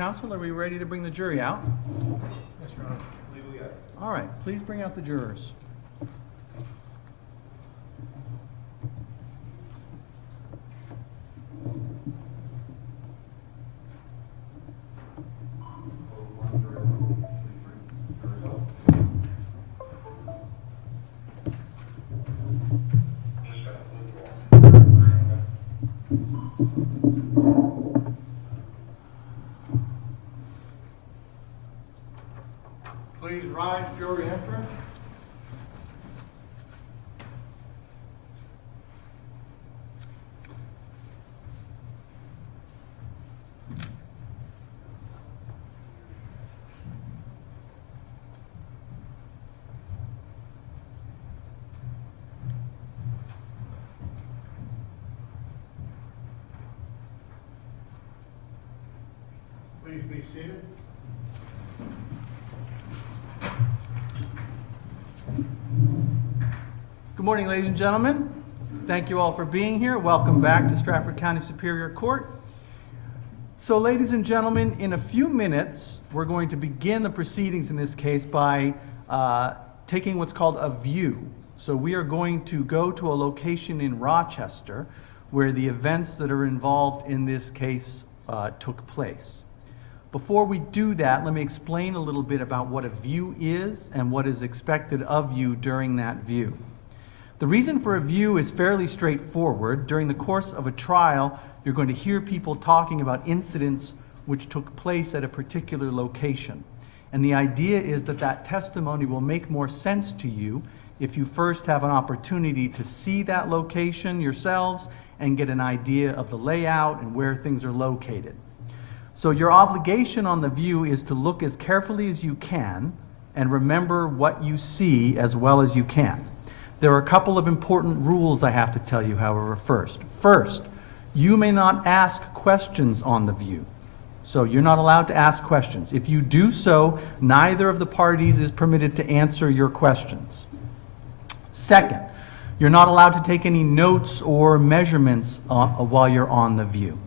Counsel, are we ready to bring the jury out? Yes, Your Honor. Legally, yes. All right, please bring out the jurors. Please rise, jury enter. Please be seated. Good morning, ladies and gentlemen. Thank you all for being here. Welcome back to Stratford County Superior Court. So, ladies and gentlemen, in a few minutes, we're going to begin the proceedings in this case by taking what's called a view. So we are going to go to a location in Rochester where the events that are involved in this case took place. Before we do that, let me explain a little bit about what a view is and what is expected of you during that view. The reason for a view is fairly straightforward. During the course of a trial, you're going to hear people talking about incidents which took place at a particular location. And the idea is that that testimony will make more sense to you if you first have an opportunity to see that location yourselves and get an idea of the layout and where things are located. So your obligation on the view is to look as carefully as you can and remember what you see as well as you can. There are a couple of important rules I have to tell you, however, first. First, you may not ask questions on the view. So you're not allowed to ask questions. If you do so, neither of the parties is permitted to answer your questions. Second, you're not allowed to take any notes or measurements while you're on the view.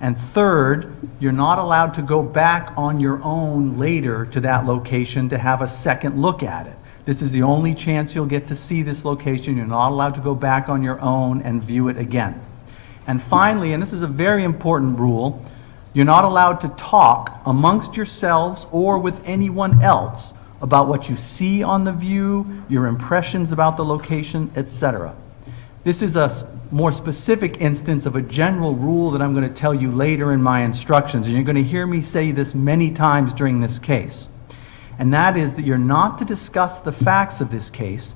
And third, you're not allowed to go back on your own later to that location to have a second look at it. This is the only chance you'll get to see this location. You're not allowed to go back on your own and view it again. And finally, and this is a very important rule, you're not allowed to talk amongst yourselves or with anyone else about what you see on the view, your impressions about the location, etc. This is a more specific instance of a general rule that I'm going to tell you later in my instructions, and you're going to hear me say this many times during this case. And that is that you're not to discuss the facts of this case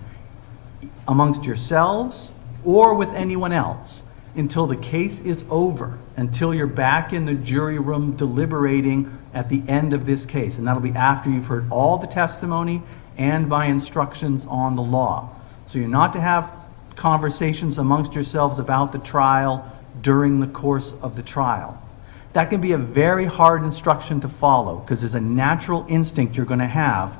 amongst yourselves or with anyone else until the case is over, until you're back in the jury room deliberating at the end of this case. And that'll be after you've heard all the testimony and my instructions on the law. So you're not to have conversations amongst yourselves about the trial during the course of the trial. That can be a very hard instruction to follow because there's a natural instinct you're going to have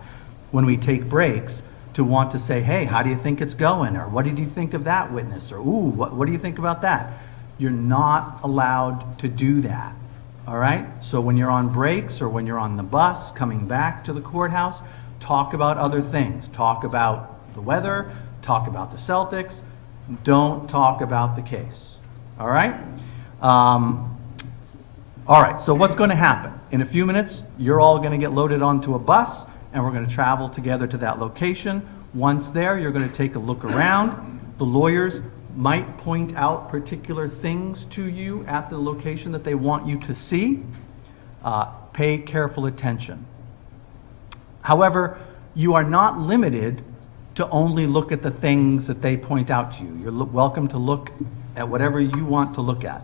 when we take breaks to want to say, hey, how do you think it's going? Or what did you think of that witness? Or, ooh, what do you think about that? You're not allowed to do that, all right? So when you're on breaks or when you're on the bus coming back to the courthouse, talk about other things. Talk about the weather, talk about the Celtics. Don't talk about the case, all right? All right, so what's going to happen? In a few minutes, you're all going to get loaded onto a bus, and we're going to travel together to that location. Once there, you're going to take a look around. The lawyers might point out particular things to you at the location that they want you to see. Pay careful attention. However, you are not limited to only look at the things that they point out to you. You're welcome to look at whatever you want to look at.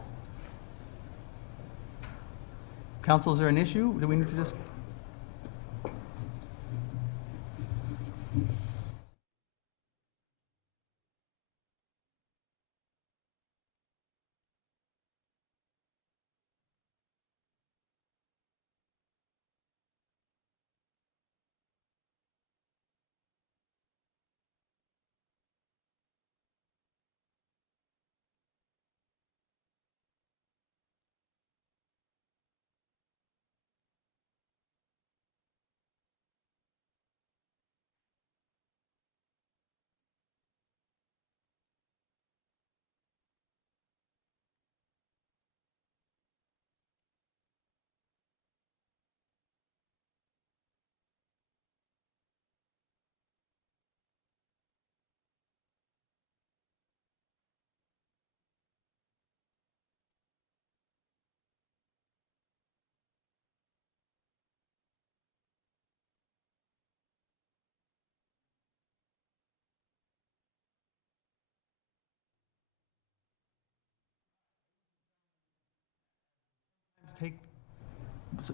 Counsel, is there an issue? Do we need to just...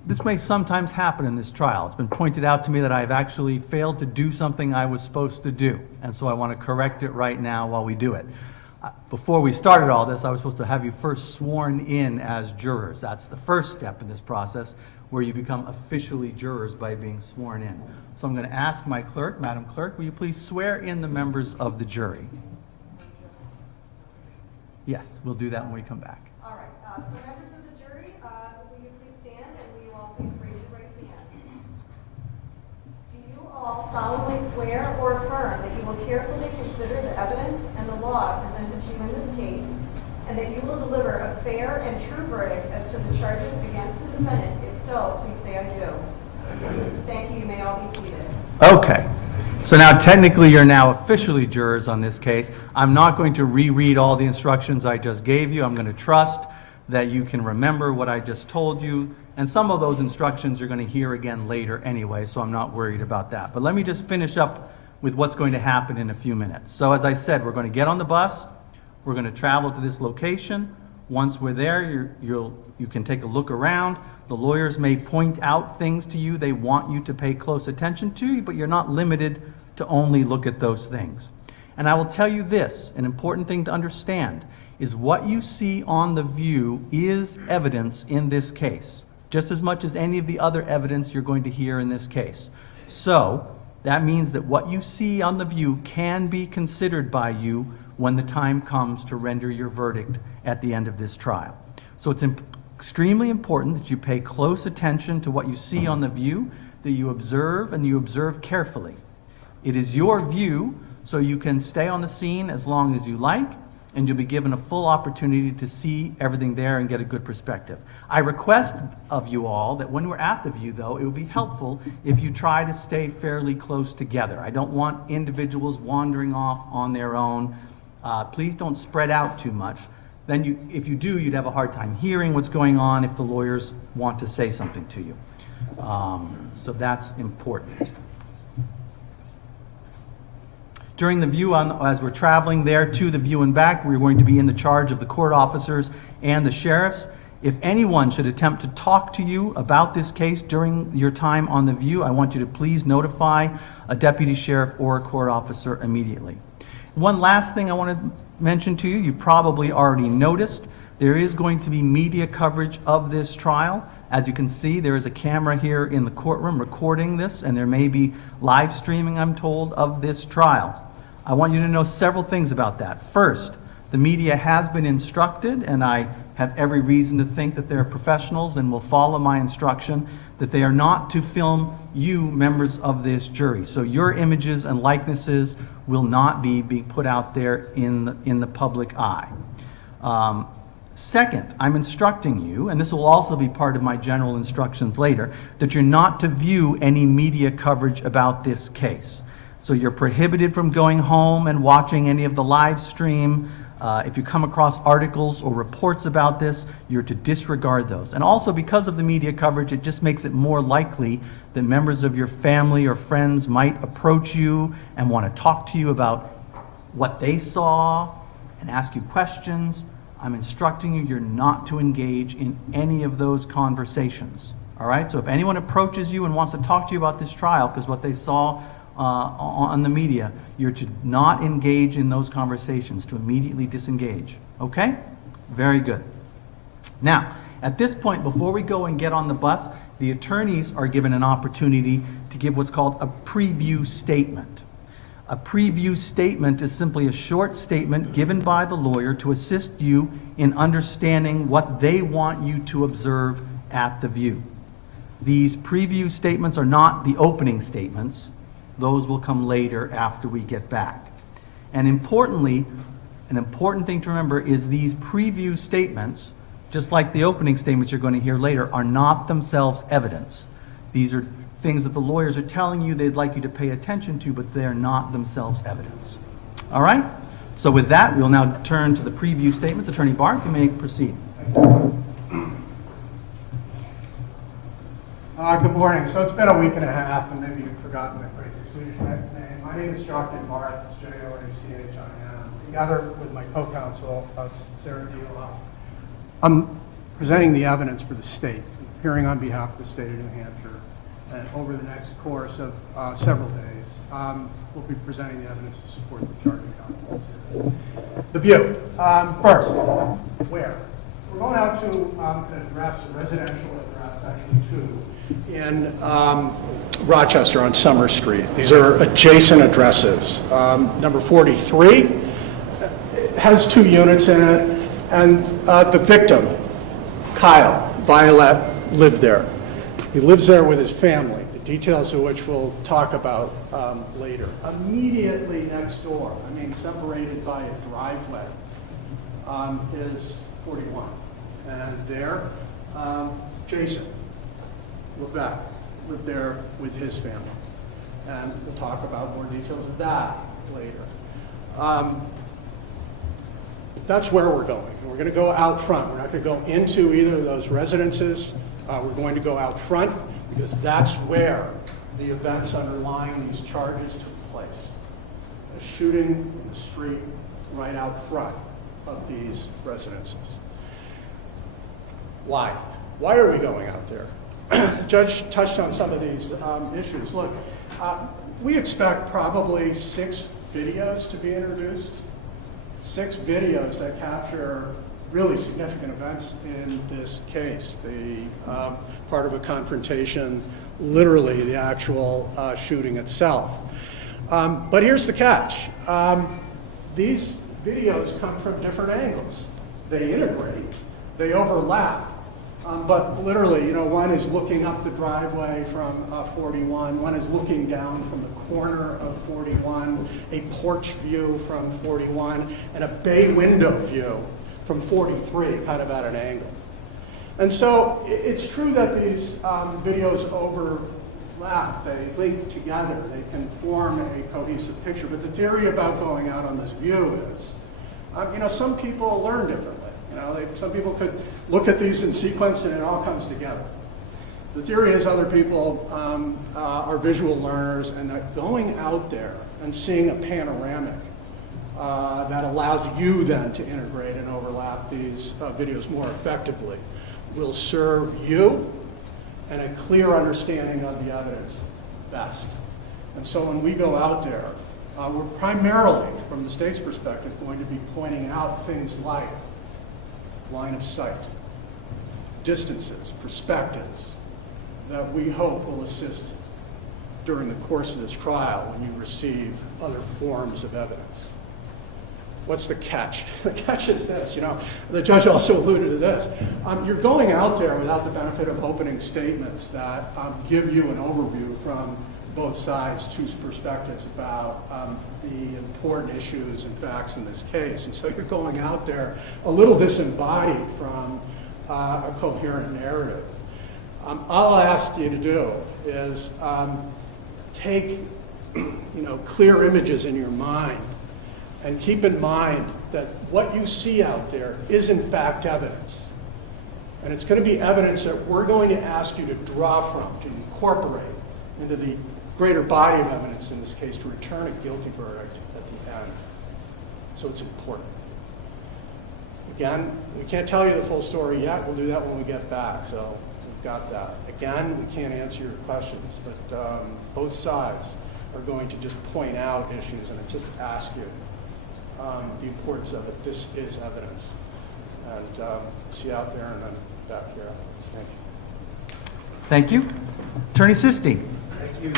this may sometimes happen in this trial. It's been pointed out to me that I've actually failed to do something I was supposed to do, and so I want to correct it right now while we do it. Before we started all this, I was supposed to have you first sworn in as jurors. That's the first step in this process, where you become officially jurors by being sworn in. So I'm going to ask my clerk, Madam Clerk, will you please swear in the members of the jury? Yes, we'll do that when we come back. All right, so members of the jury, will you please stand and will you all please raise your right hand? Do you all solemnly swear or affirm that you will carefully consider the evidence and the law presented to you in this case, and that you will deliver a fair and true verdict as to the charges against the defendant? If so, please say I do. Thank you. You may all be seated. Okay. So now technically you're now officially jurors on this case. I'm not going to reread all the instructions I just gave you. I'm going to trust that you can remember what I just told you. And some of those instructions you're going to hear again later anyway, so I'm not worried about that. But let me just finish up with what's going to happen in a few minutes. So as I said, we're going to get on the bus. We're going to travel to this location. Once we're there, you can take a look around. The lawyers may point out things to you they want you to pay close attention to, but you're not limited to only look at those things. And I will tell you this, an important thing to understand is what you see on the view is evidence in this case, just as much as any of the other evidence you're going to hear in this case. So that means that what you see on the view can be considered by you when the time comes to render your verdict at the end of this trial. So it's extremely important that you pay close attention to what you see on the view, that you observe and you observe carefully. It is your view, so you can stay on the scene as long as you like, and you'll be given a full opportunity to see everything there and get a good perspective. I request of you all that when we're at the view, though, it would be helpful if you try to stay fairly close together. I don't want individuals wandering off on their own. Please don't spread out too much. Then if you do, you'd have a hard time hearing what's going on if the lawyers want to say something to you. So that's important. During the view, as we're traveling there to the view and back, we're going to be in the charge of the court officers and the sheriffs. If anyone should attempt to talk to you about this case during your time on the view, I want you to please notify a deputy sheriff or a court officer immediately. One last thing I want to mention to you, you probably already noticed, there is going to be media coverage of this trial. As you can see, there is a camera here in the courtroom recording this, and there may be live streaming, I'm told, of this trial. I want you to know several things about that. First, the media has been instructed, and I have every reason to think that they're professionals and will follow my instruction, that they are not to film you, members of this jury. So your images and likenesses will not be being put out there in the public eye. Second, I'm instructing you, and this will also be part of my general instructions later, that you're not to view any media coverage about this case. So you're prohibited from going home and watching any of the live stream. If you come across articles or reports about this, you're to disregard those. And also, because of the media coverage, it just makes it more likely that members of your family or friends might approach you and want to talk to you about what they saw and ask you questions. I'm instructing you, you're not to engage in any of those conversations. All right? So if anyone approaches you and wants to talk to you about this trial because what they saw on the media, you're to not engage in those conversations, to immediately disengage. Okay? Very good. Now, at this point, before we go and get on the bus, the attorneys are given an opportunity to give what's called a preview statement. A preview statement is simply a short statement given by the lawyer to assist you in understanding what they want you to observe at the view. These preview statements are not the opening statements. Those will come later after we get back. And importantly, an important thing to remember is these preview statements, just like the opening statements you're going to hear later, are not themselves evidence. These are things that the lawyers are telling you they'd like you to pay attention to, but they're not themselves evidence. All right? So with that, we'll now turn to the preview statements. Attorney Barth, you may proceed. Good morning. So it's been a week and a half, and maybe you've forgotten my crazy Swedish name. My name is Joachim Barth. It's Joachim. Together with my co-counsel, Sarah Diola. presenting the evidence for the state, appearing on behalf of the state of New Hampshire. And over the next course of several days, we'll be presenting the evidence to support the charging documents. The view. First, where? We're going out to an address, a residential address, actually two, in Rochester on Summer Street. These are adjacent addresses. Number 43 has 2 units in it, and the victim, Kyle, Violette, lived there. He lives there with his family, the details of which we'll talk about later. Immediately next door, separated by a driveway, is 41. And there, Jason Levesque lived there with his family. And we'll talk about more details of that later. That's where we're going. We're going to go out front. We're not going to go into either of those residences. We're going to go out front because that's where the events underlying these charges took place. A shooting in the street right out front of these residences. Why? Why are we going out there? The judge touched on some of these issues. Look, we expect probably 6 videos to be introduced. 6 videos that capture really significant events in this case. The part of a confrontation, literally the actual shooting itself. But here's the catch. These videos come from different angles. They integrate, they overlap. But literally, one is looking up the driveway from 41, one is looking down from the corner of 41, a porch view from 41, and a bay window view from 43, kind of at an angle. And so it's true that these videos overlap, they link together, they can form a cohesive picture. But the theory about going out on this view is, some people learn differently. Some people could look at these in sequence and it all comes together. The theory is other people are visual learners, and that going out there and seeing a panoramic that allows you then to integrate and overlap these videos more effectively will serve you and a clear understanding of the evidence best. And so when we go out there, we're primarily, from the state's perspective, going to be pointing out things like line of sight, distances, perspectives that we hope will assist during the course of this trial when you receive other forms of evidence. What's the catch? The catch is this, the judge also alluded to this. You're going out there without the benefit of opening statements that give you an overview from both sides, two perspectives about the important issues and facts in this case. And so you're going out there a little disembodied from a coherent narrative. All I ask you to do is take clear images in your mind and keep in mind that what you see out there is in fact evidence. And it's going to be evidence that we're going to ask you to draw from, to incorporate into the greater body of evidence in this case to return a guilty verdict at the end. So it's important. Again, we can't tell you the full story yet. We'll do that when we get back. So we've got that. Again, we can't answer your questions, but both sides are going to just point out issues, and I just ask you the importance of it. This is evidence. And see you out there, and I'm back here afterwards. Thank you. Thank you. Attorney Sisti. Thank you.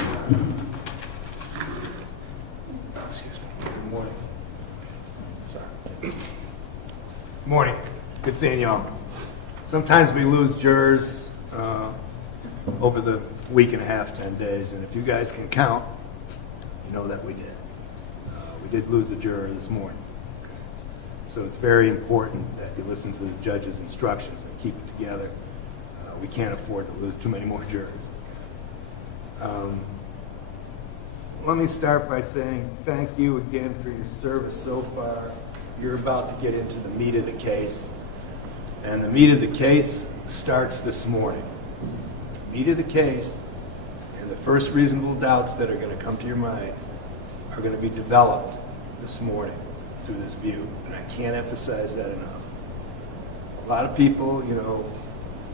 Excuse me. Good morning. Sorry. Good morning. Good seeing y'all. Sometimes we lose jurors over the week and a half, 10 days, and if you guys can count, you know that we did. We did lose a juror this morning. So it's very important that you listen to the judge's instructions and keep it together. We can't afford to lose too many more jurors. Let me start by saying thank you again for your service so far. You're about to get into the meat of the case. And the meat of the case starts this morning. The meat of the case and the first reasonable doubts that are going to come to your mind are going to be developed this morning through this view. And I can't emphasize that enough. A lot of people,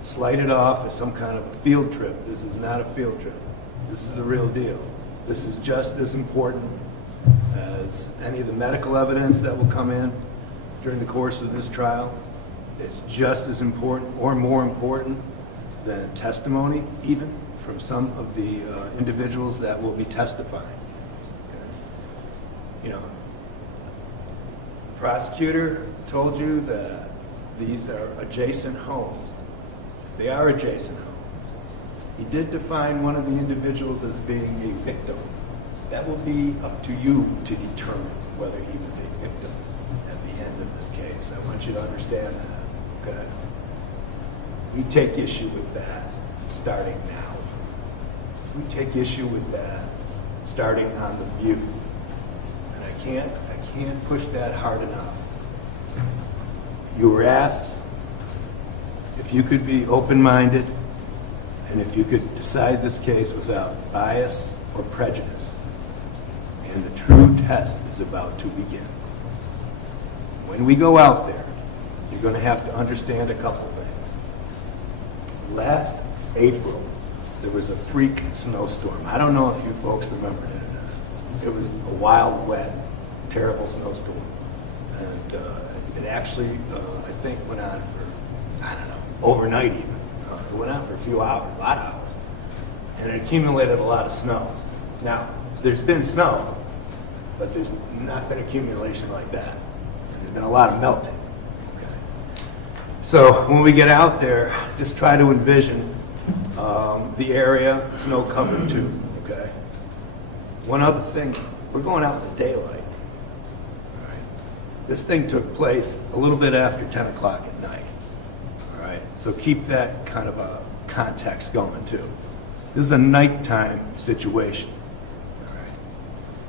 slight it off as some kind of a field trip. This is not a field trip. This is the real deal. This is just as important as any of the medical evidence that will come in during the course of this trial. It's just as important or more important than testimony, even from some of the individuals that will be testifying. Okay. Prosecutor told you that these are adjacent homes. They are adjacent homes. He did define one of the individuals as being a victim. That will be up to you to determine whether he was a victim at the end of this case. I want you to understand that, okay? We take issue with that starting now. We take issue with that starting on the view. And I can't push that hard enough. You were asked if you could be open-minded and if you could decide this case without bias or prejudice. And the true test is about to begin. When we go out there, you're going to have to understand a couple things. Last April, there was a freak snowstorm. I don't know if you folks remember it or not. It was a wild, wet, terrible snowstorm. And it actually, I think, went on for, overnight even. It went on for a few hours, a lot of hours. And it accumulated a lot of snow. Now, there's been snow, but there's not been accumulation like that. And there's been a lot of melting. Okay. So when we get out there, just try to envision the area snow covered too. Okay. One other thing, we're going out in the daylight. All right. This thing took place a little bit after 10 o'clock at night. All right. So keep that kind of a context going too. This is a nighttime situation.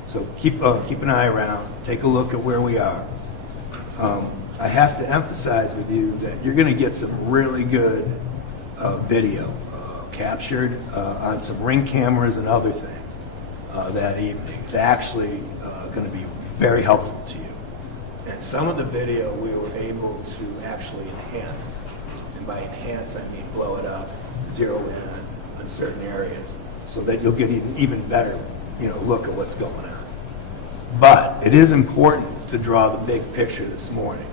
So keep an eye around, take a look at where we are. I have to emphasize with you that you're going to get some really good video captured on some Ring cameras and other things that evening. It's actually going to be very helpful to you. And some of the video we were able to actually enhance. And by enhance, I mean blow it up, zero in on certain areas, so that you'll get even better look at what's going on. But it is important to draw the big picture this morning,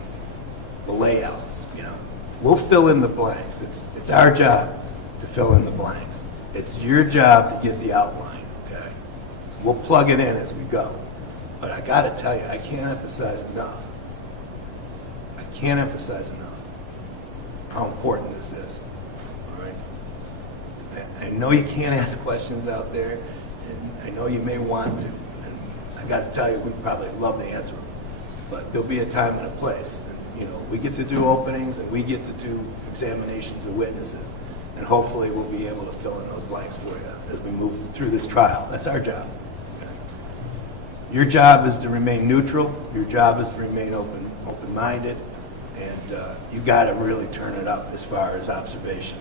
the layouts. We'll fill in the blanks. It's our job to fill in the blanks. It's your job to get the outline, okay? We'll plug it in as we go. But I got to tell you, I can't emphasize enough. How important this is, all right? I know you can't ask questions out there, and I know you may want to. I got to tell you, we'd probably love to answer them, but there'll be a time and a place. And, we get to do openings and we get to do examinations of witnesses, and hopefully we'll be able to fill in those blanks for you as we move through this trial. That's our job. Okay? Your job is to remain neutral. Your job is to remain open-minded, and you got to really turn it up as far as observation,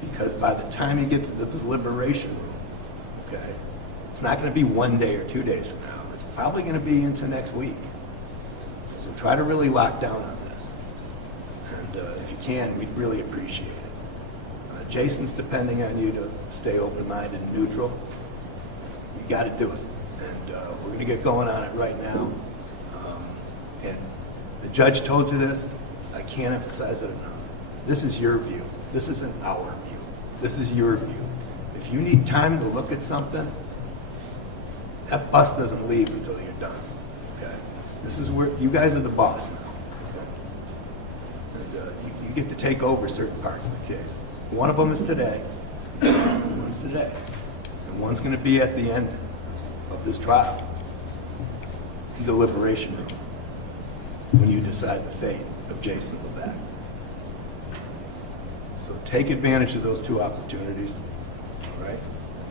because by the time you get to the deliberation room, okay, it's not going to be 1 day or 2 days from now. It's probably going to be into next week. So try to really lock down on this. And if you can, we'd really appreciate it. Jason's depending on you to stay open-minded and neutral. You got to do it. And we're going to get going on it right now. And the judge told you this. I can't emphasize it enough. This is your view. This isn't our view. This is your view. If you need time to look at something, that bus doesn't leave until you're done. Okay? This is where you guys are the boss now. Okay? And you get to take over certain parts of the case. One of them is today. One's today. And one's going to be at the end of this trial. It's a deliberation room when you decide the fate of Jason Levesque. So take advantage of those two opportunities. All right?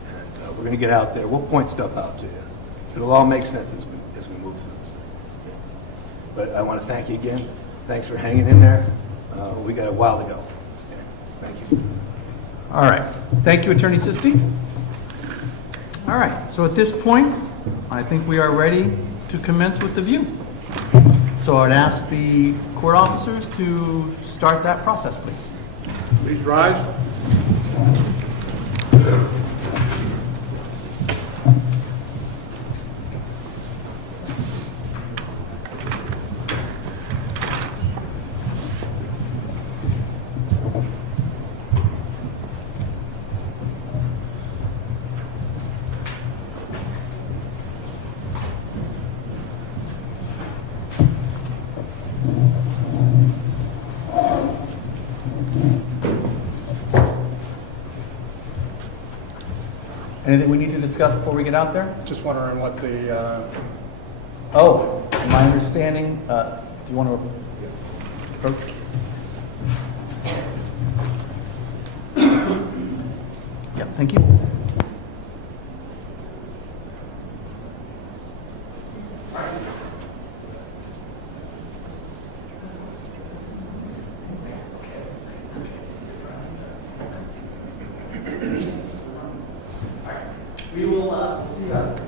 And we're going to get out there. We'll point stuff out to you. It'll all make sense as we move through this thing. But I want to thank you again. Thanks for hanging in there. We got a while to go. Okay. Thank you. All right. Thank you, Attorney Sisti. All right. So at this point, I think we are ready to commence with the view. So I'd ask the court officers to start that process, please. Please rise. Anything we need to discuss before we get out there? Just wondering what the, Oh, my understanding, do you want to approach? Yeah, thank you. We will see you out there.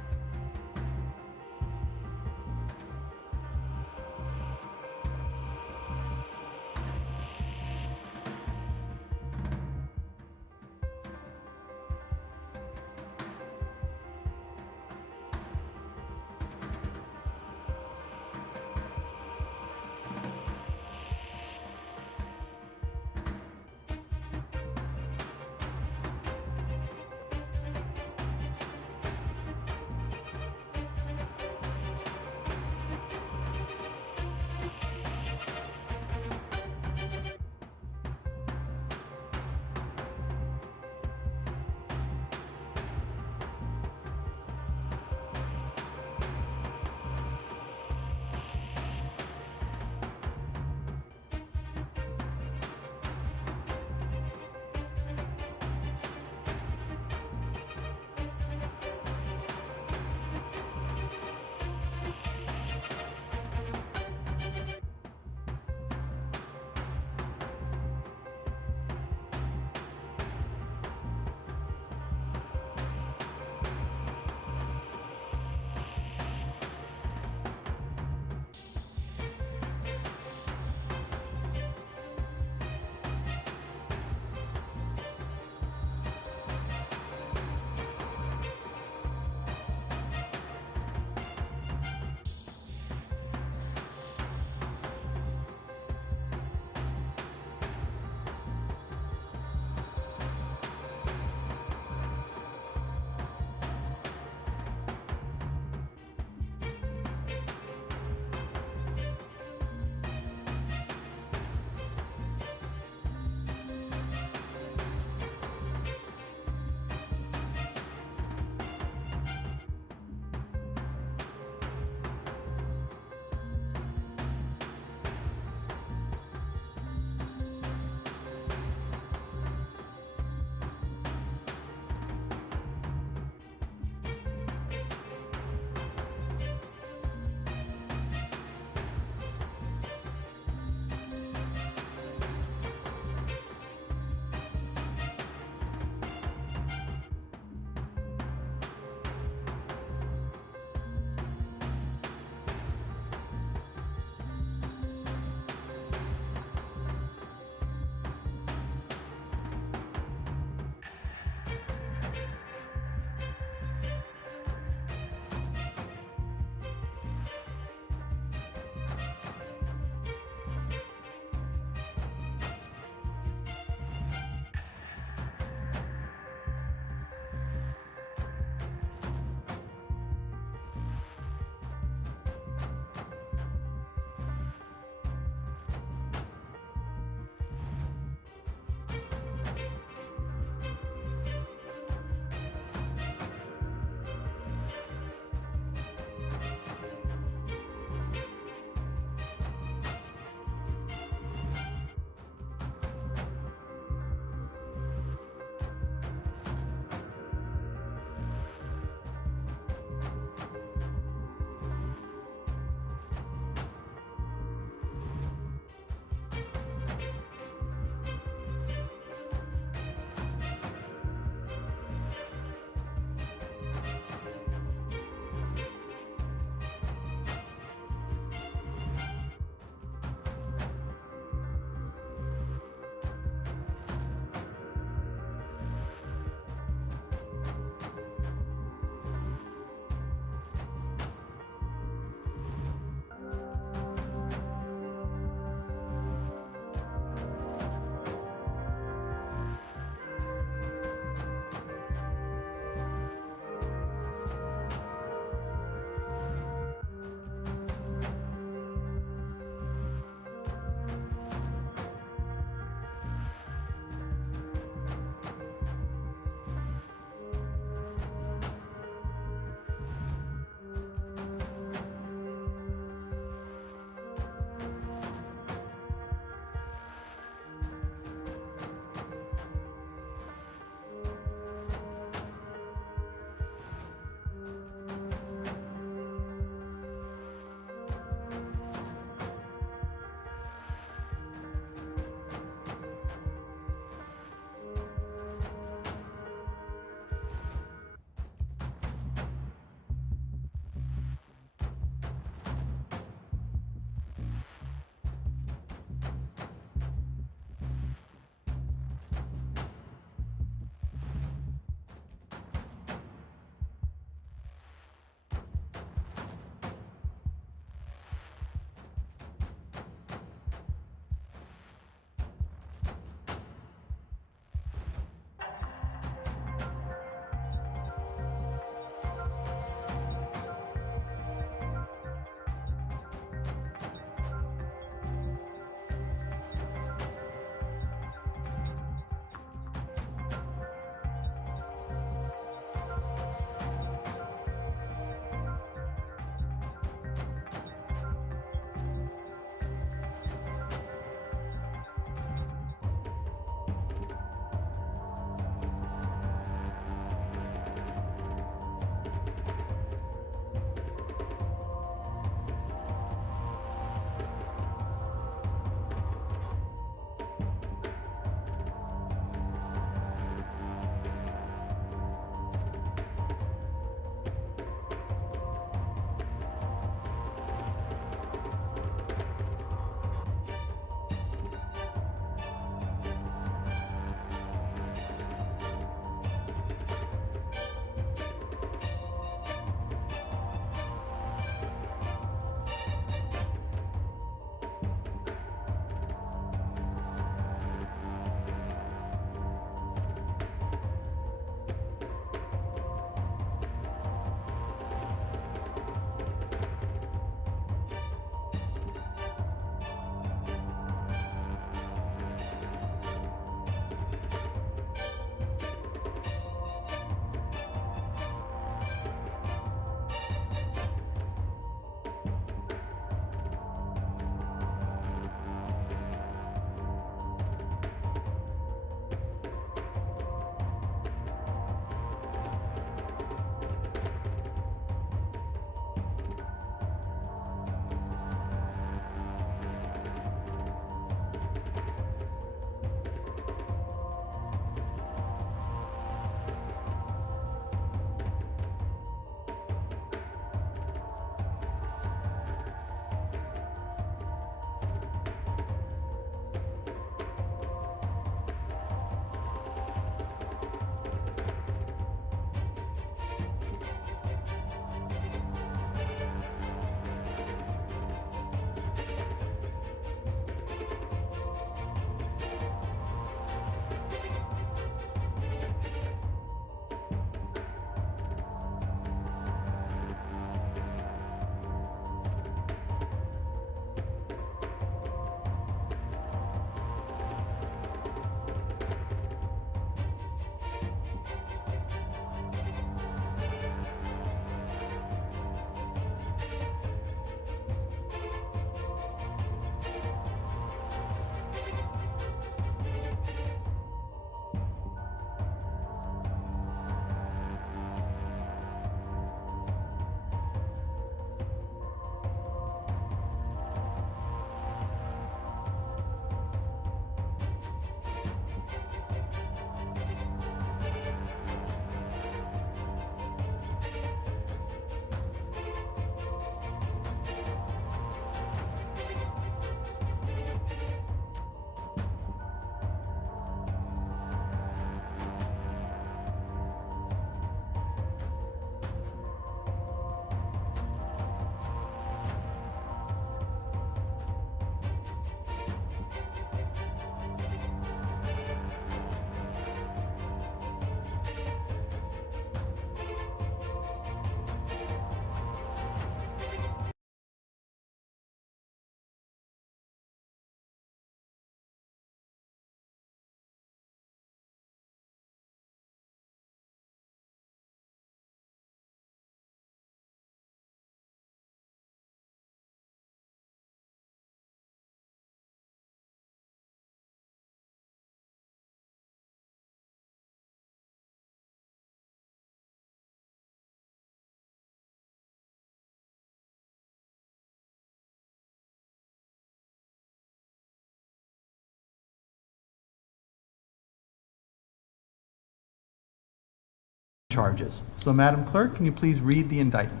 charges. So Madam Clerk, can you please read the indictment?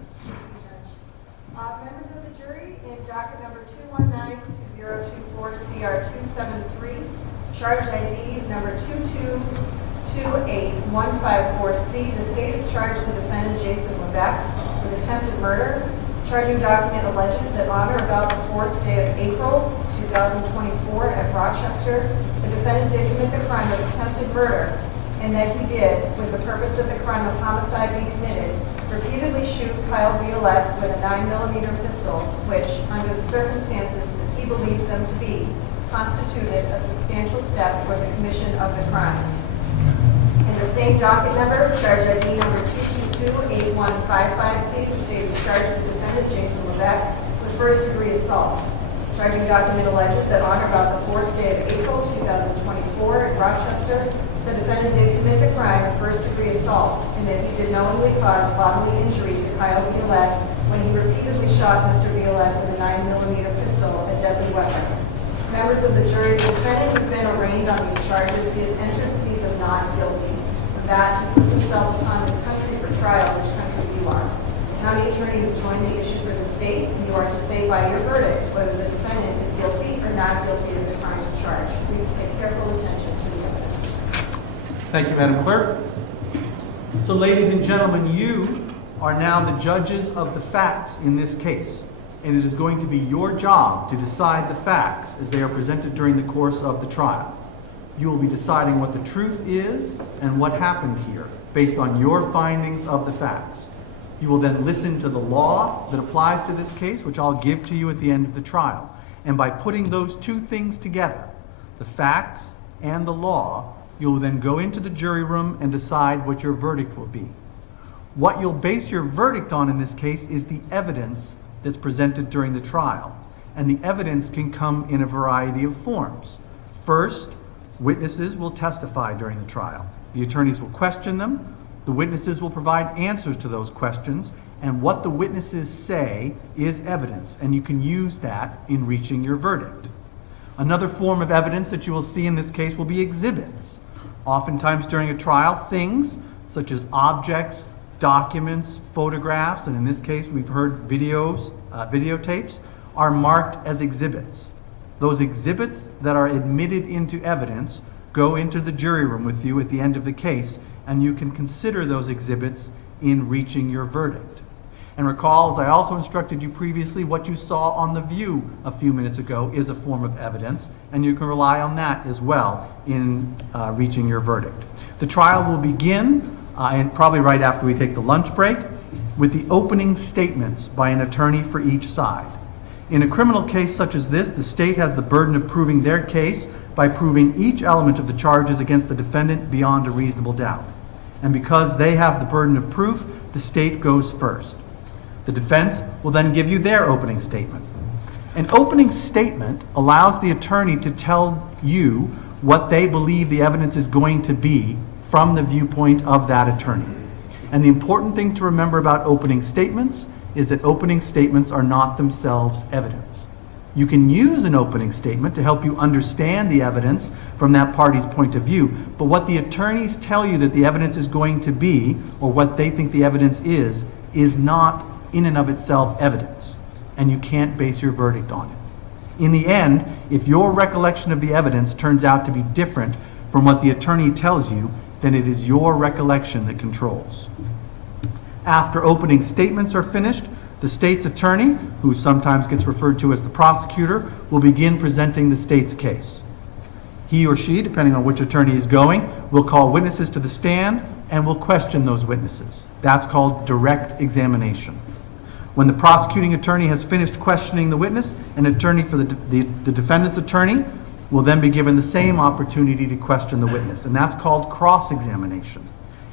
Members of the jury, in docket number 219-2024-CR273, charge ID number 2228154C, the state has charged the defendant Jason Levesque with attempted murder. Charging document alleges that on or about the 4th day of April 2024 at Rochester, the defendant did commit the crime of attempted murder, and that he did, with the purpose of the crime of homicide being committed, repeatedly shoot Kyle Violette with a 9mm pistol, which, under the circumstances as he believed them to be, constituted a substantial step toward the commission of the crime. In the same docket number, charge ID number 2228155C, the state has charged the defendant Jason Levesque with first-degree assault. Charging document alleges that on or about the 4th day of April 2024 at Rochester, the defendant did commit the crime of first-degree assault, and that he did knowingly cause bodily injury to Kyle Violette when he repeatedly shot Mr. Violette with a 9mm pistol, a deadly weapon. Members of the jury, the defendant has been arraigned on these charges. He has entered the pleas of not guilty. For that, he puts himself upon this country for trial, which country you are. The county attorney has joined the issue for the state, and you are to say by your verdicts whether the defendant is guilty or not guilty of the crimes charged. Please pay careful attention to the evidence. Thank you, Madam Clerk. So ladies and gentlemen, you are now the judges of the facts in this case, and it is going to be your job to decide the facts as they are presented during the course of the trial. You will be deciding what the truth is and what happened here based on your findings of the facts. You will then listen to the law that applies to this case, which I'll give to you at the end of the trial. And by putting those two things together, the facts and the law, you will then go into the jury room and decide what your verdict will be. What you'll base your verdict on in this case is the evidence that's presented during the trial. And the evidence can come in a variety of forms. First, witnesses will testify during the trial. The attorneys will question them. The witnesses will provide answers to those questions. And what the witnesses say is evidence. And you can use that in reaching your verdict. Another form of evidence that you will see in this case will be exhibits. Oftentimes during a trial, things such as objects, documents, photographs, and in this case we've heard videotapes, are marked as exhibits. Those exhibits that are admitted into evidence go into the jury room with you at the end of the case, and you can consider those exhibits in reaching your verdict. And recall, as I also instructed you previously, what you saw on The View a few minutes ago is a form of evidence, and you can rely on that as well in reaching your verdict. The trial will begin, and probably right after we take the lunch break, with the opening statements by an attorney for each side. In a criminal case such as this, the state has the burden of proving their case by proving each element of the charges against the defendant beyond a reasonable doubt. And because they have the burden of proof, the state goes first. The defense will then give you their opening statement. An opening statement allows the attorney to tell you what they believe the evidence is going to be from the viewpoint of that attorney. And the important thing to remember about opening statements is that opening statements are not themselves evidence. You can use an opening statement to help you understand the evidence from that party's point of view, but what the attorneys tell you that the evidence is going to be, or what they think the evidence is not in and of itself evidence, and you can't base your verdict on it. In the end, if your recollection of the evidence turns out to be different from what the attorney tells you, then it is your recollection that controls. After opening statements are finished, the state's attorney, who sometimes gets referred to as the prosecutor, will begin presenting the state's case. He or she, depending on which attorney is going, will call witnesses to the stand and will question those witnesses. That's called direct examination. When the prosecuting attorney has finished questioning the witness, an attorney for the defendant's attorney will then be given the same opportunity to question the witness, and that's called cross-examination.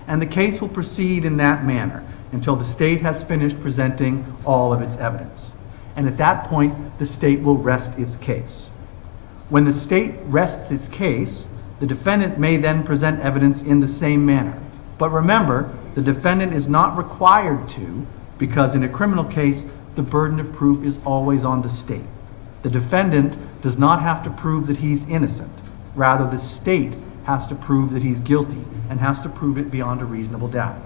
And the case will proceed in that manner until the state has finished presenting all of its evidence. And at that point, the state will rest its case. When the state rests its case, the defendant may then present evidence in the same manner. But remember, the defendant is not required to, because in a criminal case, the burden of proof is always on the state. The defendant does not have to prove that he's innocent. Rather, the state has to prove that he's guilty and has to prove it beyond a reasonable doubt.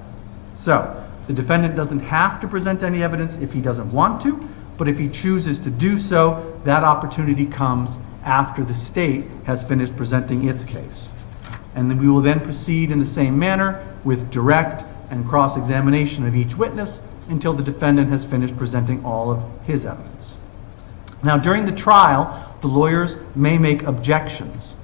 So, the defendant doesn't have to present any evidence if he doesn't want to, but if he chooses to do so, that opportunity comes after the state has finished presenting its case. And then we will then proceed in the same manner with direct and cross-examination of each witness until the defendant has finished presenting all of his evidence. Now, during the trial, the lawyers may make objections.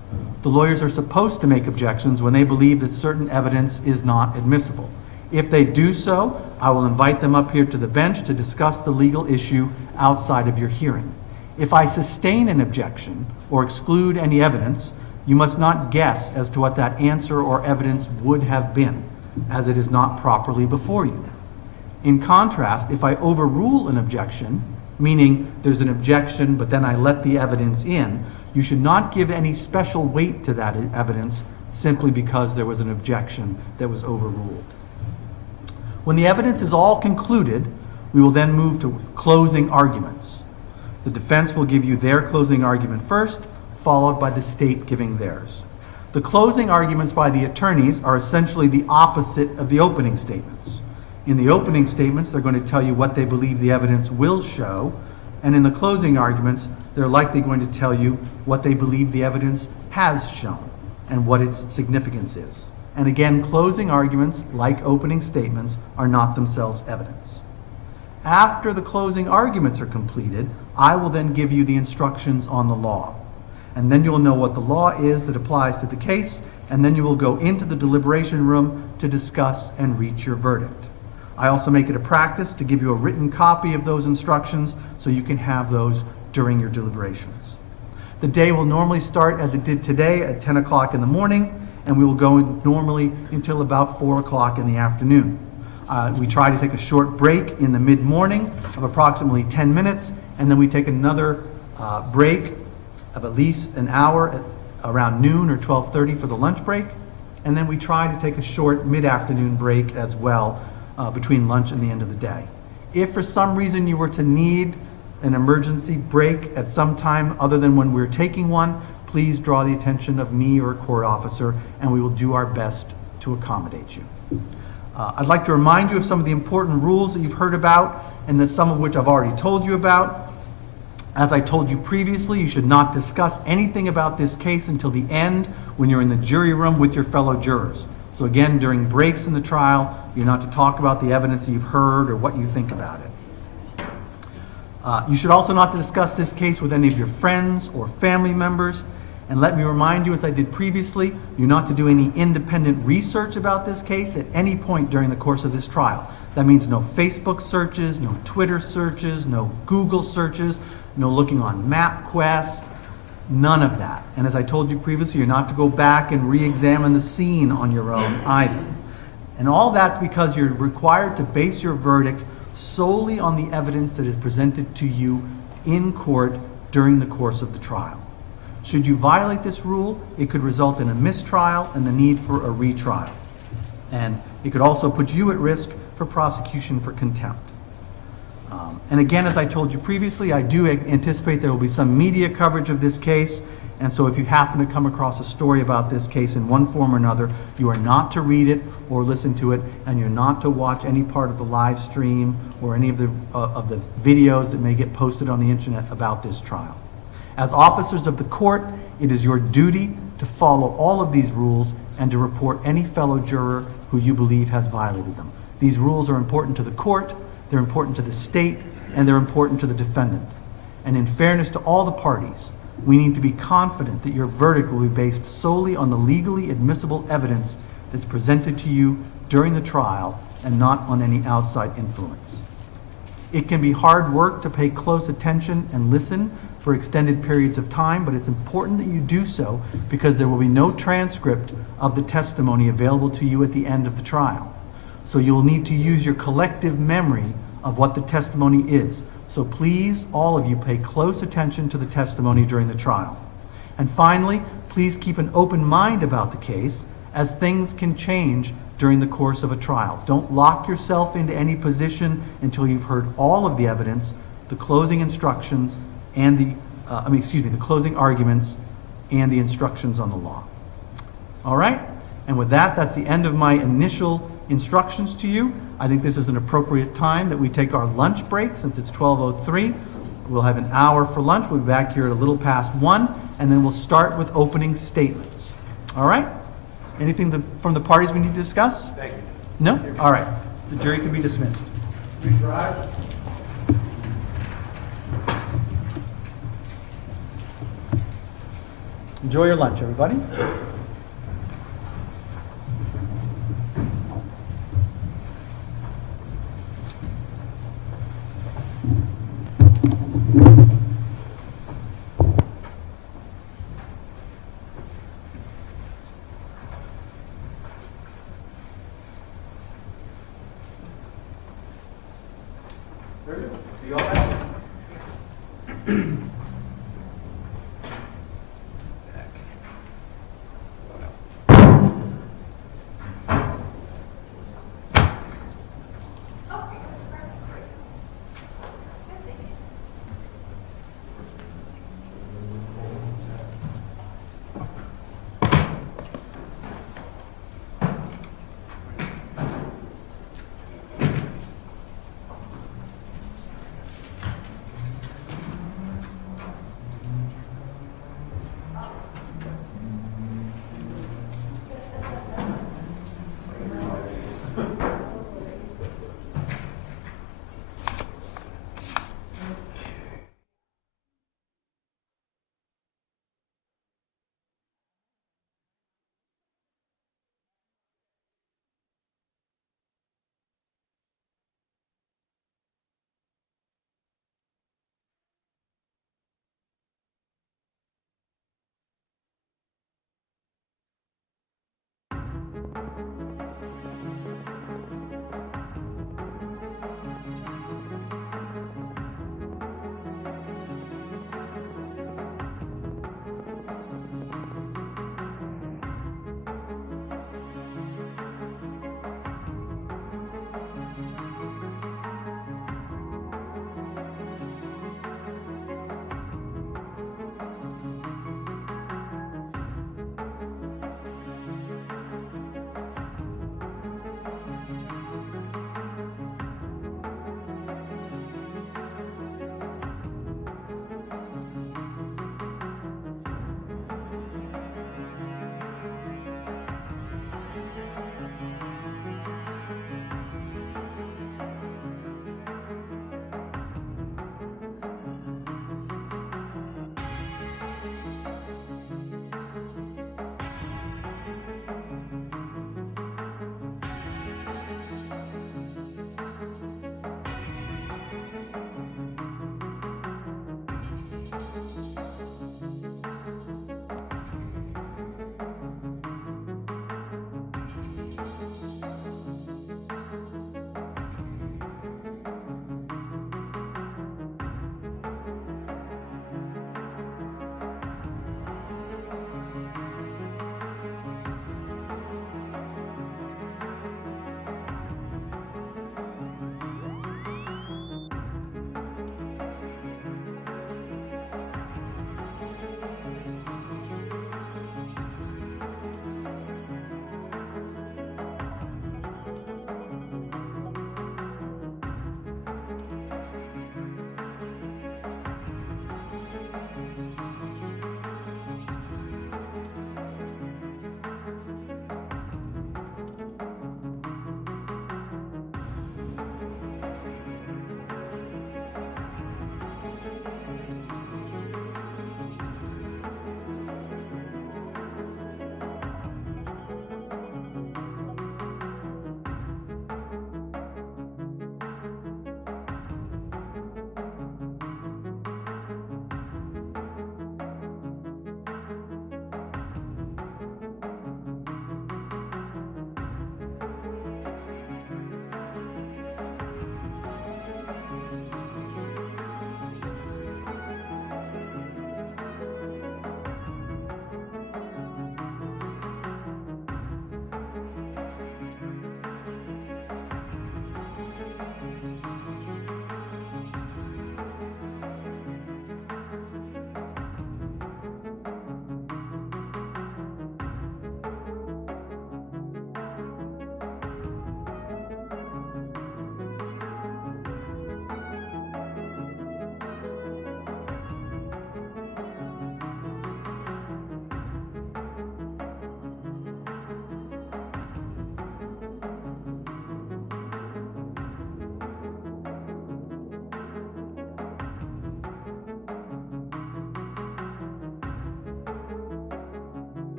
The lawyers are supposed to make objections when they believe that certain evidence is not admissible. If they do so, I will invite them up here to the bench to discuss the legal issue outside of your hearing. If I sustain an objection or exclude any evidence, you must not guess as to what that answer or evidence would have been, as it is not properly before you. In contrast, if I overrule an objection, meaning there's an objection but then I let the evidence in, you should not give any special weight to that evidence simply because there was an objection that was overruled. When the evidence is all concluded, we will then move to closing arguments. The defense will give you their closing argument first, followed by the state giving theirs. The closing arguments by the attorneys are essentially the opposite of the opening statements. In the opening statements, they're going to tell you what they believe the evidence will show, and in the closing arguments, they're likely going to tell you what they believe the evidence has shown and what its significance is. And again, closing arguments, like opening statements, are not themselves evidence. After the closing arguments are completed, I will then give you the instructions on the law. And then you'll know what the law is that applies to the case, and then you will go into the deliberation room to discuss and reach your verdict. I also make it a practice to give you a written copy of those instructions so you can have those during your deliberations. The day will normally start as it did today at 10 o'clock in the morning, and we will go normally until about 4 o'clock in the afternoon. We try to take a short break in the mid-morning of approximately 10 minutes, and then we take another break of at least an hour at around noon or 12:30 for the lunch break, and then we try to take a short mid-afternoon break as well between lunch and the end of the day. If for some reason you were to need an emergency break at some time other than when we're taking one, please draw the attention of me or a court officer, and we will do our best to accommodate you. I'd like to remind you of some of the important rules that you've heard about, and that some of which I've already told you about. As I told you previously, you should not discuss anything about this case until the end when you're in the jury room with your fellow jurors. So again, during breaks in the trial, you're not to talk about the evidence that you've heard or what you think about it. You should also not discuss this case with any of your friends or family members. And let me remind you, as I did previously, you're not to do any independent research about this case at any point during the course of this trial. That means no Facebook searches, no Twitter searches, no Google searches, no looking on MapQuest, none of that. And as I told you previously, you're not to go back and re-examine the scene on your own either. And all that's because you're required to base your verdict solely on the evidence that is presented to you in court during the course of the trial. Should you violate this rule, it could result in a mistrial and the need for a retrial. And it could also put you at risk for prosecution for contempt. And again, as I told you previously, I do anticipate there will be some media coverage of this case. And so if you happen to come across a story about this case in one form or another, you are not to read it or listen to it, and you're not to watch any part of the live stream or any of the videos that may get posted on the internet about this trial. As officers of the court, it is your duty to follow all of these rules and to report any fellow juror who you believe has violated them. These rules are important to the court, they're important to the state, and they're important to the defendant. And in fairness to all the parties, we need to be confident that your verdict will be based solely on the legally admissible evidence that's presented to you during the trial and not on any outside influence. It can be hard work to pay close attention and listen for extended periods of time, but it's important that you do so because there will be no transcript of the testimony available to you at the end of the trial. So you'll need to use your collective memory of what the testimony is. So please, all of you, pay close attention to the testimony during the trial. And finally, please keep an open mind about the case, as things can change during the course of a trial. Don't lock yourself into any position until you've heard all of the evidence, the closing instructions, and the closing arguments and the instructions on the law. All right? And with that, that's the end of my initial instructions to you. I think this is an appropriate time that we take our lunch break, since it's 12:03. We'll have an hour for lunch. We'll be back here at a little past 1, and then we'll start with opening statements. All right? Anything from the parties we need to discuss? Thank you. No? All right. The jury can be dismissed. Please rise. Enjoy your lunch, everybody. Very good. See you all back.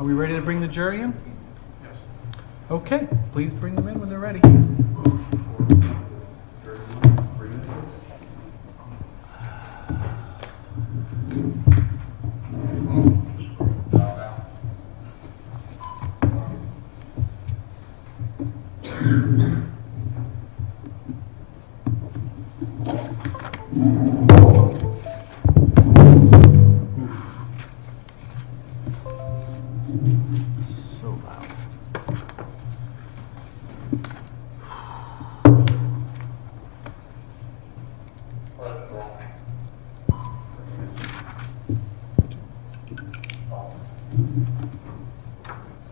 Are we ready to bring the jury in? Yes. Okay, please bring them in when they're ready. So loud.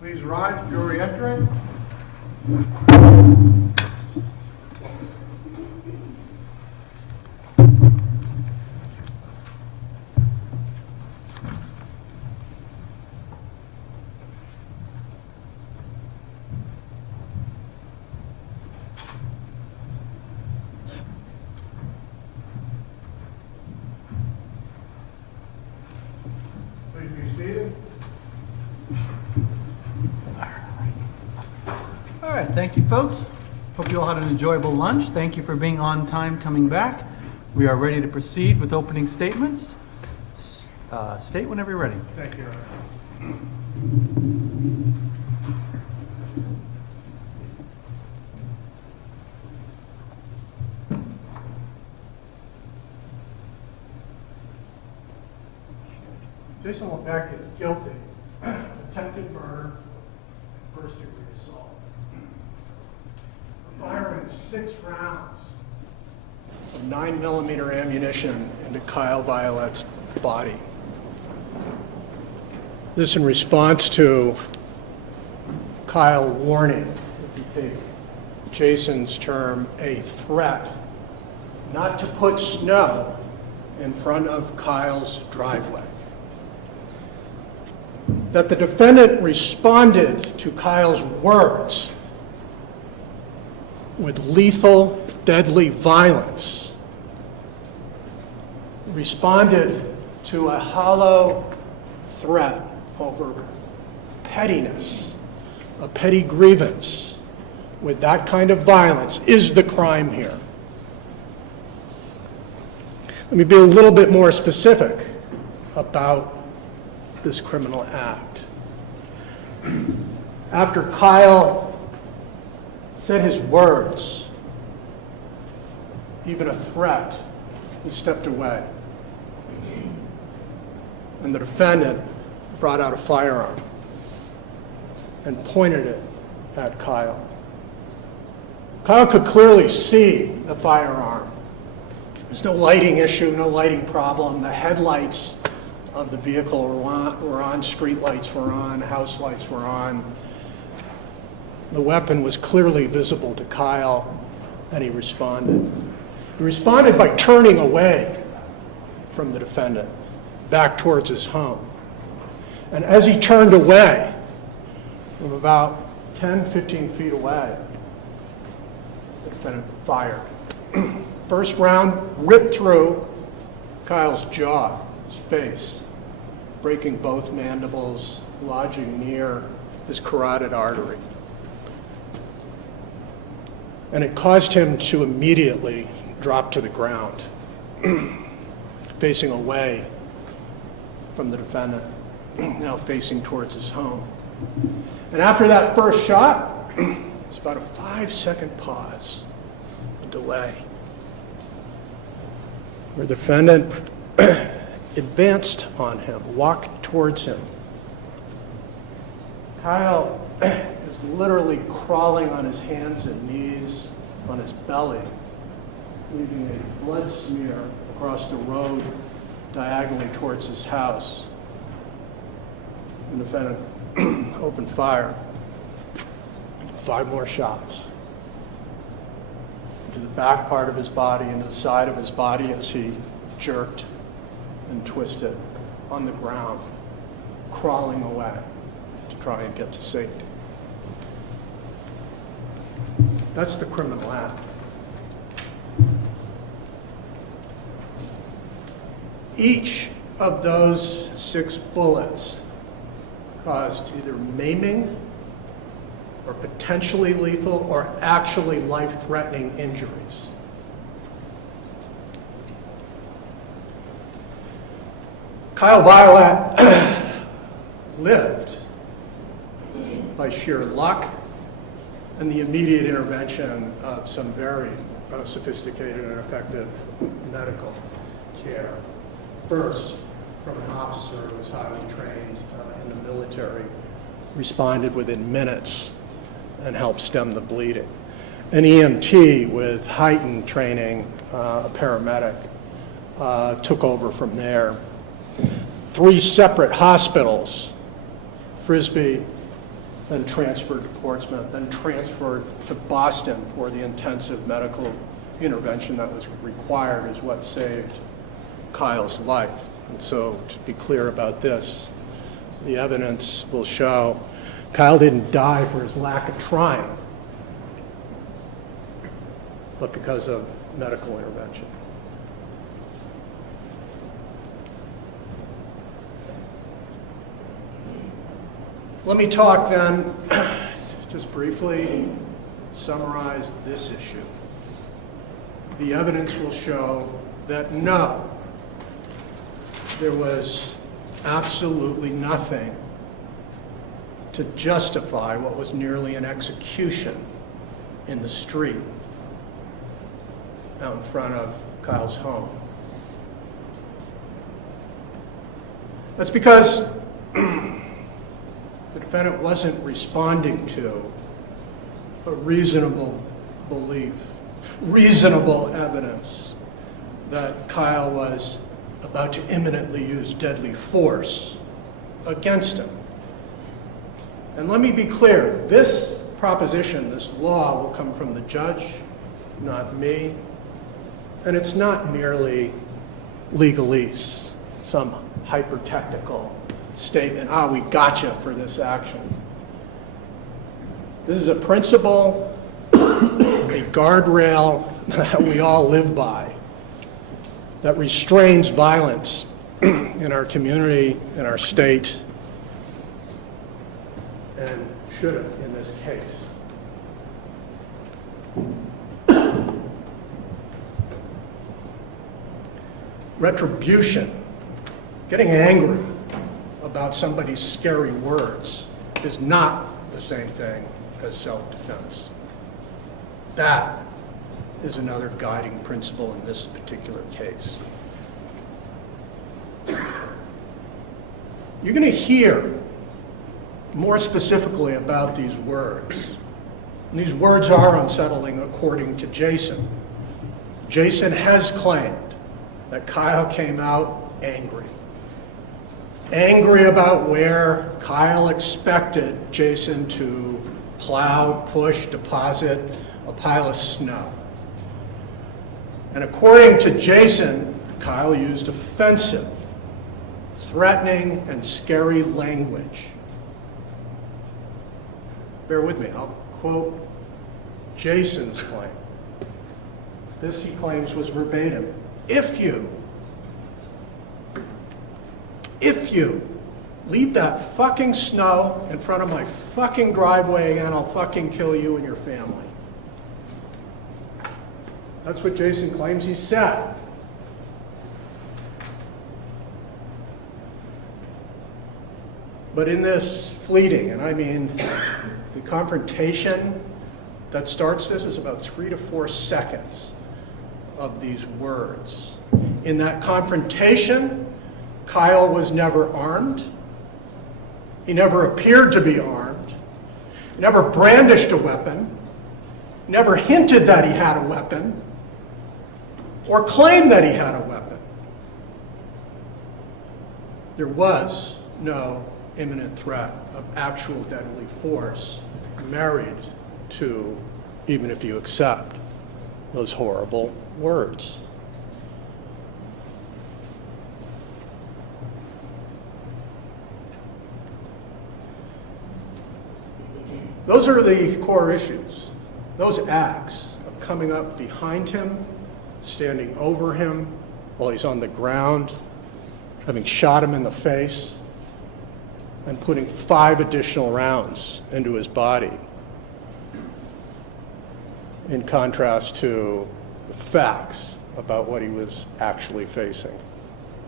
Please rise, jury entering. Please be seated. All right, thank you, folks. Hope you all had an enjoyable lunch. Thank you for being on time coming back. We are ready to proceed with opening statements. State whenever you're ready. Thank you, Your Honor. Jason Levesque is guilty of attempted murder and first-degree assault. For firing 6 rounds of 9mm ammunition into Kyle Violette's body. This in response to Kyle warning, if you take Jason's term, a threat not to put snow in front of Kyle's driveway. That the defendant responded to Kyle's words with lethal, deadly violence, responded to a hollow threat over pettiness, a petty grievance with that kind of violence is the crime here. Let me be a little bit more specific about this criminal act. After Kyle said his words, even a threat, he stepped away. And the defendant brought out a firearm and pointed it at Kyle. Kyle could clearly see the firearm. There's no lighting issue, no lighting problem. The headlights of the vehicle were on, street lights were on, house lights were on. The weapon was clearly visible to Kyle, and he responded. He responded by turning away from the defendant, back towards his home. And as he turned away, from about 10, 15 feet away, the defendant fired. First round ripped through Kyle's jaw, his face, breaking both mandibles, lodging near his carotid artery. And it caused him to immediately drop to the ground, facing away from the defendant, now facing towards his home. And after that first shot, it's about a 5-second pause, a delay, where the defendant advanced on him, walked towards him. Kyle is literally crawling on his hands and knees, on his belly, leaving a blood smear across the road diagonally towards his house. The defendant opened fire. 5 more shots into the back part of his body, into the side of his body as he jerked and twisted on the ground, crawling away to try and get to safety. That's the criminal act. Each of those 6 bullets caused either maiming or potentially lethal or actually life-threatening injuries. Kyle Violette lived by sheer luck and the immediate intervention of some very sophisticated and effective medical care. First, from an officer who was highly trained in the military, responded within minutes and helped stem the bleeding. An EMT with heightened training, a paramedic, took over from there. 3 separate hospitals, Frisbee, then transferred to Portsmouth, then transferred to Boston for the intensive medical intervention that was required is what saved Kyle's life. And so to be clear about this, the evidence will show Kyle didn't die for his lack of trying, but because of medical intervention. Let me talk then, just briefly summarize this issue. The evidence will show that no, there was absolutely nothing to justify what was nearly an execution in the street out in front of Kyle's home. That's because the defendant wasn't responding to a reasonable belief, reasonable evidence that Kyle was about to imminently use deadly force against him. And let me be clear, this proposition, this law will come from the judge, not me, and it's not merely legalese, some hyper-technical statement, we gotcha for this action. This is a principle, a guardrail that we all live by, that restrains violence in our community, in our state, and should have in this case. Retribution, getting angry about somebody's scary words, is not the same thing as self-defense. That is another guiding principle in this particular case. You're going to hear more specifically about these words. And these words are unsettling according to Jason. Jason has claimed that Kyle came out angry. Angry about where Kyle expected Jason to plow, push, deposit a pile of snow. And according to Jason, Kyle used offensive, threatening, and scary language. Bear with me, I'll quote Jason's claim. This, he claims, was verbatim. If you leave that fucking snow in front of my fucking driveway again, I'll fucking kill you and your family. That's what Jason claims he said. But in this fleeting, and I mean the confrontation that starts this is about 3 to 4 seconds of these words. In that confrontation, Kyle was never armed. He never appeared to be armed. He never brandished a weapon. He never hinted that he had a weapon or claimed that he had a weapon. There was no imminent threat of actual deadly force married to, even if you accept, those horrible words. Those are the core issues. Those acts of coming up behind him, standing over him while he's on the ground, having shot him in the face, and putting 5 additional rounds into his body, in contrast to the facts about what he was actually facing.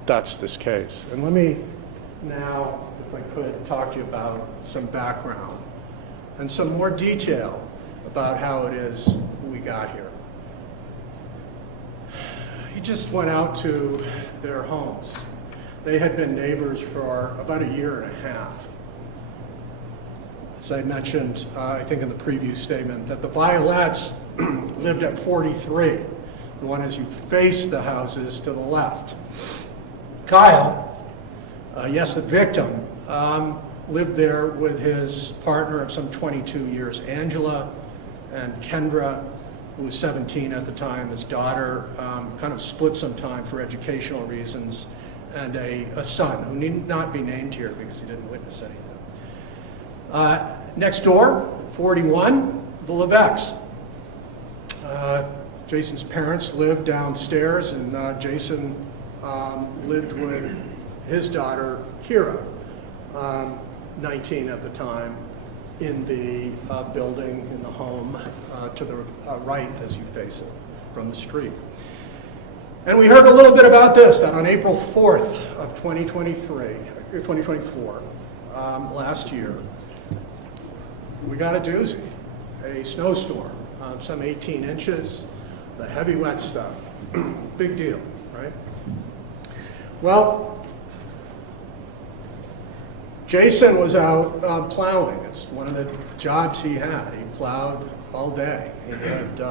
That's this case. And let me now, if I could, talk to you about some background and some more detail about how it is we got here. He just went out to their homes. They had been neighbors for about a year and a half. As I mentioned, I think in the previous statement, that the Violettes lived at 43, the one as you face the houses to the left. Kyle, yes, the victim, lived there with his partner of some 22 years, Angela, and Kyndra, who was 17 at the time. His daughter kind of split some time for educational reasons, and a son who need not be named here because he didn't witness anything. Next door, 41, the Levesques. Jason's parents lived downstairs, and Jason lived with his daughter, Kyndra, 19 at the time, in the building, in the home to the right as you face it from the street. And we heard a little bit about this, that on April 4th of 2024, last year, we got a doozy, a snowstorm, some 18 inches, the heavy wet stuff. Big deal, right? Well, Jason was out plowing. It's one of the jobs he had. He plowed all day. He had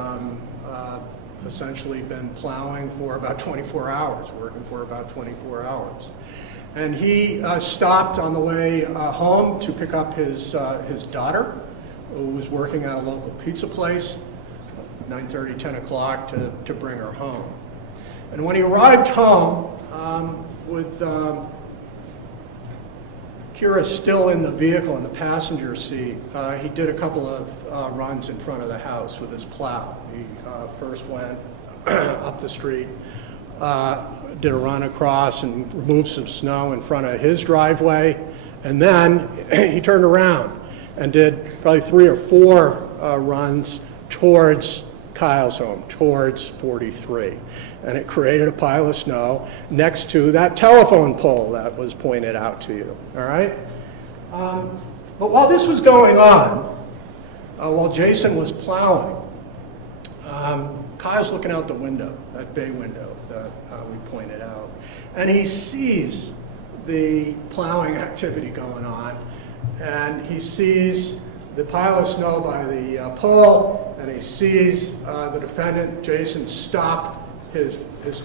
essentially been plowing for about 24 hours, working for about 24 hours. And he stopped on the way home to pick up his daughter, who was working at a local pizza place, 9:30, 10 o'clock, to bring her home. And when he arrived home with Kyndra still in the vehicle in the passenger seat, he did a couple of runs in front of the house with his plow. He first went up the street, did a run across and removed some snow in front of his driveway, and then he turned around and did probably 3 or 4 runs towards Kyle's home, towards 43. And it created a pile of snow next to that telephone pole that was pointed out to you, all right? But while this was going on, while Jason was plowing, Kyle's looking out the window, that bay window that we pointed out, and he sees the plowing activity going on, and he sees the pile of snow by the pole, and he sees the defendant, Jason, stop his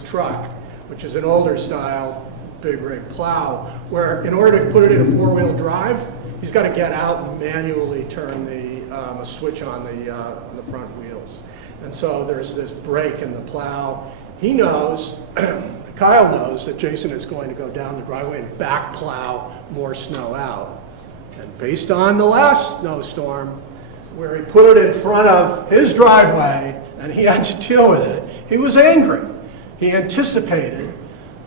truck, which is an older style big rig plow, where in order to put it in a 4-wheel drive, he's got to get out and manually turn a switch on the front wheels. And so there's this break in the plow. He knows, Kyle knows, that Jason is going to go down the driveway and back plow more snow out. And based on the last snowstorm, where he put it in front of his driveway and he had to deal with it, he was angry. He anticipated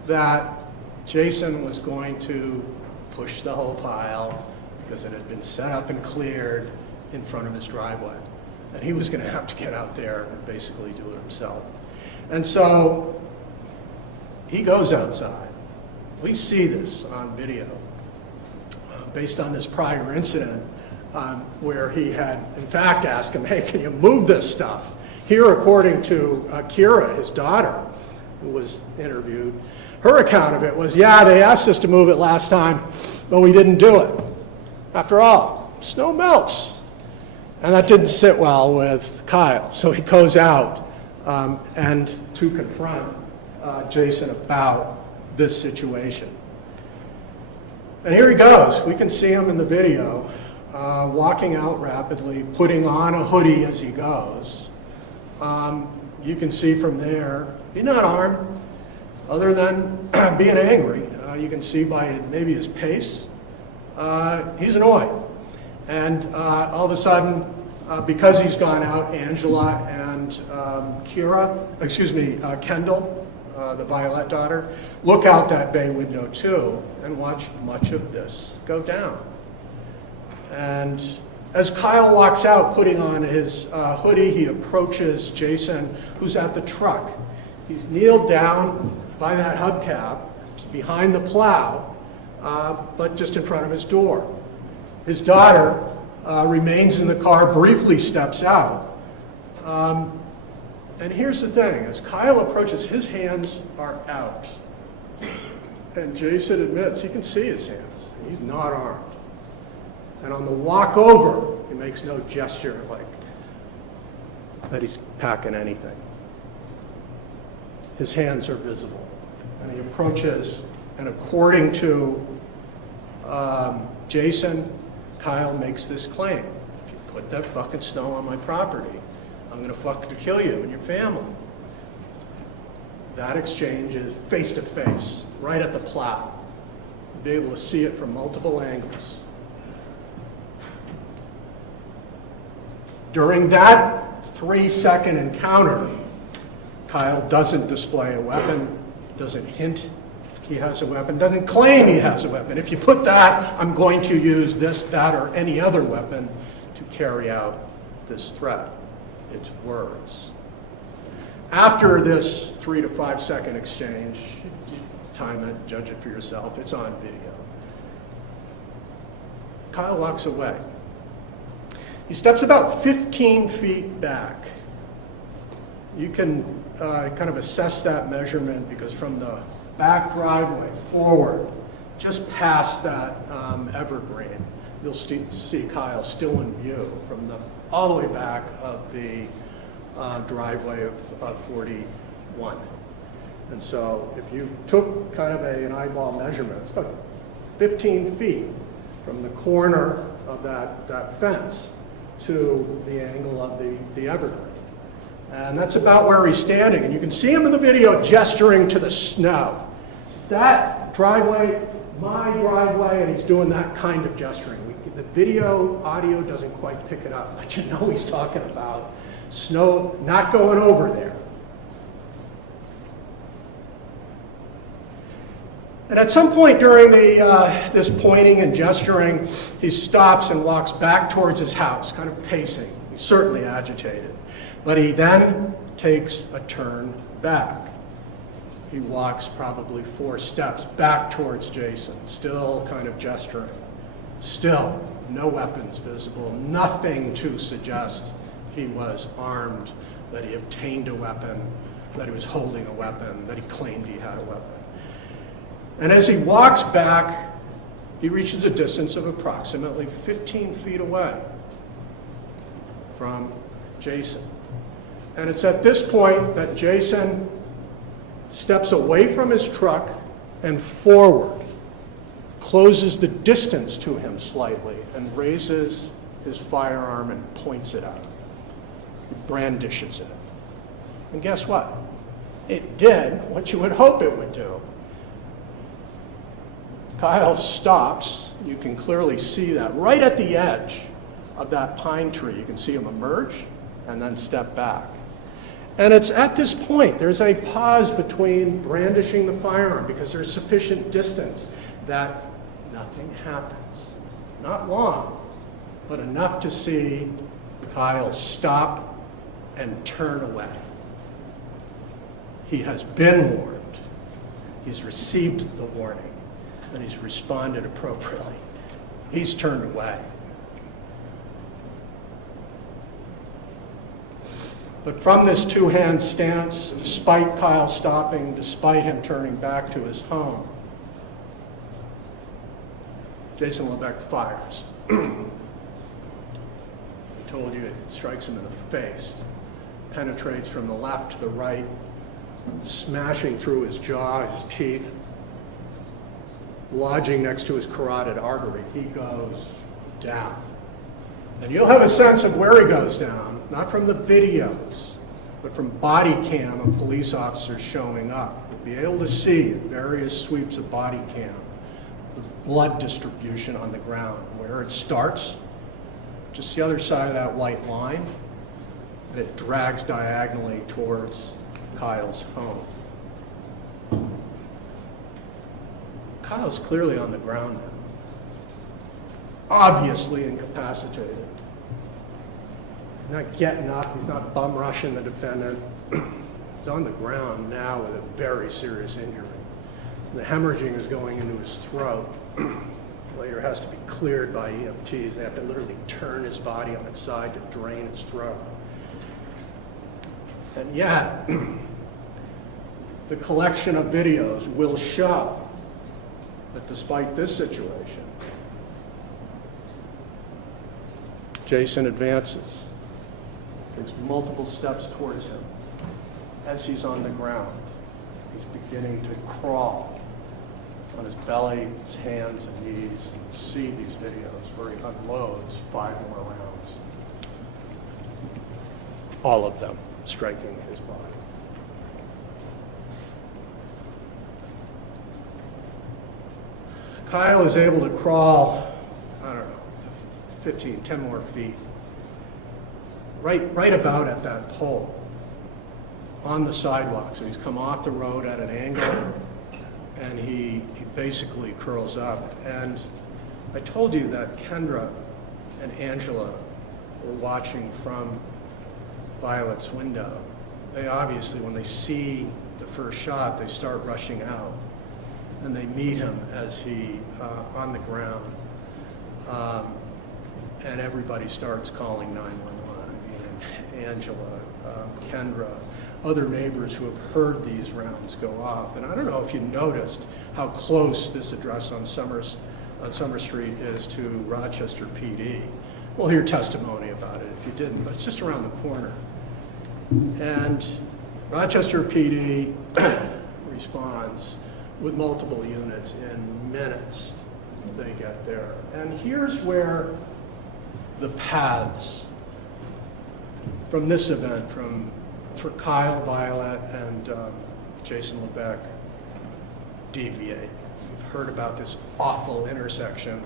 that Jason was going to push the whole pile because it had been set up and cleared in front of his driveway. And he was going to have to get out there and basically do it himself. And so he goes outside. We see this on video based on this prior incident where he had, in fact, asked him, hey, can you move this stuff? Here, according to Kyndra, his daughter, who was interviewed, her account of it was, yeah, they asked us to move it last time, but we didn't do it. After all, snow melts. And that didn't sit well with Kyle. So he goes out and to confront Jason about this situation. And here he goes. We can see him in the video, walking out rapidly, putting on a hoodie as he goes. You can see from there, he's not armed, other than being angry. You can see by maybe his pace, he's annoyed. And all of a sudden, because he's gone out, Angela and Kendall, the Violette daughter, look out that bay window too and watch much of this go down. And as Kyle walks out putting on his hoodie, he approaches Jason, who's at the truck. He's kneeled down by that hubcap, behind the plow, but just in front of his door. His daughter remains in the car, briefly steps out. And here's the thing, as Kyle approaches, his hands are out. And Jason admits he can see his hands. He's not armed. And on the walk over, he makes no gesture like that he's packing anything. His hands are visible. And he approaches, and according to Jason, Kyle makes this claim. If you put that fucking snow on my property, I'm gonna fucking kill you and your family. That exchange is face to face, right at the plow. You'll be able to see it from multiple angles. During that 3-second encounter, Kyle doesn't display a weapon, doesn't hint he has a weapon, doesn't claim he has a weapon. If you put that, I'm going to use this, that, or any other weapon to carry out this threat. It's words. After this 3 to 5 second exchange, you time it, judge it for yourself, it's on video. Kyle walks away. He steps about 15 feet back. You can kind of assess that measurement because from the back driveway forward, just past that evergreen, you'll see Kyle still in view from all the way back of the driveway of 41. And so if you took kind of an eyeball measurement, it's about 15 feet from the corner of that fence to the angle of the evergreen. And that's about where he's standing. And you can see him in the video gesturing to the snow. That driveway, my driveway, and he's doing that kind of gesturing. The video audio doesn't quite pick it up, but you know he's talking about snow not going over there. And at some point during this pointing and gesturing, he stops and walks back towards his house, kind of pacing. He's certainly agitated. But he then takes a turn back. He walks probably 4 steps back towards Jason, still kind of gesturing. Still, no weapons visible, nothing to suggest he was armed, that he obtained a weapon, that he was holding a weapon, that he claimed he had a weapon. And as he walks back, he reaches a distance of approximately 15 feet away from Jason. And it's at this point that Jason steps away from his truck and forward, closes the distance to him slightly, and raises his firearm and points it out. He brandishes it. And guess what? It did what you would hope it would do. Kyle stops. You can clearly see that right at the edge of that pine tree. You can see him emerge and then step back. And it's at this point, there's a pause between brandishing the firearm because there's sufficient distance that nothing happens. Not long, but enough to see Kyle stop and turn away. He has been warned. He's received the warning, and he's responded appropriately. He's turned away. But from this two-hand stance, despite Kyle stopping, despite him turning back to his home, Jason Levesque fires. I told you it strikes him in the face, penetrates from the left to the right, smashing through his jaw, his teeth, lodging next to his carotid artery. He goes down. And you'll have a sense of where he goes down, not from the videos, but from body cam of police officers showing up. You'll be able to see in various sweeps of body cam the blood distribution on the ground, where it starts, just the other side of that white line, and it drags diagonally towards Kyle's home. Kyle's clearly on the ground now. Obviously incapacitated. He's not getting up, he's not bum rushing the defendant. He's on the ground now with a very serious injury. The hemorrhaging is going into his throat. Later has to be cleared by EMTs. They have to literally turn his body on its side to drain his throat. And yet, the collection of videos will show that despite this situation, Jason advances, takes multiple steps towards him. As he's on the ground, he's beginning to crawl on his belly, his hands and knees. You can see these videos where he unloads 5 more rounds. All of them striking his body. Kyle is able to crawl, I don't know, 15, 10 more feet, right about at that pole on the sidewalk. So he's come off the road at an angle, and he basically curls up. And I told you that Kyndra and Angela were watching from Violette's window. They obviously, when they see the first shot, they start rushing out, and they meet him as he on the ground, and everybody starts calling 911. I mean, Angela, Kyndra, other neighbors who have heard these rounds go off. And I don't know if you noticed how close this address on Summer Street is to Rochester PD. We'll hear testimony about it if you didn't, but it's just around the corner. And Rochester PD responds with multiple units in minutes. They get there. And here's where the paths from this event, for Kyle, Violette, and Jason Levesque, deviate. We've heard about this awful intersection.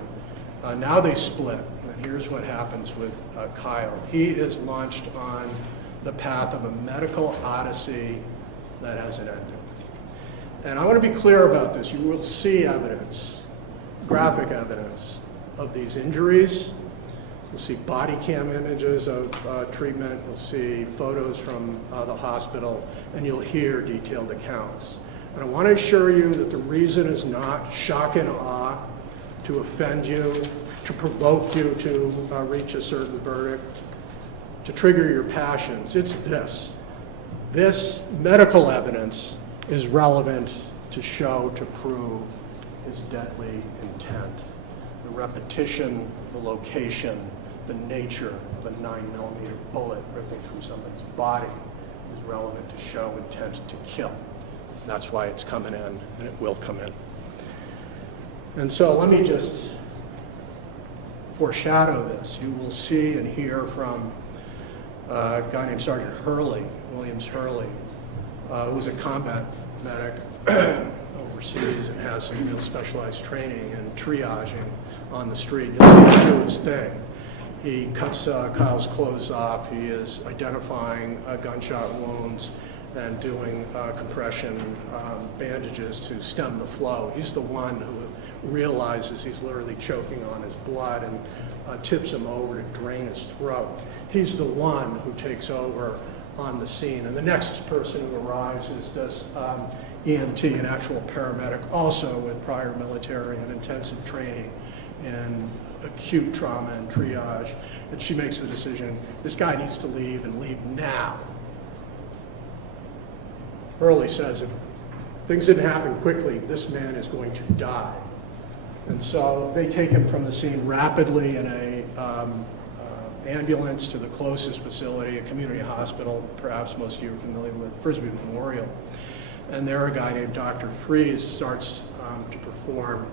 Now they split, and here's what happens with Kyle. He is launched on the path of a medical odyssey that has an ending. And I want to be clear about this. You will see evidence, graphic evidence of these injuries. You'll see body cam images of treatment. You'll see photos from the hospital, and you'll hear detailed accounts. And I want to assure you that the reason is not shock and awe to offend you, to provoke you to reach a certain verdict, to trigger your passions. It's this. This medical evidence is relevant to show, to prove his deadly intent. The repetition, the location, the nature of a 9mm bullet ripping through somebody's body is relevant to show intent to kill. That's why it's coming in, and it will come in. And so let me just foreshadow this. You will see and hear from a guy named Sergeant Hurley, Williams Hurley, who's a combat medic overseas and has some real specialized training in triaging on the street. You'll see him do his thing. He cuts Kyle's clothes off. He is identifying gunshot wounds and doing compression bandages to stem the flow. He's the one who realizes he's literally choking on his blood and tips him over to drain his throat. He's the one who takes over on the scene. And the next person who arrives is this EMT, an actual paramedic, also with prior military and intensive training in acute trauma and triage. And she makes the decision, this guy needs to leave and leave now. Hurley says, if things didn't happen quickly, this man is going to die. And so they take him from the scene rapidly in a ambulance to the closest facility, a community hospital, perhaps most of you are familiar with, Frisbee Memorial. And there a guy named Dr. Freeze starts to perform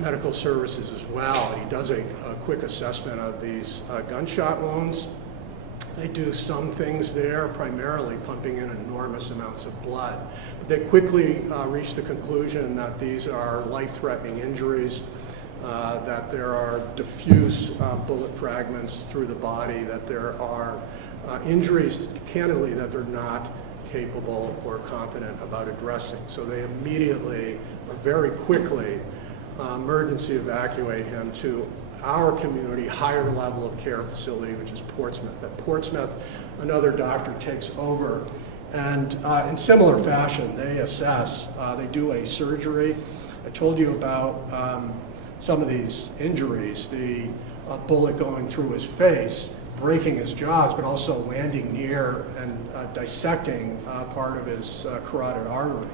medical services as well. And he does a quick assessment of these gunshot wounds. They do some things there, primarily pumping in enormous amounts of blood. But they quickly reach the conclusion that these are life-threatening injuries, that there are diffuse bullet fragments through the body, that there are injuries, candidly, that they're not capable or competent about addressing. So they immediately, or very quickly, emergency evacuate him to our community higher level of care facility, which is Portsmouth. At Portsmouth, another doctor takes over, and in similar fashion, they assess, they do a surgery. I told you about some of these injuries, the bullet going through his face, breaking his jaws, but also landing near and dissecting part of his carotid artery.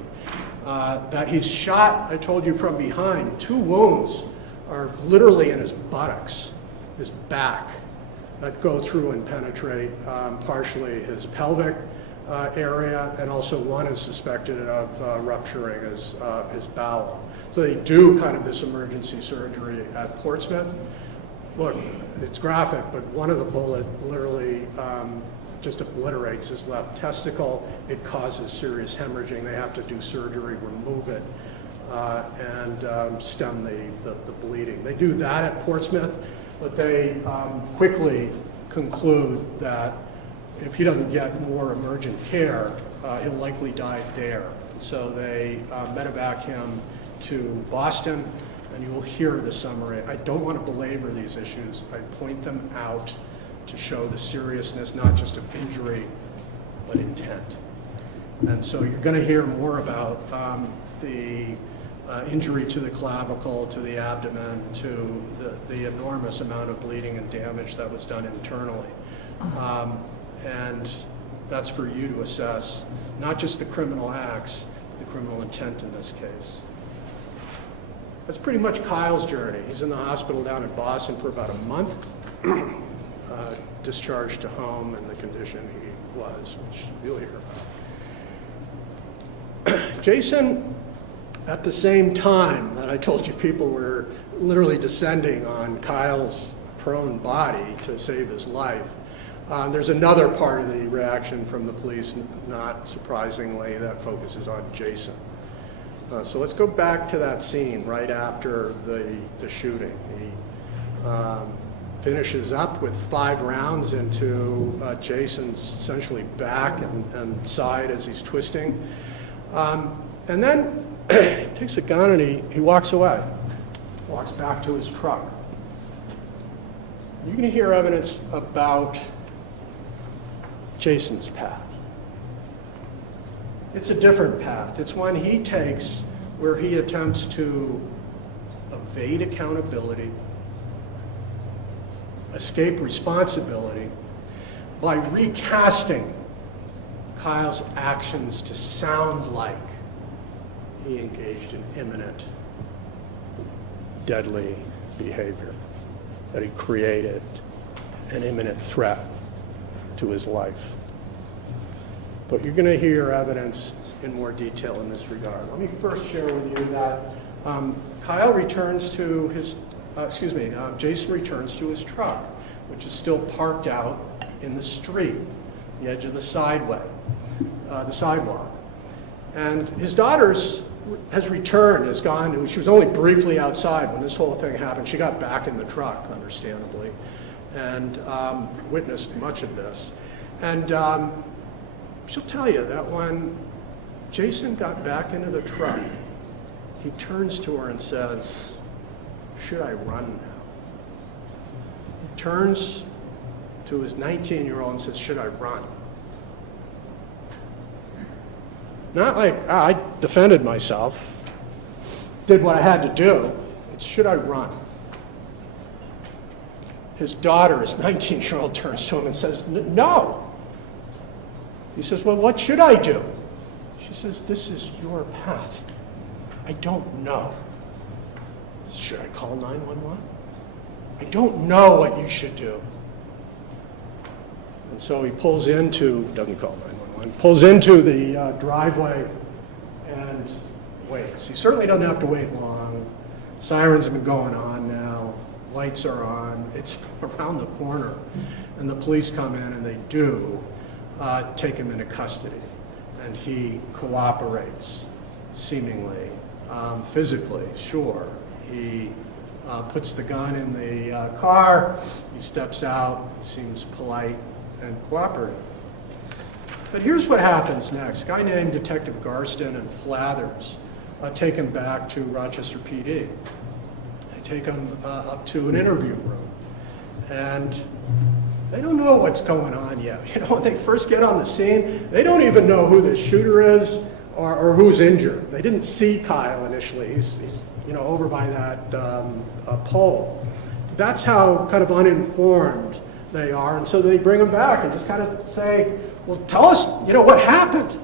That he's shot, I told you, from behind. 2 wounds are literally in his buttocks, his back, that go through and penetrate partially his pelvic area, and also one is suspected of rupturing his bowel. So they do kind of this emergency surgery at Portsmouth. Look, it's graphic, but one of the bullet literally just obliterates his left testicle. It causes serious hemorrhaging. They have to do surgery, remove it, and stem the bleeding. They do that at Portsmouth, but they quickly conclude that if he doesn't get more emergent care, he'll likely die there. So they medevac him to Boston, and you will hear the summary. I don't want to belabor these issues. I point them out to show the seriousness, not just of injury, but intent. And so you're going to hear more about the injury to the clavicle, to the abdomen, to the enormous amount of bleeding and damage that was done internally. And that's for you to assess, not just the criminal acts, the criminal intent in this case. That's pretty much Kyle's journey. He's in the hospital down in Boston for about a month, discharged to home in the condition he was, which you'll hear about. Jason, at the same time that I told you people were literally descending on Kyle's prone body to save his life, there's another part of the reaction from the police, not surprisingly, that focuses on Jason. So let's go back to that scene right after the shooting. He finishes up with 5 rounds into Jason's essentially back and side as he's twisting. And then he takes a gun and he walks away, walks back to his truck. You're going to hear evidence about Jason's path. It's a different path. It's one he takes where he attempts to evade accountability, escape responsibility by recasting Kyle's actions to sound like he engaged in imminent, deadly behavior, that he created an imminent threat to his life. But you're going to hear evidence in more detail in this regard. Let me first share with you that Kyle returns to his, Jason returns to his truck, which is still parked out in the street, the edge of the sidewalk. And his daughter's has returned, has gone. She was only briefly outside when this whole thing happened. She got back in the truck, understandably, and witnessed much of this. And she'll tell you that when Jason got back into the truck, he turns to her and says, "Should I run now?" He turns to his 19-year-old and says, "Should I run?" Not like, I defended myself, did what I had to do. It's, should I run? His daughter, his 19-year-old, turns to him and says, "No." He says, "Well, what should I do?" She says, "This is your path. I don't know." "Should I call 911? I don't know what you should do." And so he pulls into, doesn't call 911, pulls into the driveway and waits. He certainly doesn't have to wait long. Sirens have been going on now. Lights are on. It's around the corner. And the police come in and they do take him into custody. And he cooperates, seemingly, physically, sure. He puts the gun in the car. He steps out, seems polite and cooperative. But here's what happens next. A guy named Detective Garston and Flathers take him back to Rochester PD. They take him up to an interview room. And they don't know what's going on yet. You know, when they first get on the scene, they don't even know who the shooter is or who's injured. They didn't see Kyle initially. He's over by that pole. That's how kind of uninformed they are. And so they bring him back and just kind of say, well, tell us, what happened?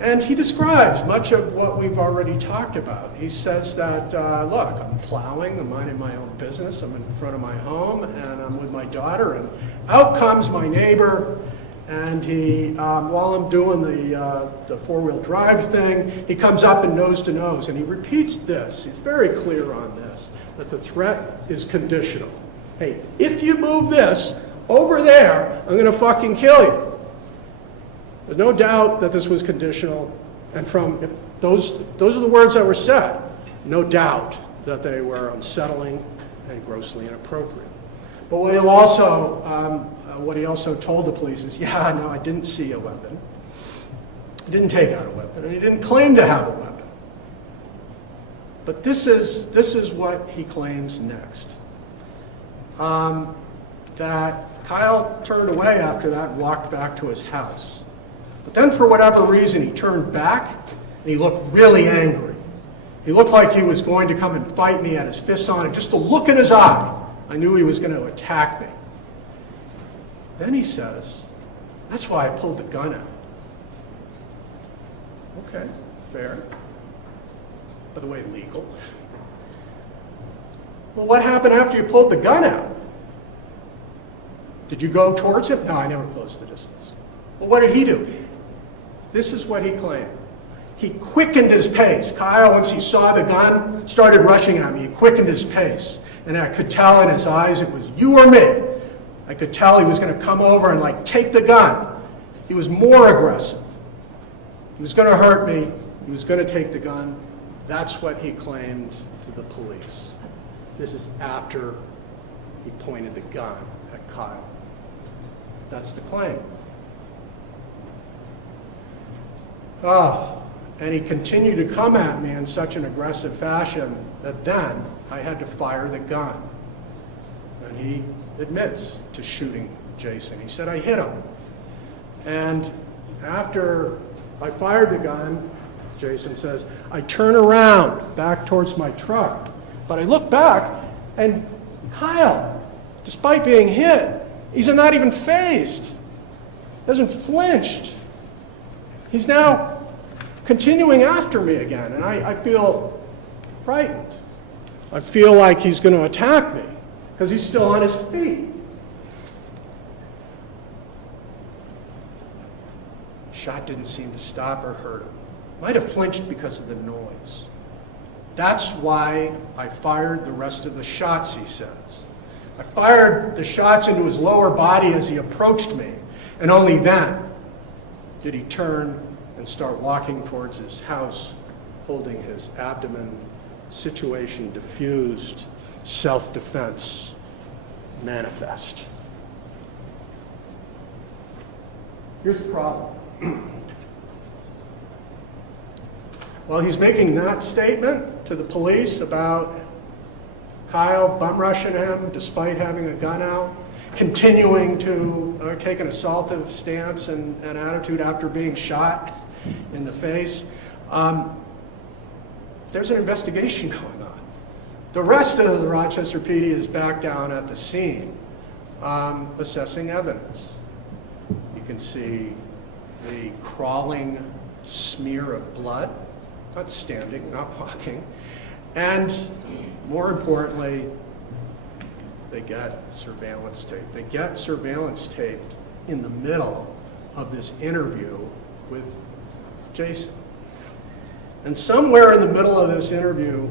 And he describes much of what we've already talked about. He says that, look, I'm plowing, I'm minding my own business, I'm in front of my home, and I'm with my daughter, and out comes my neighbor, and he, while I'm doing the four-wheel drive thing, he comes up and nose to nose, and he repeats this. He's very clear on this, that the threat is conditional. Hey, if you move this over there, I'm going to fucking kill you. There's no doubt that this was conditional, and those are the words that were said. No doubt that they were unsettling and grossly inappropriate. But what he also told the police is, yeah, no, I didn't see a weapon. I didn't take out a weapon, and he didn't claim to have a weapon. But this is what he claims next. That Kyle turned away after that and walked back to his house. But then for whatever reason, he turned back and he looked really angry. He looked like he was going to come and fight me, had his fists on, and just the look in his eye, I knew he was going to attack me. Then he says, that's why I pulled the gun out. Okay, fair. By the way, legal. Well, what happened after you pulled the gun out? Did you go towards him? No, I never closed the distance. Well, what did he do? This is what he claimed. He quickened his pace. Kyle, once he saw the gun, started rushing at me. He quickened his pace. And I could tell in his eyes it was you or me. I could tell he was going to come over and take the gun. He was more aggressive. He was going to hurt me. He was going to take the gun. That's what he claimed to the police. This is after he pointed the gun at Kyle. That's the claim. Oh, and he continued to come at me in such an aggressive fashion that then I had to fire the gun. And he admits to shooting Jason. He said, I hit him. And after I fired the gun, Jason says, I turn around back towards my truck. But I look back, and Kyle, despite being hit, he's not even fazed. Hasn't flinched. He's now continuing after me again, and I feel frightened. I feel like he's going to attack me because he's still on his feet. Shot didn't seem to stop or hurt him. Might have flinched because of the noise. That's why I fired the rest of the shots, he says. I fired the shots into his lower body as he approached me, and only then did he turn and start walking towards his house, holding his abdomen, situation diffused, self-defense manifest. Here's the problem. While he's making that statement to the police about Kyle bum rushing him despite having a gun out, continuing to take an assaultive stance and attitude after being shot in the face, there's an investigation going on. The rest of the Rochester PD is back down at the scene, assessing evidence. You can see the crawling smear of blood, not standing, not walking, and more importantly, they get surveillance tape. They get surveillance tape in the middle of this interview with Jason. And somewhere in the middle of this interview,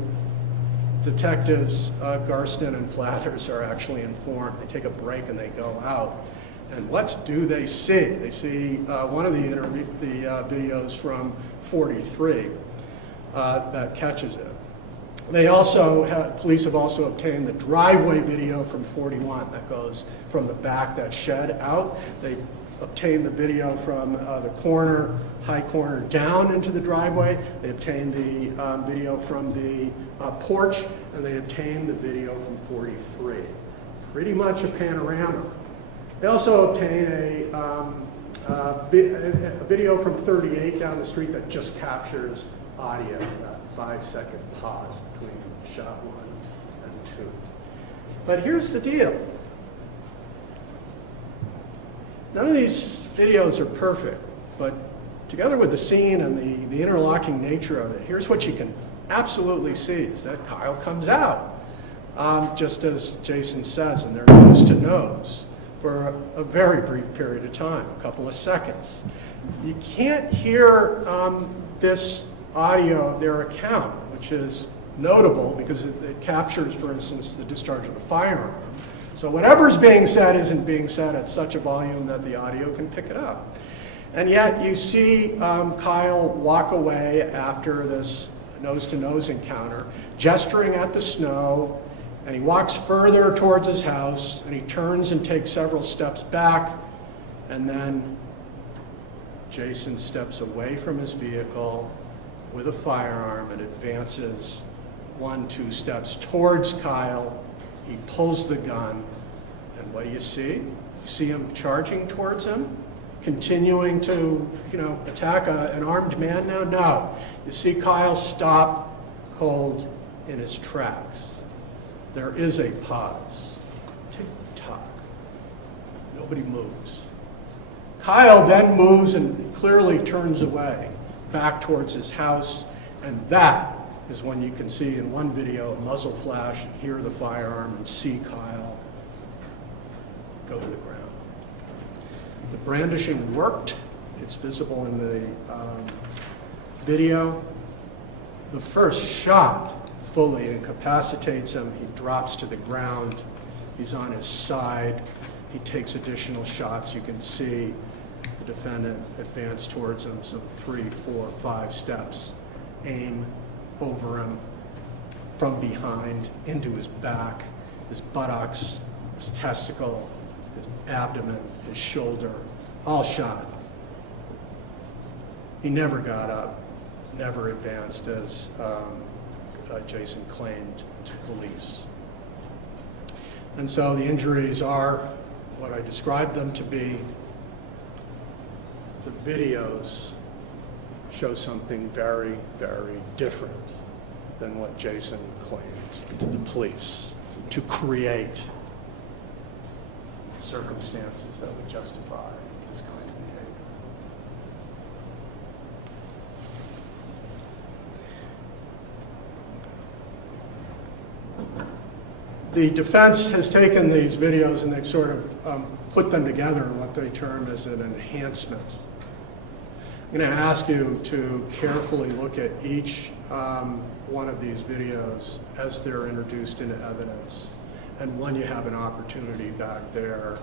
detectives Garston and Flathers are actually informed. They take a break and they go out. And what do they see? They see one of the videos from 43 that catches it. Police have also obtained the driveway video from 41 that goes from the back, that shed out. They obtained the video from the corner, high corner down into the driveway. They obtained the video from the porch, and they obtained the video from 43. Pretty much a panorama. They also obtained a video from 38 down the street that just captures audio, that 5-second pause between shot 1 and 2. But here's the deal. None of these videos are perfect, but together with the scene and the interlocking nature of it, here's what you can absolutely see, is that Kyle comes out, just as Jason says, and they're nose to nose for a very brief period of time, a couple of seconds. You can't hear this audio of their account, which is notable because it captures, for instance, the discharge of a firearm. So whatever's being said isn't being said at such a volume that the audio can pick it up. And yet you see Kyle walk away after this nose-to-nose encounter, gesturing at the snow, and he walks further towards his house, and he turns and takes several steps back, and then Jason steps away from his vehicle with a firearm and advances 1-2 steps towards Kyle. He pulls the gun, and what do you see? You see him charging towards him, continuing to, attack an armed man now? No. You see Kyle stop cold in his tracks. There is a pause. Tick-tock. Nobody moves. Kyle then moves and clearly turns away, back towards his house, and that is when you can see in one video a muzzle flash and hear the firearm and see Kyle go to the ground. The brandishing worked. It's visible in the video. The first shot fully incapacitates him. He drops to the ground. He's on his side. He takes additional shots. You can see the defendant advance towards him, some 3, 4, 5 steps, aim over him from behind into his back, his buttocks, his testicle, his abdomen, his shoulder, all shot. He never got up, never advanced, as Jason claimed to police. And so the injuries are what I described them to be. The videos show something very, very different than what Jason claimed to the police, to create circumstances that would justify this kind of behavior. The defense has taken these videos and they've sort of put them together in what they term as an enhancement. I'm going to ask you to carefully look at each one of these videos as they're introduced into evidence. And when you have an opportunity back there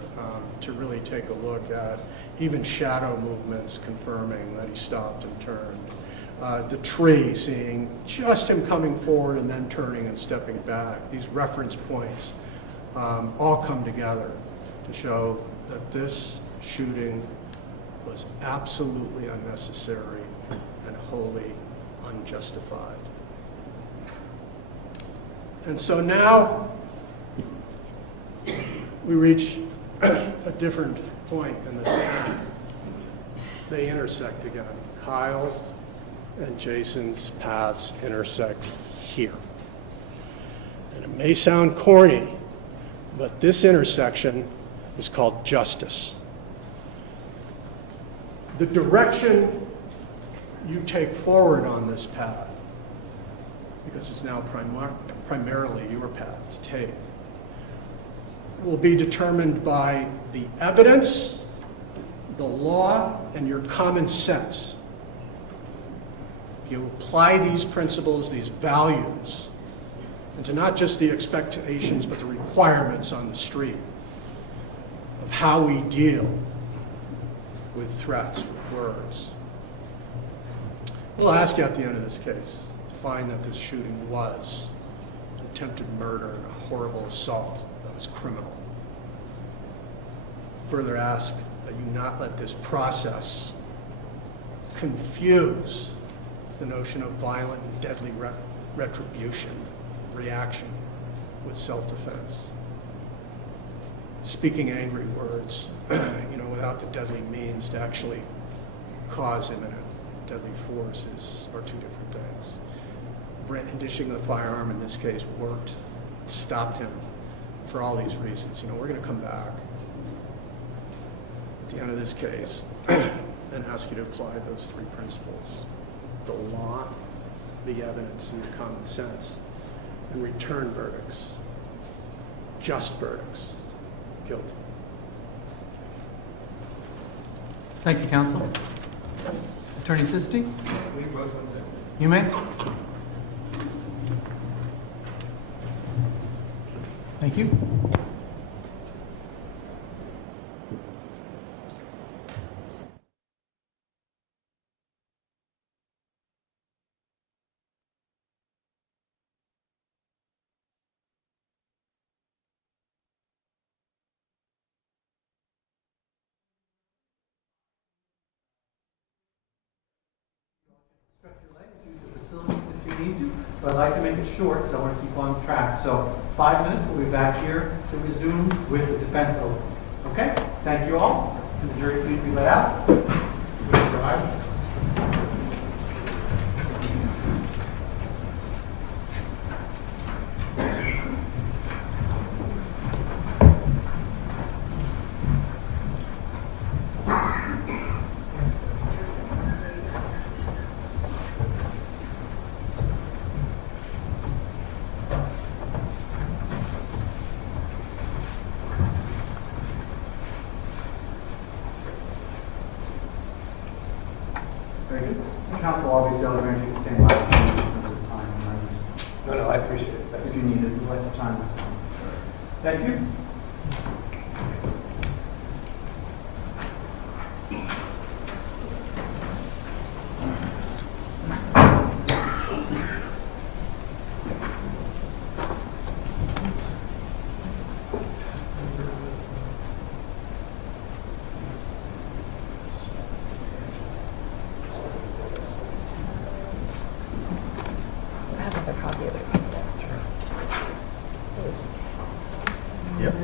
to really take a look at even shadow movements confirming that he stopped and turned. The tree, seeing just him coming forward and then turning and stepping back. These reference points all come together to show that this shooting was absolutely unnecessary and wholly unjustified. And so now we reach a different point in this path. They intersect again. Kyle and Jason's paths intersect here. And it may sound corny, but this intersection is called justice. The direction you take forward on this path, because it's now primarily your path to take, will be determined by the evidence, the law, and your common sense. You apply these principles, these values, and to not just the expectations, but the requirements on the street of how we deal with threats, with words. We'll ask you at the end of this case to find that this shooting was attempted murder and a horrible assault that was criminal. Further ask that you not let this process confuse the notion of violent and deadly retribution, reaction with self-defense. Speaking angry words, without the deadly means to actually cause imminent deadly force are two different things. Brandishing the firearm in this case worked, stopped him for all these reasons. We're going to come back at the end of this case and ask you to apply those three principles: the law, the evidence, and your common sense, and return verdicts, just verdicts, guilty. Thank you, counsel. Attorney Sisti? You may. Thank you. Stretch your legs, use the facilities if you need to, but I'd like to make it short, so I want to keep on track. So 5 minutes, we'll be back here to resume with the defense oath. Okay? Thank you all. Can the jury please be let out? Very good. Counsel, obviously, I'll grant you the same time. No, I appreciate it. If you need it, we'll let the time. Thank you. Yep.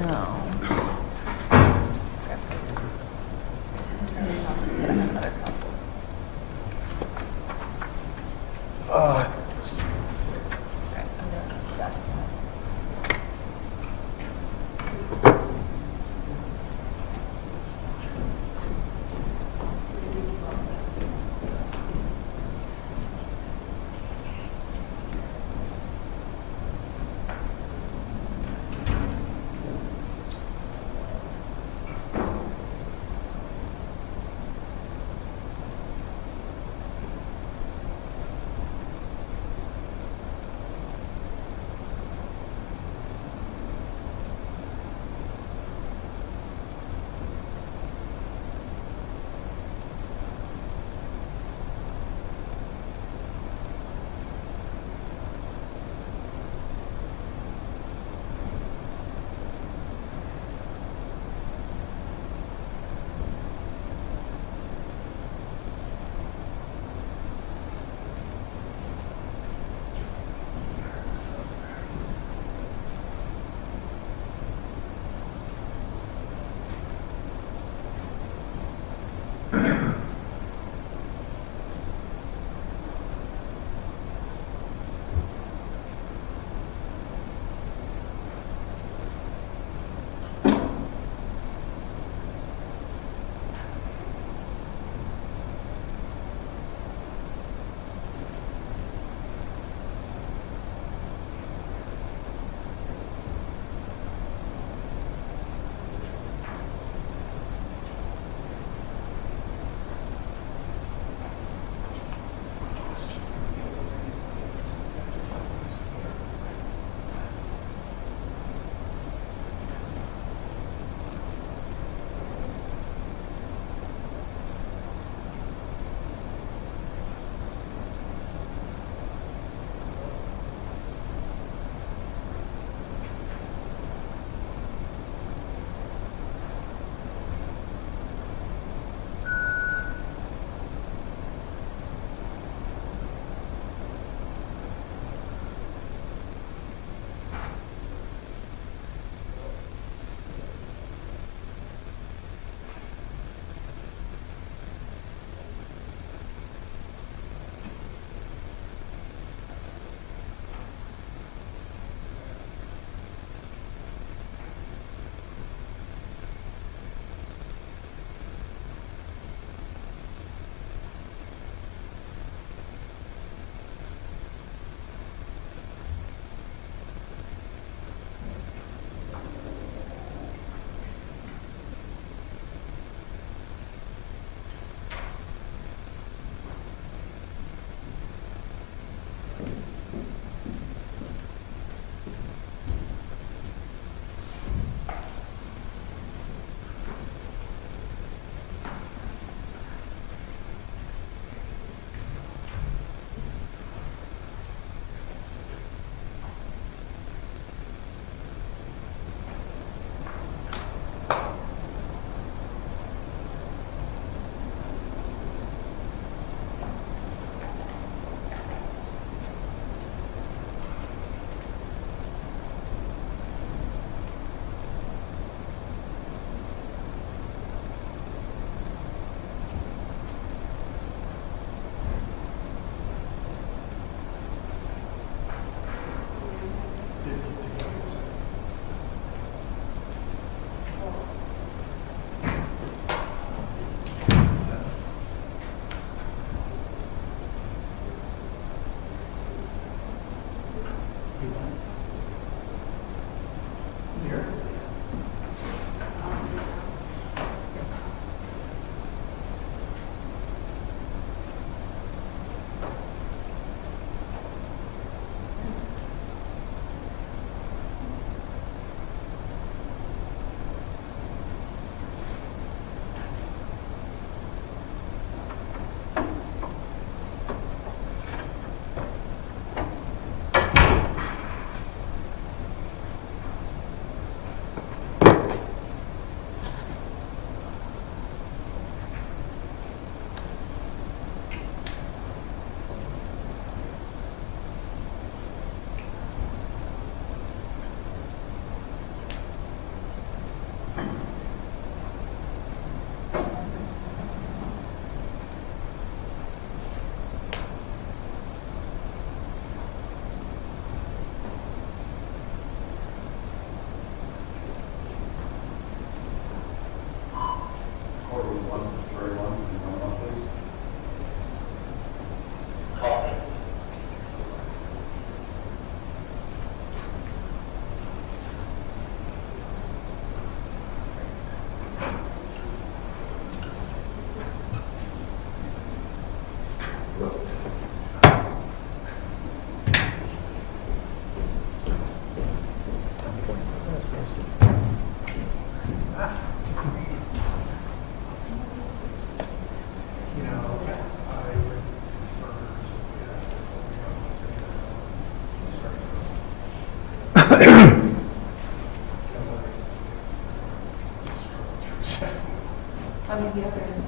I mean, the other end.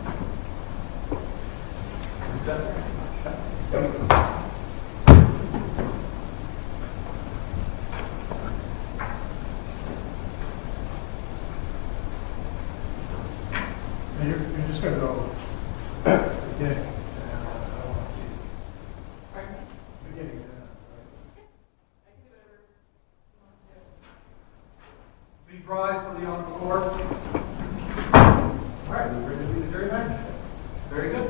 And you're just going to go beginning. Beginning. Please rise for the honorable court. All right, we ready to do the jury match? Very good.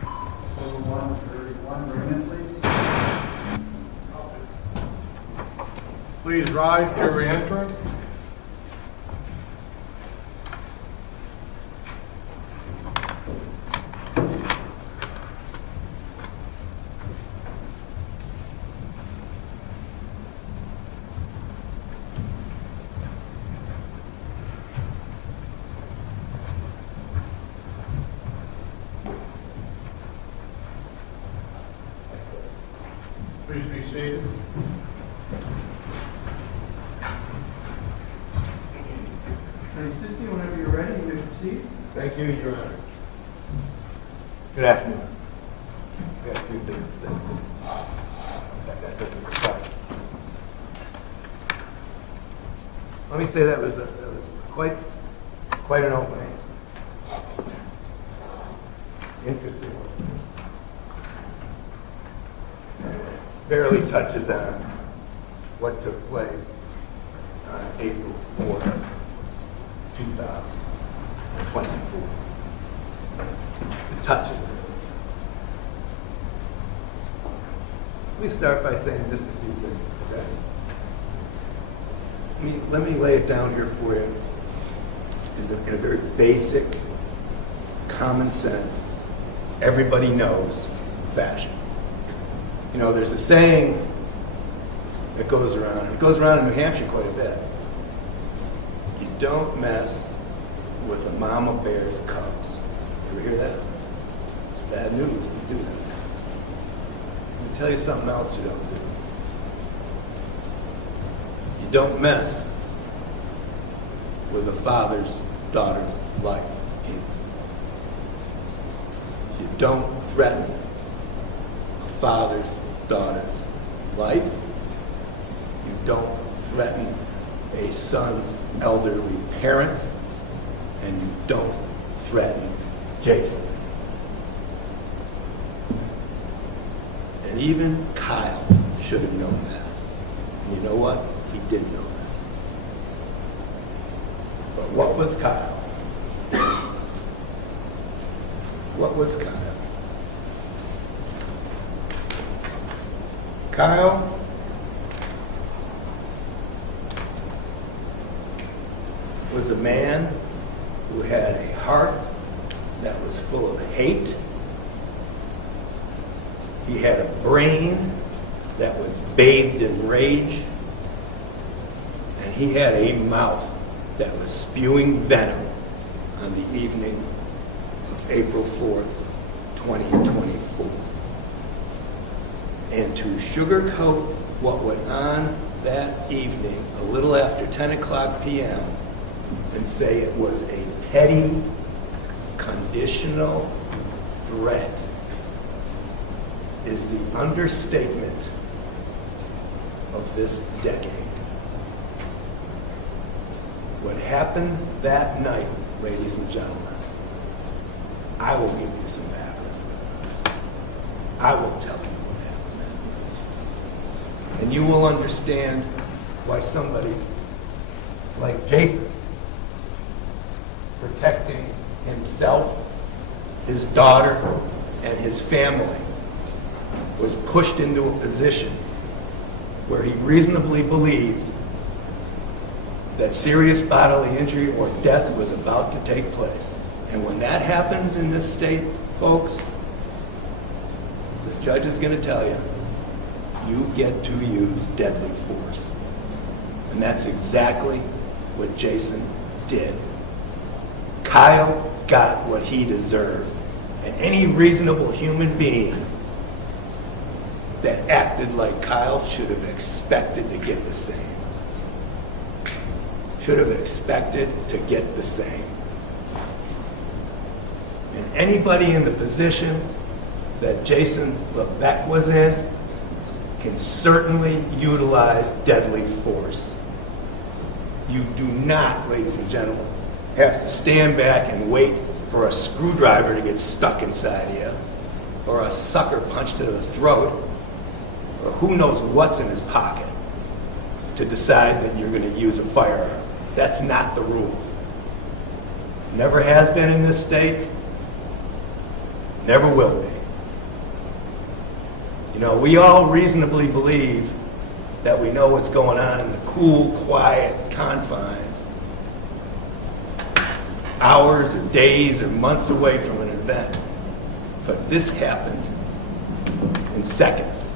Total 131, bring in, please. Please rise, jury entering. Please be seated. And Sisti, whenever you're ready, you may proceed. Thank you, Your Honor. Good afternoon. I got a few things to say. That doesn't surprise me. Let me say that was quite an opening. Interesting. Barely touches on what took place on April 4th, 2024. It touches it. Let me start by saying just a few things, okay? Let me lay it down here for you in a very basic, common sense, everybody knows fashion. You know, there's a saying that goes around, it goes around in New Hampshire quite a bit. You don't mess with a mama bear's cubs. You ever hear that? It's bad news if you do that. Let me tell you something else you don't do. You don't mess with a father's daughter's life either. You don't threaten a father's daughter's life. You don't threaten a son's elderly parents, and you don't threaten Jason. And even Kyle should have known that. And you know what? He did know that. But what was Kyle? What was Kyle? Kyle was a man who had a heart that was full of hate. He had a brain that was bathed in rage. And he had a mouth that was spewing venom on the evening of April 4th, 2024. And to sugarcoat what went on that evening, a little after 10 o'clock p.m., and say it was a petty, conditional threat is the understatement of this decade. What happened that night, ladies and gentlemen, I will give you some background. I will tell you what happened. And you will understand why somebody like Jason, protecting himself, his daughter, and his family, was pushed into a position where he reasonably believed that serious bodily injury or death was about to take place. And when that happens in this state, folks, the judge is going to tell you, you get to use deadly force. And that's exactly what Jason did. Kyle got what he deserved. And any reasonable human being that acted like Kyle should have expected to get the same. Should have expected to get the same. anybody in the position that Jason Levesque was in can certainly utilize deadly force. You do not, ladies and gentlemen, have to stand back and wait for a screwdriver to get stuck inside you, or a sucker punch to the throat, or who knows what's in his pocket to decide that you're going to use a firearm. That's not the rule. Never has been in this state, never will be. You know, we all reasonably believe that we know what's going on in the cool, quiet confines, hours or days or months away from an event. But this happened in seconds.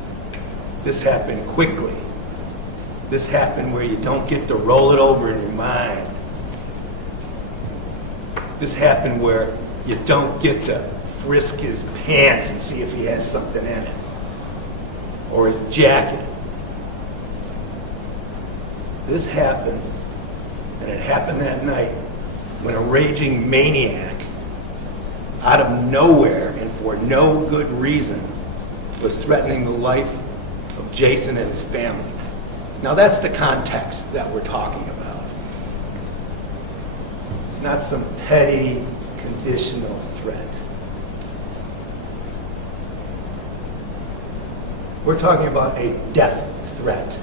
This happened quickly. This happened where you don't get to roll it over in your mind. This happened where you don't get to frisk his pants and see if he has something in it, or his jacket. This happens, and it happened that night, when a raging maniac, out of nowhere and for no good reason, was threatening the life of Jason and his family. Now that's the context that we're talking about. Not some petty, conditional threat. We're talking about a death threat.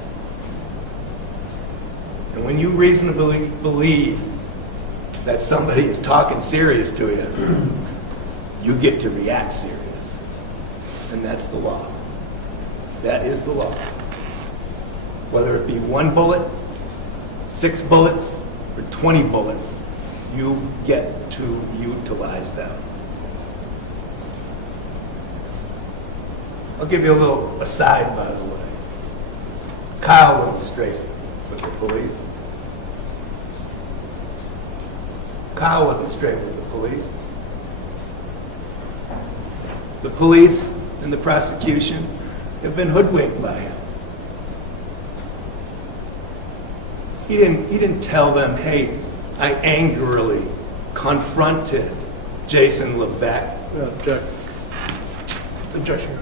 And when you reasonably believe that somebody is talking serious to you, you get to react serious. And that's the law. That is the law. Whether it be 1 bullet, 6 bullets, or 20 bullets, you get to utilize them. I'll give you a little aside, by the way. Kyle wasn't straight with the police. Kyle wasn't straight with the police. The police and the prosecution have been hoodwinked by him. He didn't tell them, hey, I angrily confronted Jason Levesque. Object. Objection.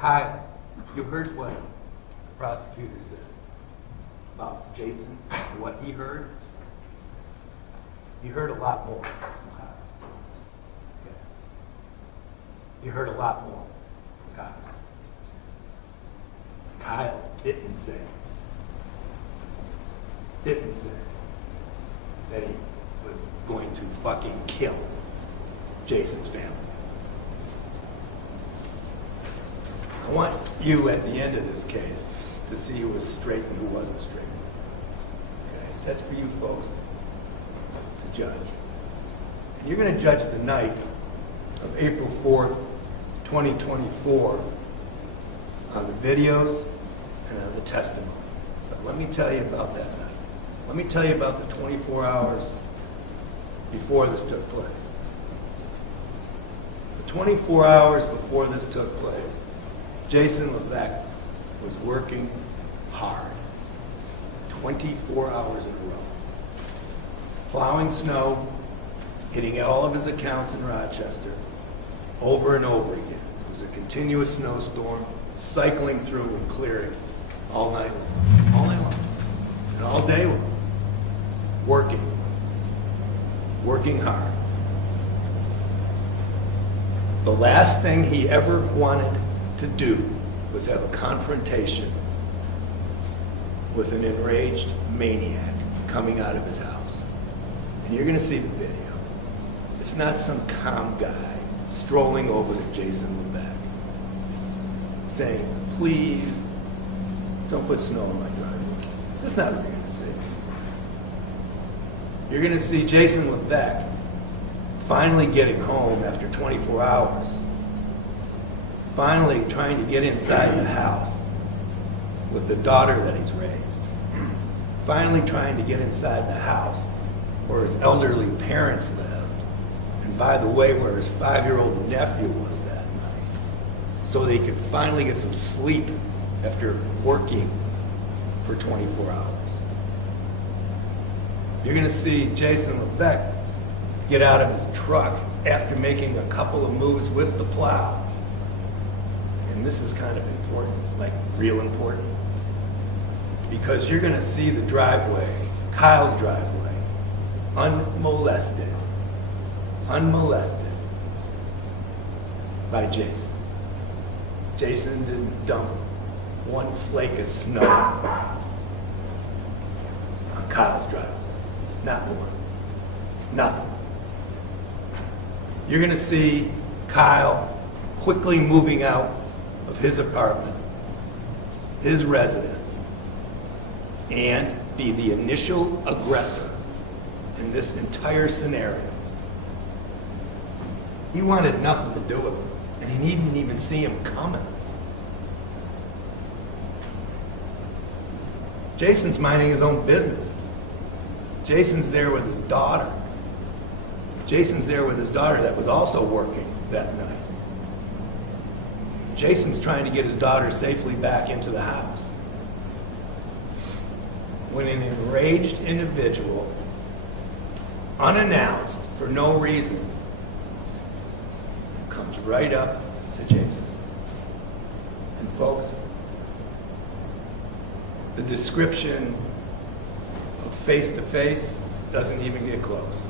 Kyle, you heard what the prosecutor said about Jason and what he heard? You heard a lot more from Kyle. Okay. You heard a lot more from Kyle. Kyle didn't say that he was going to fucking kill Jason's family. I want you at the end of this case to see who was straight and who wasn't straight. Okay? That's for you folks to judge. And you're going to judge the night of April 4th, 2024 on the videos and on the testimony. But let me tell you about that night. Let me tell you about the 24 hours before this took place. The 24 hours before this took place, Jason Levesque was working hard, 24 hours in a row, plowing snow, hitting all of his accounts in Rochester over and over again. It was a continuous snowstorm, cycling through and clearing all night long, and all day long, working hard. The last thing he ever wanted to do was have a confrontation with an enraged maniac coming out of his house. And you're going to see the video. It's not some calm guy strolling over to Jason Levesque saying, please, don't put snow on my driveway. That's not what you're going to see. You're going to see Jason Levesque finally getting home after 24 hours, finally trying to get inside the house with the daughter that he's raised, finally trying to get inside the house where his elderly parents lived, and by the way, where his 5-year-old nephew was that night, so that he could finally get some sleep after working for 24 hours. You're going to see Jason Levesque get out of his truck after making a couple of moves with the plow. And this is kind of important, like real important, because you're going to see the driveway, Kyle's driveway, unmolested by Jason. Jason didn't dump one flake of snow on Kyle's driveway. Not one. Nothing. You're going to see Kyle quickly moving out of his apartment, his residence, and be the initial aggressor in this entire scenario. He wanted nothing to do with him, and he didn't even see him coming. Jason's minding his own business. Jason's there with his daughter. Jason's there with his daughter that was also working that night. Jason's trying to get his daughter safely back into the house, when an enraged individual, unannounced for no reason, comes right up to Jason. And folks, the description of face-to-face doesn't even get close.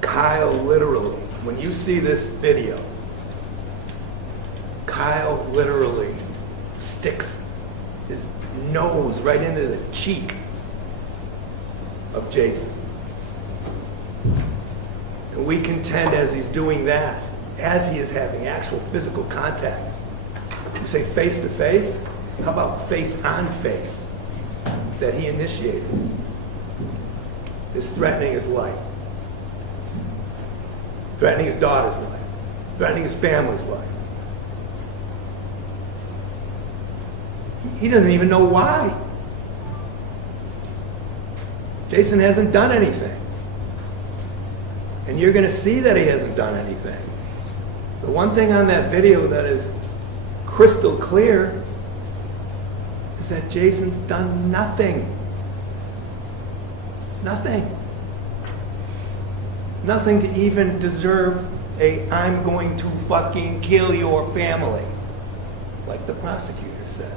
Kyle literally, when you see this video, Kyle literally sticks his nose right into the cheek of Jason. And we contend as he's doing that, as he is having actual physical contact, you say face to face? How about face on face that he initiated? Is threatening his life, threatening his daughter's life, threatening his family's life. He doesn't even know why. Jason hasn't done anything. And you're going to see that he hasn't done anything. The one thing on that video that is crystal clear is that Jason's done nothing. Nothing. Nothing to even deserve a "I'm going to fucking kill your family," like the prosecutor said.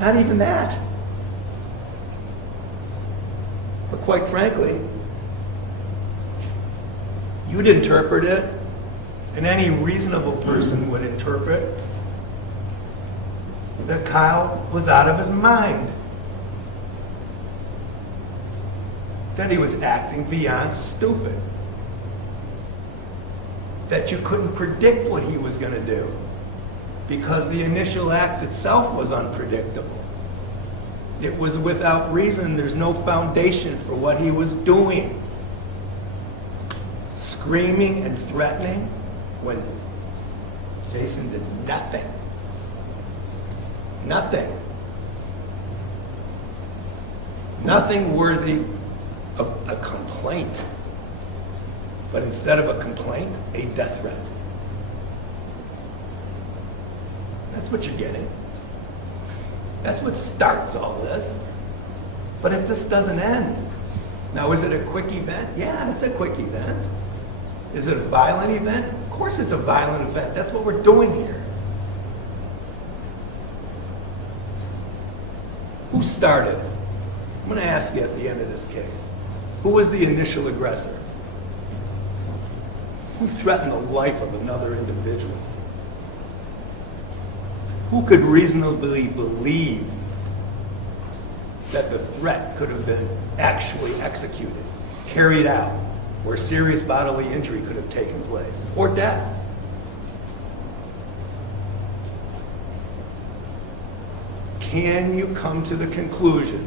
Not even that. But quite frankly, you'd interpret it, and any reasonable person would interpret that Kyle was out of his mind. That he was acting beyond stupid. That you couldn't predict what he was going to do because the initial act itself was unpredictable. It was without reason. There's no foundation for what he was doing. Screaming and threatening when Jason did nothing. Nothing. Nothing worthy of a complaint. But instead of a complaint, a death threat. That's what you're getting. That's what starts all this. But it just doesn't end. Now, is it a quick event? Yeah, it's a quick event. Is it a violent event? Of course it's a violent event. That's what we're doing here. Who started it? I'm going to ask you at the end of this case. Who was the initial aggressor? Who threatened the life of another individual? Who could reasonably believe that the threat could have been actually executed, carried out, where serious bodily injury could have taken place, or death? Can you come to the conclusion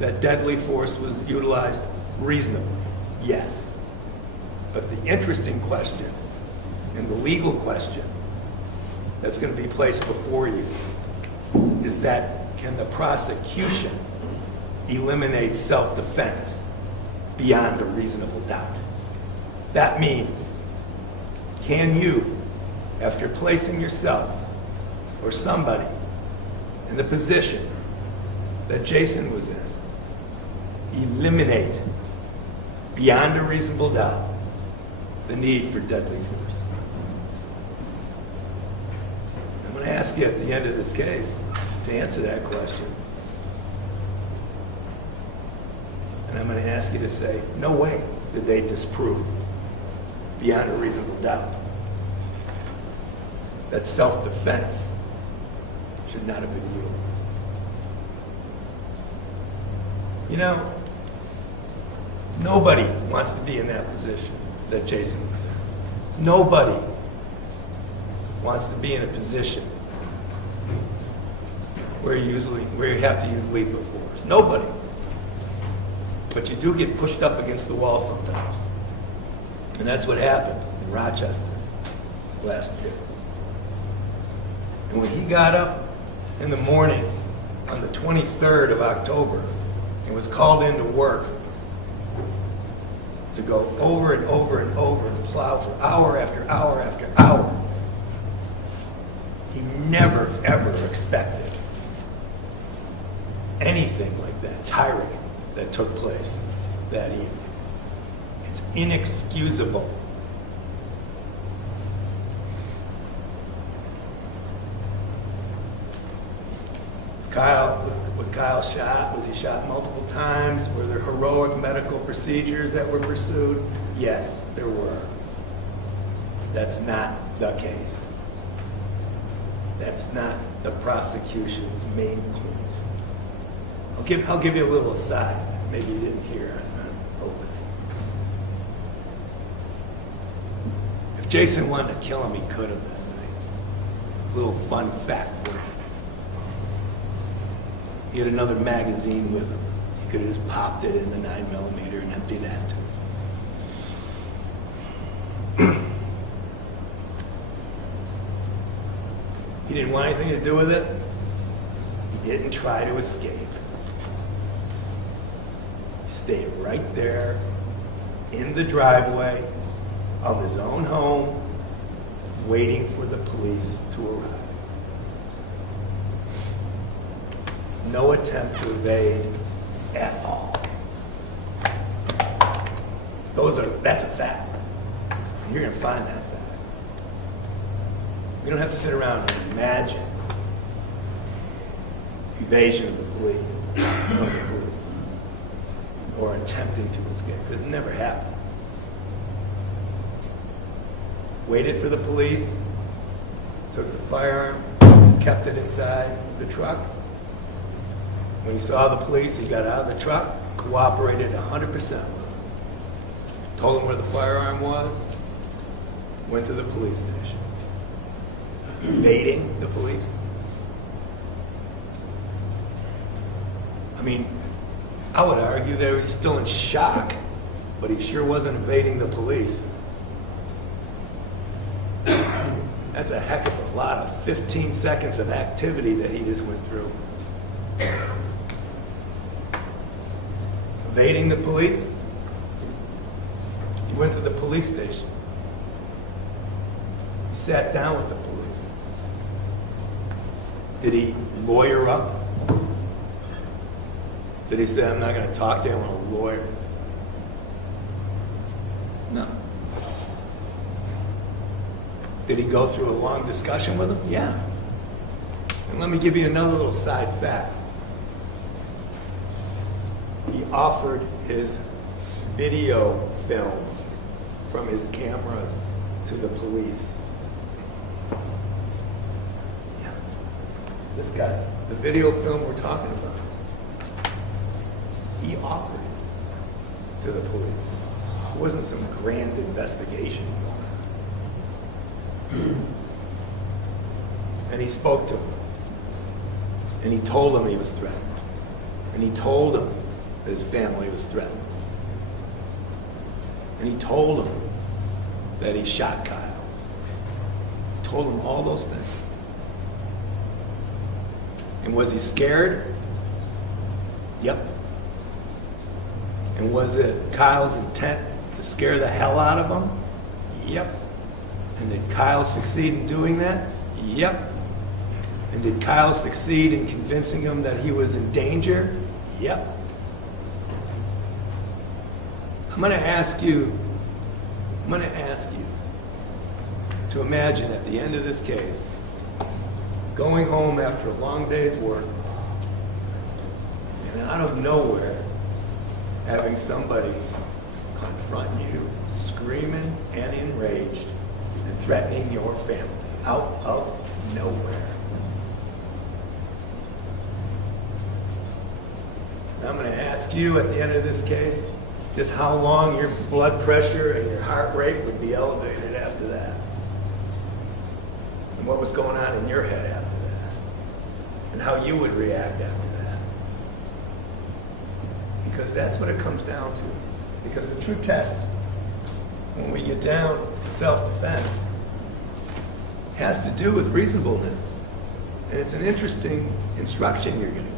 that deadly force was utilized reasonably? Yes. But the interesting question and the legal question that's going to be placed before you is that can the prosecution eliminate self-defense beyond a reasonable doubt? That means, can you, after placing yourself or somebody in the position that Jason was in, eliminate beyond a reasonable doubt the need for deadly force? I'm going to ask you at the end of this case to answer that question. And I'm going to ask you to say, no way did they disprove beyond a reasonable doubt that self-defense should not have been utilized. You know, nobody wants to be in that position that Jason was in. Nobody wants to be in a position where you have to use lethal force. Nobody. But you do get pushed up against the wall sometimes. And that's what happened in Rochester last year. And when he got up in the morning on the 23rd of October and was called into work to go over and over and over and plow for hour after hour after hour, he never, ever expected anything like that tyranny that took place that evening. It's inexcusable. Was Kyle shot? Was he shot multiple times? Were there heroic medical procedures that were pursued? Yes, there were. That's not the case. That's not the prosecution's main point. I'll give you a little aside. Maybe you didn't hear on open. If Jason wanted to kill him, he could have that night. A little fun fact for you. He had another magazine with him. He could have just popped it in the 9mm and emptied that too. He didn't want anything to do with it. He didn't try to escape. He stayed right there in the driveway of his own home, waiting for the police to arrive. No attempt to evade at all. That's a fact. And you're going to find that fact. You don't have to sit around and imagine evasion of the police, or attempting to escape. It never happened. Waited for the police, took the firearm, kept it inside the truck. When he saw the police, he got out of the truck, cooperated 100% with them. Told them where the firearm was, went to the police station. Evading the police. I mean, I would argue that he was still in shock, but he sure wasn't evading the police. That's a heck of a lot of 15 seconds of activity that he just went through. Evading the police. He went to the police station. He sat down with the police. Did he lawyer up? Did he say, I'm not going to talk to you, I want a lawyer? No. Did he go through a long discussion with him? Yeah. And let me give you another little side fact. He offered his video film from his cameras to the police. Yeah. This guy, the video film we're talking about, he offered it to the police. It wasn't some grand investigation. And he spoke to him. And he told him he was threatened. And he told him that his family was threatened. And he told him that he shot Kyle. He told him all those things. And was he scared? Yep. And was it Kyle's intent to scare the hell out of him? Yep. And did Kyle succeed in doing that? Yep. And did Kyle succeed in convincing him that he was in danger? Yep. I'm going to ask you to imagine at the end of this case, going home after a long day's work, and out of nowhere, having somebody confront you, screaming and enraged, and threatening your family out of nowhere. And I'm going to ask you at the end of this case, just how long your blood pressure and your heart rate would be elevated after that. And what was going on in your head after that. And how you would react after that. Because that's what it comes down to. Because the true test, when we get down to self-defense, has to do with reasonableness. And it's an interesting instruction you're going to get.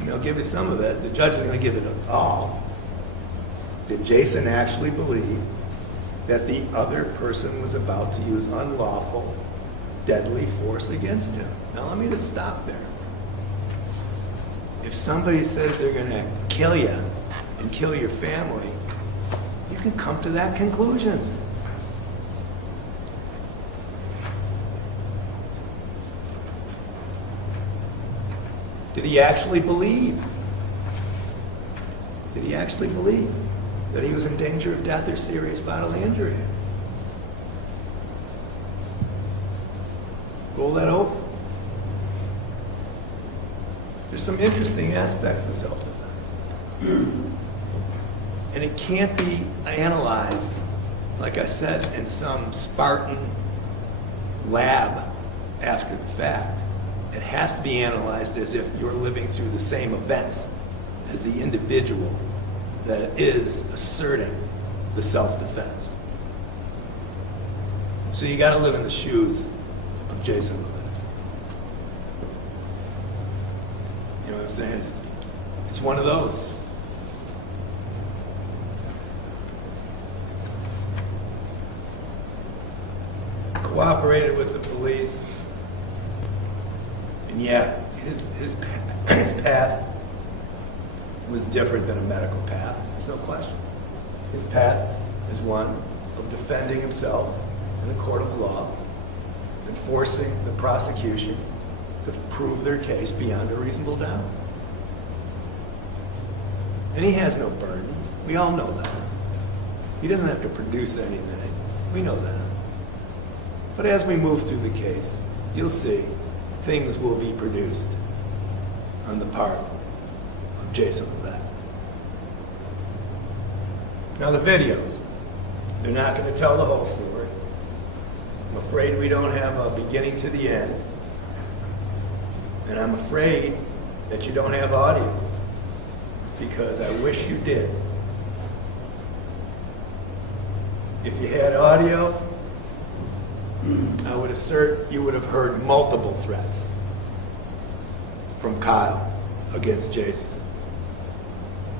And I'll give you some of it. The judge is going to give it all. Did Jason actually believe that the other person was about to use unlawful, deadly force against him? Now let me just stop there. If somebody says they're going to kill you and kill your family, you can come to that conclusion. Did he actually believe? Did he actually believe that he was in danger of death or serious bodily injury? Roll that over. There's some interesting aspects of self-defense. And it can't be analyzed, like I said, in some Spartan lab after the fact. It has to be analyzed as if you're living through the same events as the individual that is asserting the self-defense. So you got to live in the shoes of Jason Levesque. You know what I'm saying? It's one of those. Cooperated with the police. And yeah, his path was different than a medical path, there's no question. His path is one of defending himself in a court of law and forcing the prosecution to prove their case beyond a reasonable doubt. And he has no burden. We all know that. He doesn't have to produce anything. We know that. But as we move through the case, you'll see things will be produced on the part of Jason Levesque. Now the videos, they're not going to tell the whole story. I'm afraid we don't have a beginning to the end. And I'm afraid that you don't have audio, because I wish you did. If you had audio, I would assert you would have heard multiple threats from Kyle against Jason.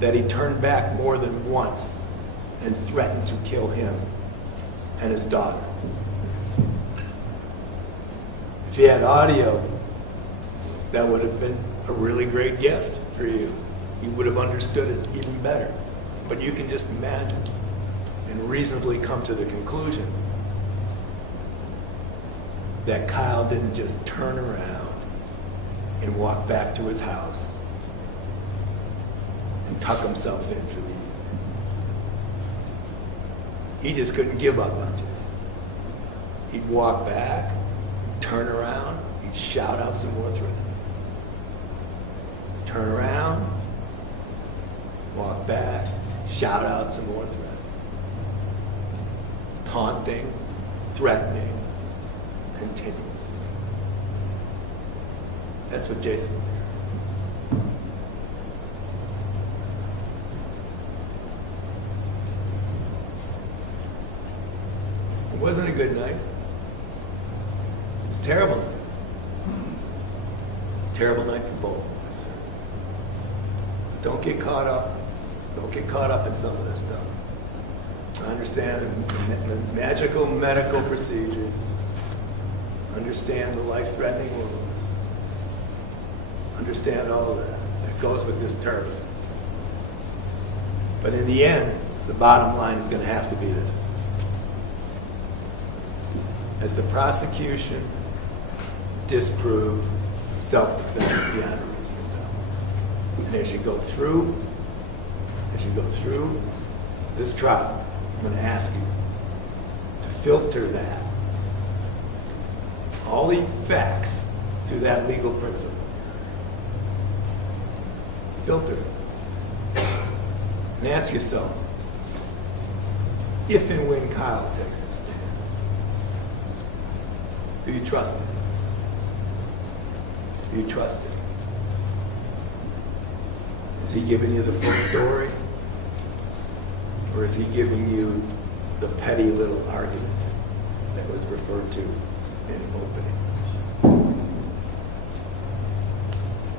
That he turned back more than once and threatened to kill him and his daughter. If you had audio, that would have been a really great gift for you. You would have understood it even better. But you can just imagine and reasonably come to the conclusion that Kyle didn't just turn around and walk back to his house and tuck himself in for the evening. He just couldn't give up on Jason. He'd walk back, turn around, he'd shout out some more threats. Turn around, walk back, shout out some more threats. Taunting, threatening, continuously. That's what Jason was here. It wasn't a good night. It was a terrible night. Terrible night for both of us. Don't get caught up. Don't get caught up in some of this stuff. I understand the magical medical procedures. Understand the life-threatening wounds. Understand all of that. That goes with this turf. But in the end, the bottom line is going to have to be this. As the prosecution disproved self-defense beyond a reasonable doubt. And as you go through this trial, I'm going to ask you to filter that, all the facts to that legal principle. Filter it. And ask yourself, if and when Kyle takes a stand, do you trust him? Do you trust him? Is he giving you the full story? Or is he giving you the petty little argument that was referred to in opening?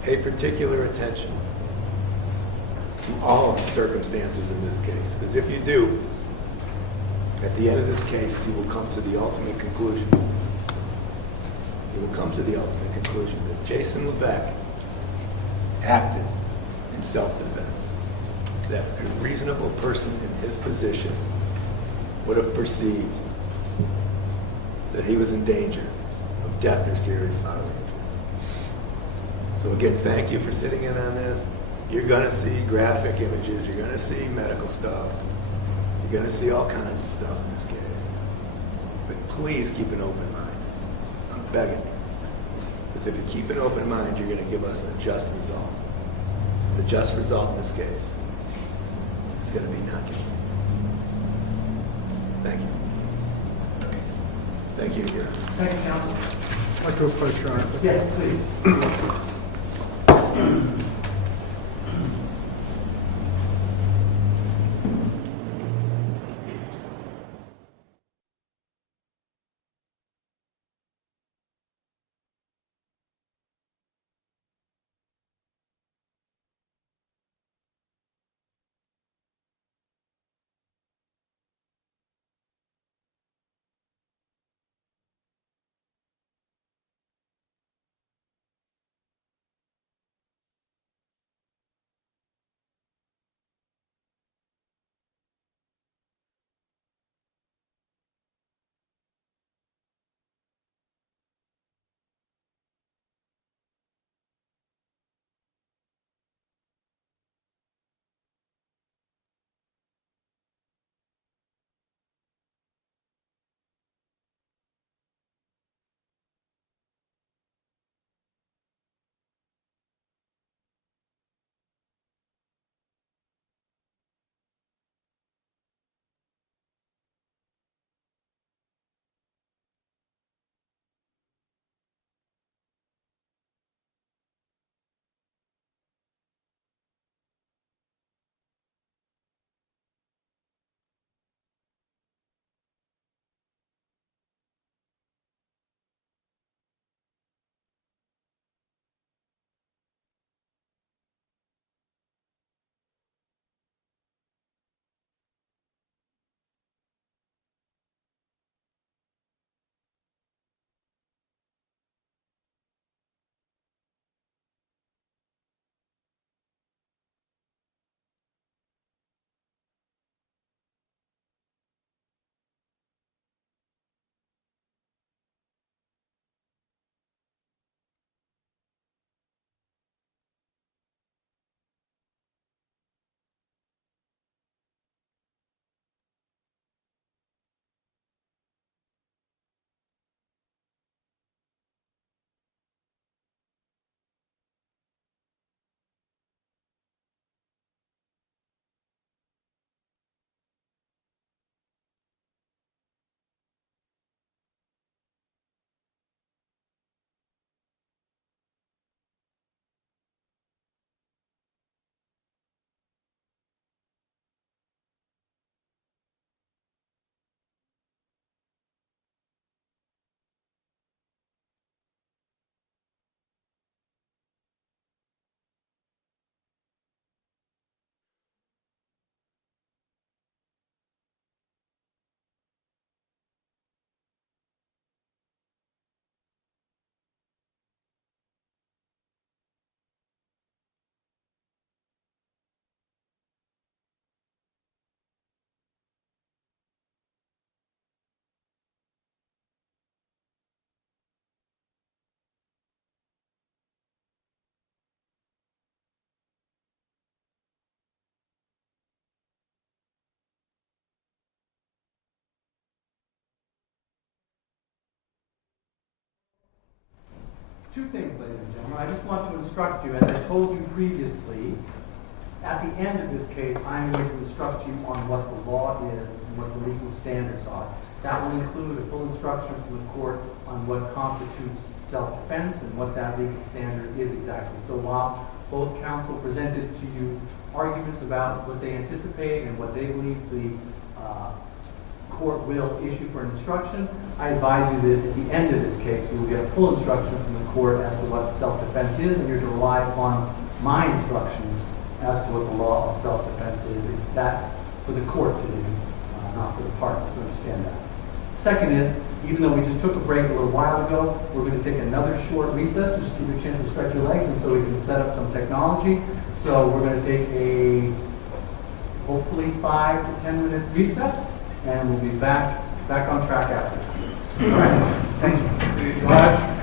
Pay particular attention to all of the circumstances in this case, because if you do, at the end of this case, you will come to the ultimate conclusion. You will come to the ultimate conclusion that Jason Levesque acted in self-defense. That a reasonable person in his position would have perceived that he was in danger of death or serious bodily injury. So again, thank you for sitting in on this. You're going to see graphic images. You're going to see medical stuff. You're going to see all kinds of stuff in this case. But please keep an open mind. I'm begging you. Because if you keep an open mind, you're going to give us a just result. The just result in this case is going to be not guilty. Thank you. Thank you, Your Honor. Thank you, counsel. I'd like to approach Your Honor. Yes, please. Two things, ladies and gentlemen. I just want to instruct you, as I told you previously, at the end of this case, I am going to instruct you on what the law is and what the legal standards are. That will include a full instruction from the court on what constitutes self-defense and what that legal standard is exactly. So while both counsel presented to you arguments about what they anticipate and what they believe the court will issue for an instruction, I advise you that at the end of this case, you will get a full instruction from the court as to what self-defense is, and you're to rely upon my instructions as to what the law of self-defense is. That's for the court to do, not for the parties to understand that. Second is, even though we just took a break a little while ago, we're going to take another short recess, just to give you a chance to stretch your legs, and so we can set up some technology. So we're going to take a hopefully 5 to 10 minute recess, and we'll be back on track after. All right, thank you. Bye.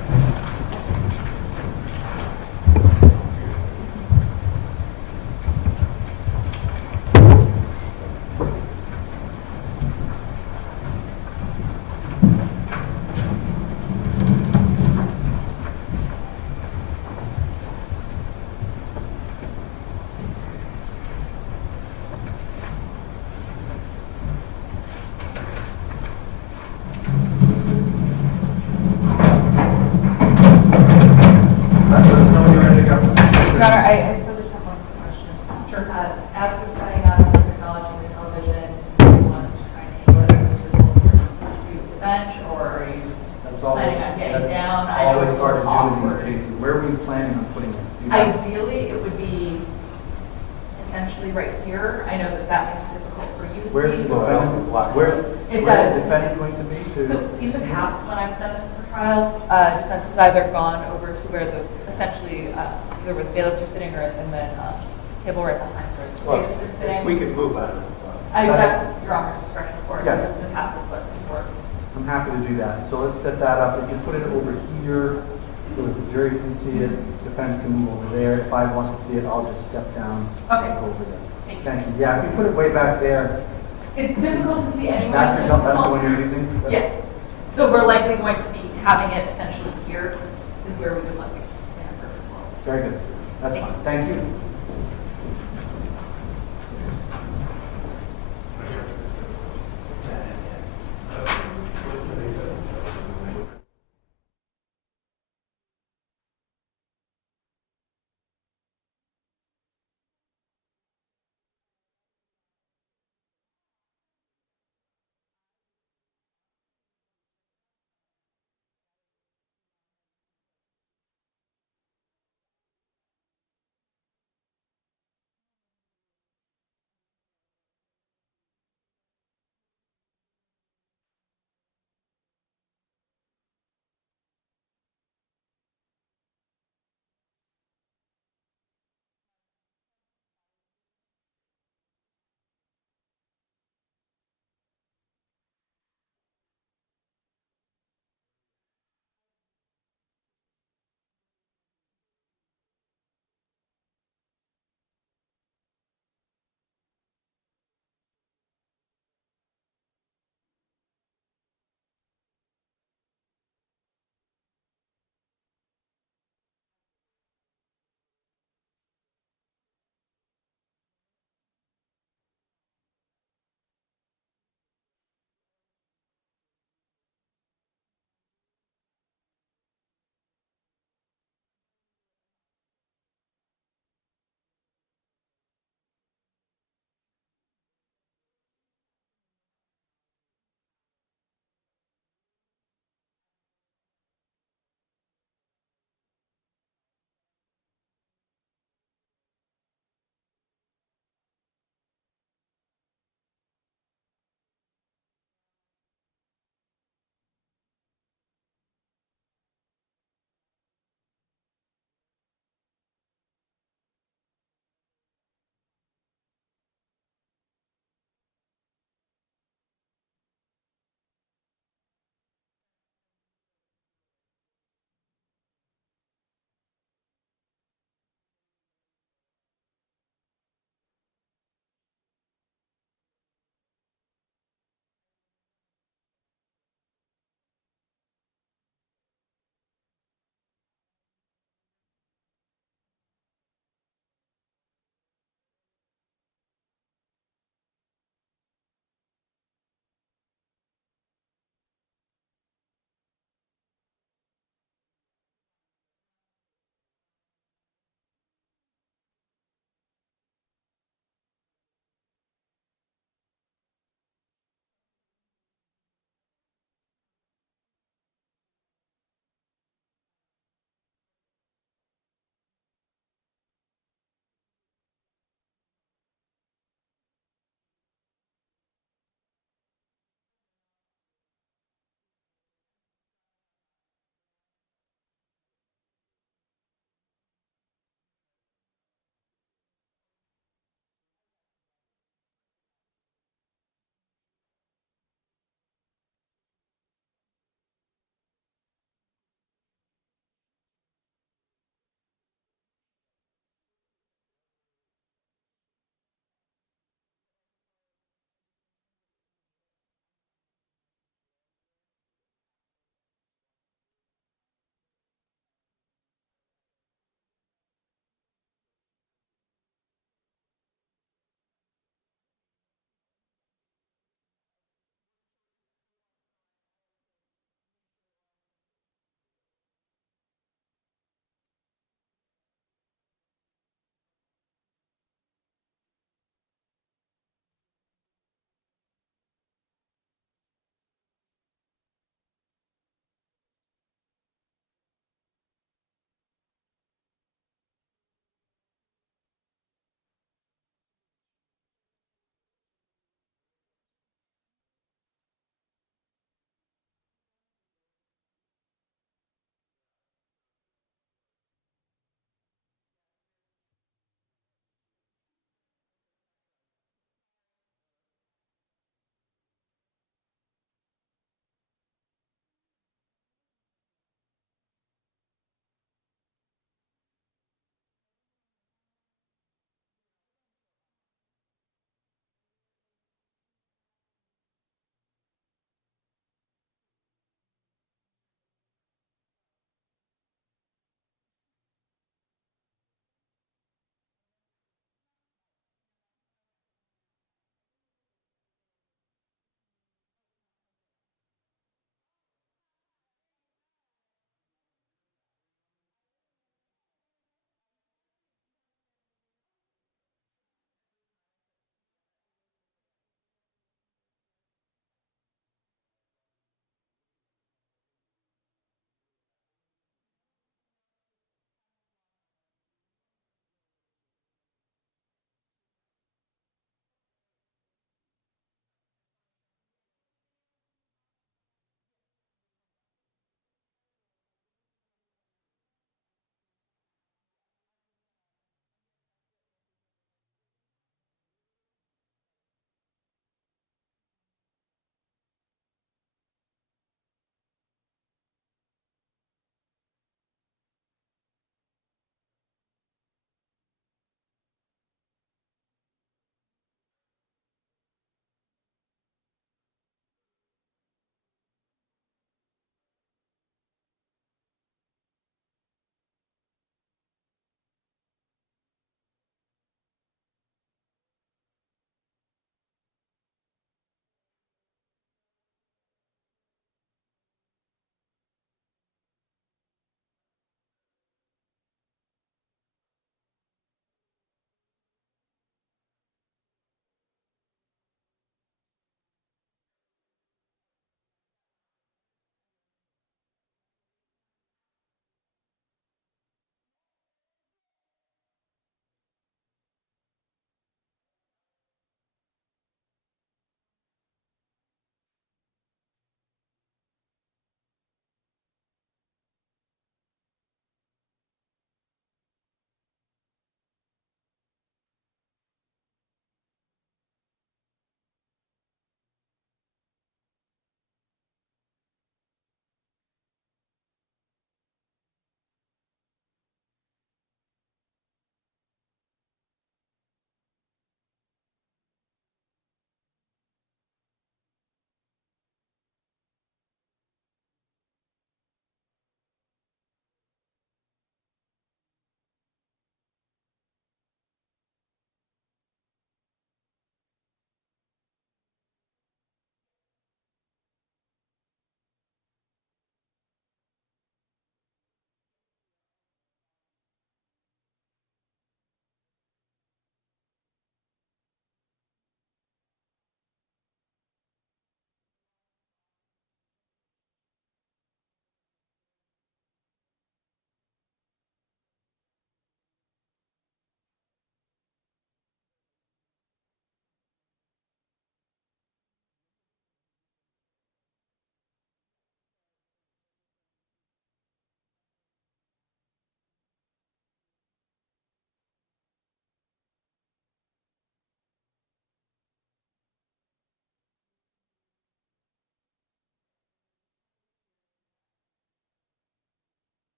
Your Honor, I suppose I just have one question. Sure. As we're setting up the technology and the television, do you want us to try and angle it to use the bench, or are you planning on getting down? I know Always it's started doing awkward. these cases. Where were you planning on putting it? Ideally, it would be essentially right here. I know that that makes it difficult for you to Where's see. the defendant? Where's It where's does. the defendant going to be? So in the past, when I've done this for trials, defense has either gone over to where the, essentially, either where the bailiffs are sitting or in the table right behind where the Well, case is sitting. we can move out of it. That's your Honor's discretion, of course. Yes. In the past, that's what it's worked. I'm happy to do that. So let's set that up. If you put it over here so that the jury can see it, defense can move over there. If I want to see it, I'll just step down Okay. and go over there. Thank you. Thank you. Yeah, if you put it way back there, It's difficult to see anyone. that's in the such a small one you're space. using? Yes. So we're likely going to be having it essentially here is where we would like it in a perfect world. Very good. That's fine. Thank you.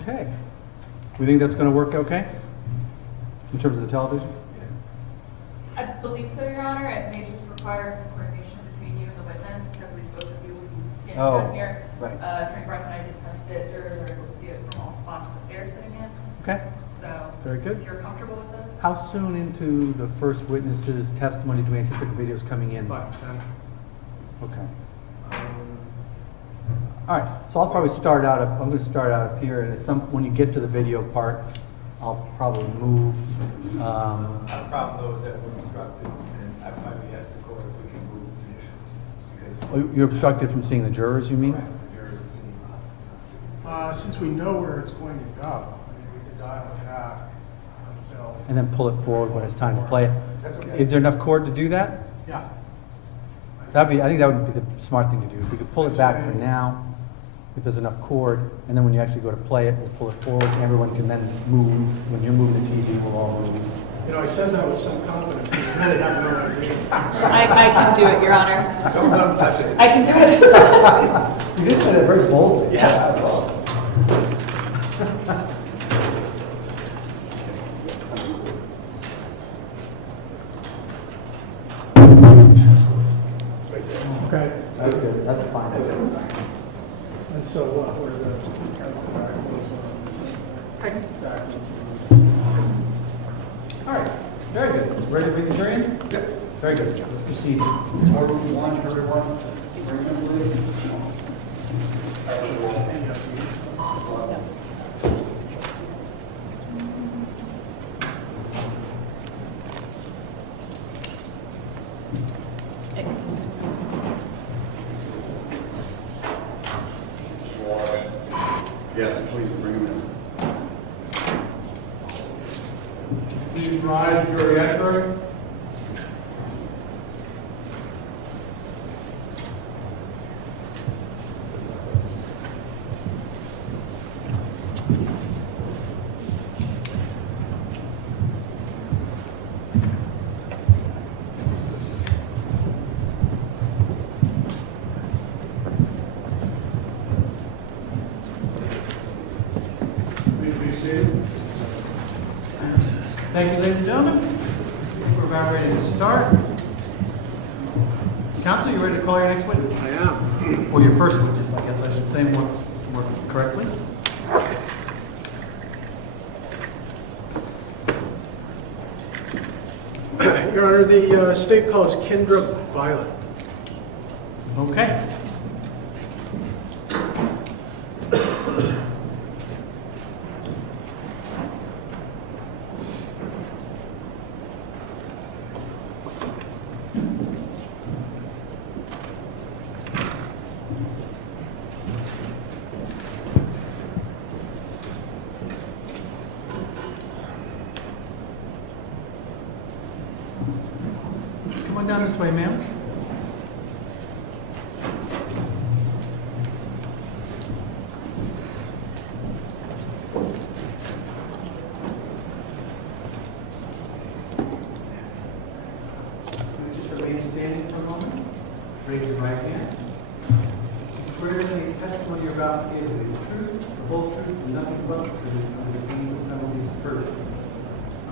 Okay. We think that's going to work okay? In terms of the television? I believe so, Your Honor. It may just require some coordination between you and the witness, because I believe both of you will be standing Oh, down here. right. Attorney Barth and I did test it. Jurors are able to see it from all spots that they're sitting in. Okay, So, very good. if you're comfortable with this? How soon into the first witness's testimony do we anticipate the videos coming in? 5 to 10. Okay. All right, so I'll probably start out, I'm going to start out up here, and at some, when you get to the video part, I'll probably move. The problem though is that we're obstructed, and I finally asked the court if we can move the issue. Oh, you're obstructed from seeing the jurors, you mean? The jurors are seeing us. Since we know where it's going to go, I mean, we could dial it back until, And then pull it forward when it's time to play it. That's okay. Is there enough cord to do that? yeah. I think that would be the smart thing to do. If we could pull it back for now, if there's enough cord, and then when you actually go to play it, we'll pull it forward, and everyone can then move. When you're moving the TV, we'll all move. You know, I said that with some confidence, but I really have no idea. I can do it, Your Honor. Don't let them touch it. I can do it. You did say that very boldly. Yeah. Okay, That's good, that's fine. and so what, where the, Pardon? All right, very good. Ready to bring the jury in? Yep. Very good. Let's proceed. More room one, everyone. Yes, please bring them in. Please rise, jury entering. Please be seated. Thank you, ladies and gentlemen. We're about ready to start. Counsel, you ready to call your next witness? I am. Or your first witness, I guess I should say more correctly. Your Honor, the state calls Kyndra Violette. Okay. Come on down this way, ma'am. Just remain standing for a moment. Raise your right hand. Swear that any testimony you're about to give is the truth, the whole truth, and nothing but the truth, under the pain of penalties of perjury.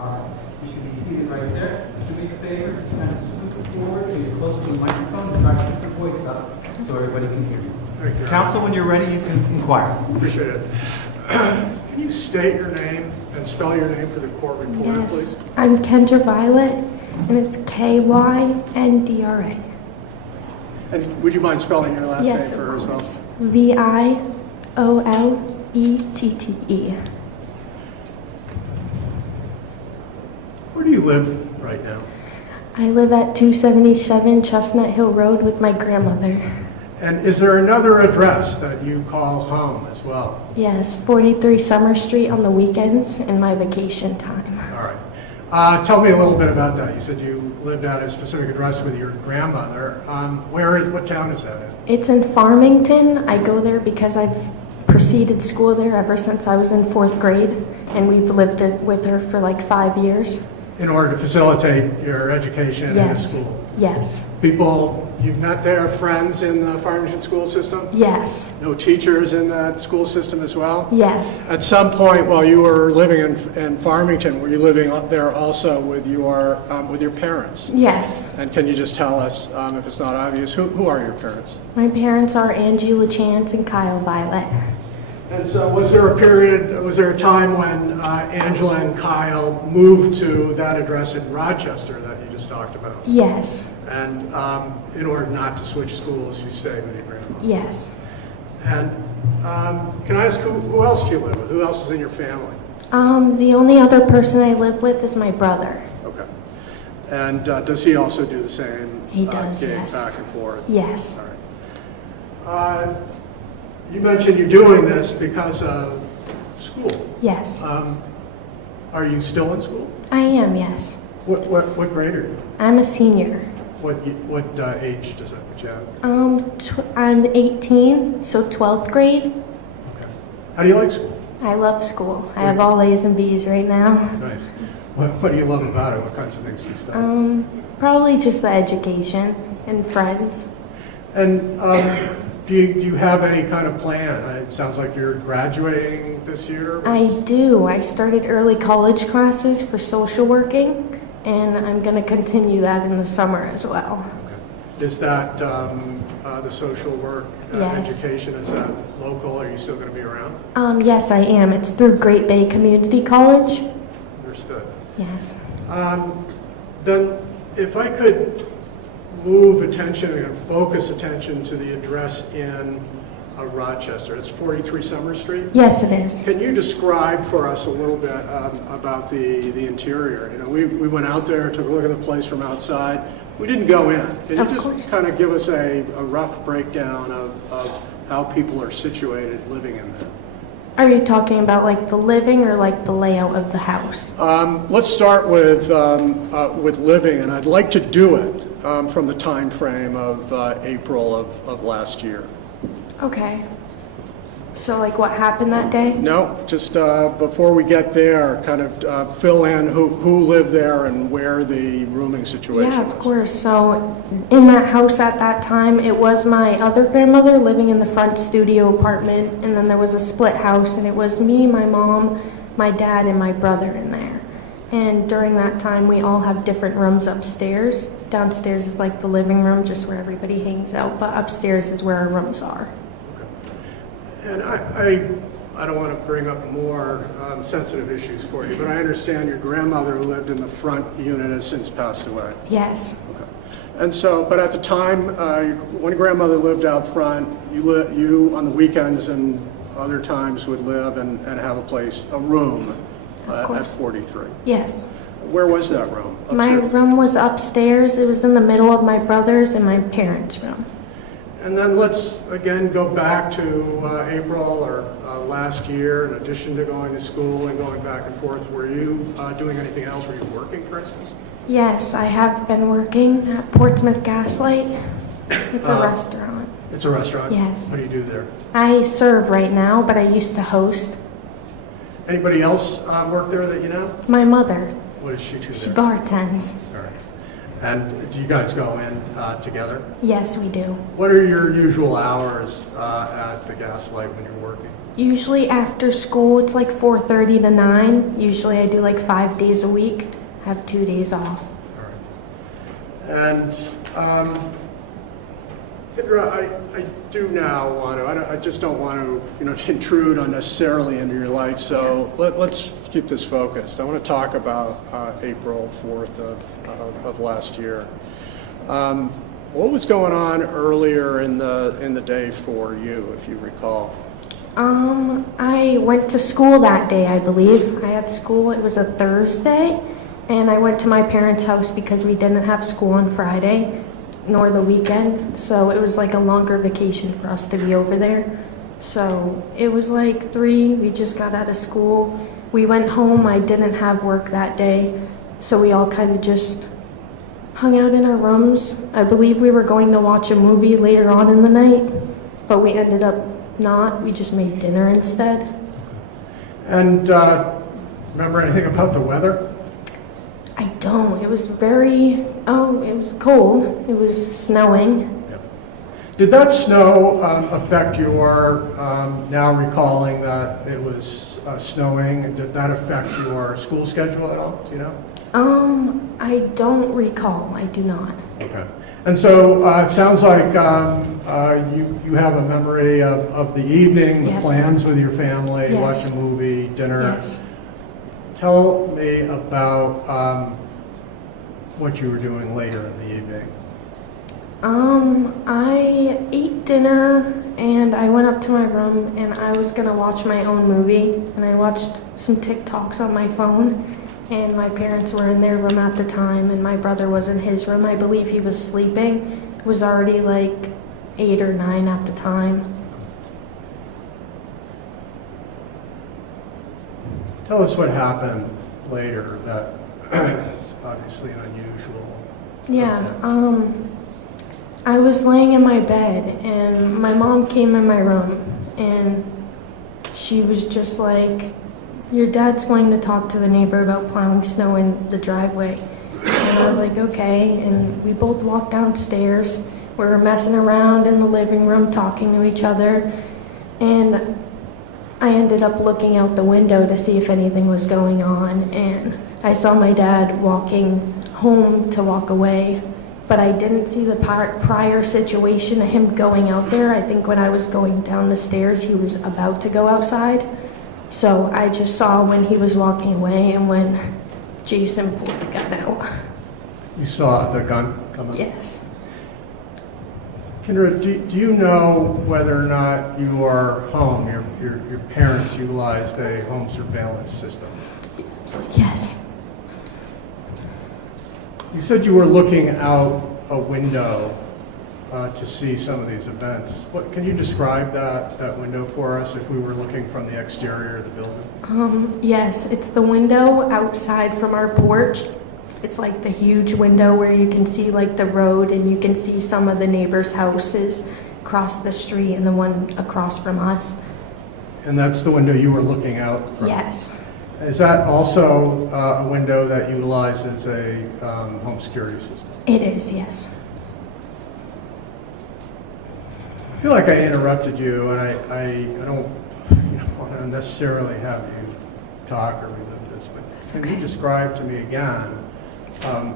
All right. You should be seated right there. Do me a favor, kind of scoot forward, be close to the microphone, and try to keep your voice up so everybody can hear you. Thank you, Your Honor. Counsel, when you're ready, you can inquire. Appreciate it. Can you state your name and spell your name for the court reporter, Yes, please? I'm Kyndra Violette, and it's Kyndra. And would you mind spelling your last Yes, name for her as well? Violette. Where do you live right now? I live at 277 Chestnut Hill Road with my grandmother. And is there another address that you call home as well? Yes, 43 Summer Street on the weekends and my vacation time. All right. Tell me a little bit about that. You said you lived at a specific address with your grandmother. What town is that in? It's in Farmington. I go there because I've proceeded school there ever since I was in 4th grade, and we've lived with her for like 5 years. In order to facilitate your education in the Yes. school? Yes. People you've met there, friends in the Farmington school system? Yes. No teachers in that school system as well? Yes. At some point while you were living in Farmington, were you living up there also with your parents? Yes. And can you just tell us, if it's not obvious, who are your parents? My parents are Angie LaChance and Kyle Violette. And so was there a time when Angela and Kyle moved to that address in Rochester that you just talked about? Yes. And in order not to switch schools, you stayed with your grandma? Yes. And can I ask, who else do you live with? Who else is in your family? The only other person I live with is my brother. Okay. And does he also do the same? He does, gig yes. back and forth? Yes. All right. You mentioned you're doing this because of school. Yes. Are you still in school? I am, yes. What grade are you? I'm a senior. What age does that put you at? I'm 18, so 12th grade. Okay. How do you like school? I love school. I have all A's and B's right now. Nice. What do you love about it? What kinds of things do you study? Probably just the education and friends. And do you have any kind of plan? It sounds like you're graduating this year. I do. I started early college classes for social working, and I'm going to continue that in the summer as well. Okay. Is that the social work Yes. education? Is that local? Are you still going to be around? Yes, I am. It's through Great Bay Community College. Understood. Yes. Then if I could move attention and focus attention to the address in Rochester. It's 43 Summer Street. Yes, it is. Can you describe for us a little bit about the interior? You know, we went out there, took a look at the place from outside. We didn't go in. Can you Of just course. kind of give us a rough breakdown of how people are situated living in there? Are you talking about like the living or like the layout of the house? Let's start with living, and I'd like to do it from the time frame of April of last year. Okay. So like what happened that day? No, just before we get there, kind of fill in who lived there and where the rooming situation Yeah, was. of course. So in that house at that time, it was my other grandmother living in the front studio apartment, and then there was a split house, and it was me, my mom, my dad, and my brother in there. And during that time, we all have different rooms upstairs. Downstairs is like the living room, just where everybody hangs out, but upstairs is where our rooms are. And I don't want to bring up more sensitive issues for you, but I understand your grandmother who lived in the front unit has since passed away. Yes. Okay. And so, but at the time, when grandmother lived out front, you on the weekends and other times would live and have a room at 43. Yes. Where was that room? My Upstairs? room was upstairs. It was in the middle of my brother's and my parents' room. And then let's again go back to April or last year. In addition to going to school and going back and forth, were you doing anything else? Were you working, for instance? Yes, I have been working at Portsmouth Gaslight. It's a restaurant. It's a restaurant? Yes. What do you do there? I serve right now, but I used to host. Anybody else work there that you know? My mother, What does she do she there? bartends. All right. And do you guys go in together? Yes, we do. What are your usual hours at the Gaslight when you're working? Usually after school, it's like 4:30 to 9. Usually I do like 5 days a week. I have 2 days off. All right. And Kyndra, I do now want to, I just don't want to, intrude unnecessarily into your life, so let's keep this focused. I want to talk about April 4th of last year. What was going on earlier in the day for you, if you recall? I went to school that day, I believe. I had school, it was a Thursday, and I went to my parents' house because we didn't have school on Friday, nor the weekend, so it was like a longer vacation for us to be over there. So it was like 3, we just got out of school. We went home, I didn't have work that day, so we all kind of just hung out in our rooms. I believe we were going to watch a movie later on in the night, but we ended up not. We just made dinner instead. And remember anything about the weather? I don't. It was very, it was cold. It was snowing. Did that snow affect your, now recalling that it was snowing, did that affect your school schedule at all? Do you know? I don't recall. I do not. Okay. And so it sounds like you have a memory of the evening, the Yes. plans with your family, Yes. watch a movie, dinner. Yes. Tell me about what you were doing later in the evening. I ate dinner and I went up to my room and I was gonna watch my own movie, and I watched some TikToks on my phone, and my parents were in their room at the time and my brother was in his room. I believe he was sleeping. It was already like 8 or 9 at the time. Tell us what happened later that is obviously unusual. Yeah, I was laying in my bed and my mom came in my room and she was just like, your dad's going to talk to the neighbor about plowing snow in the driveway. And I was like, okay, and we both walked downstairs. We were messing around in the living room talking to each other, and I ended up looking out the window to see if anything was going on, and I saw my dad walking home to walk away, but I didn't see the prior situation of him going out there. I think when I was going down the stairs, he was about to go outside. So I just saw when he was walking away and when Jason pulled the gun out. You saw the gun come up? Yes. Kyndra, do you know whether or not your home, your parents utilized a home surveillance system? So yes. You said you were looking out a window to see some of these events. Can you describe that window for us if we were looking from the exterior of the building? Yes, it's the window outside from our porch. It's like the huge window where you can see like the road and you can see some of the neighbors' houses across the street and the one across from us. And that's the window you were looking out from? Yes. Is that also a window that utilizes a home security system? It is, yes. I feel like I interrupted you, and I don't want to necessarily have you talk or relive this, but can you describe to me again, I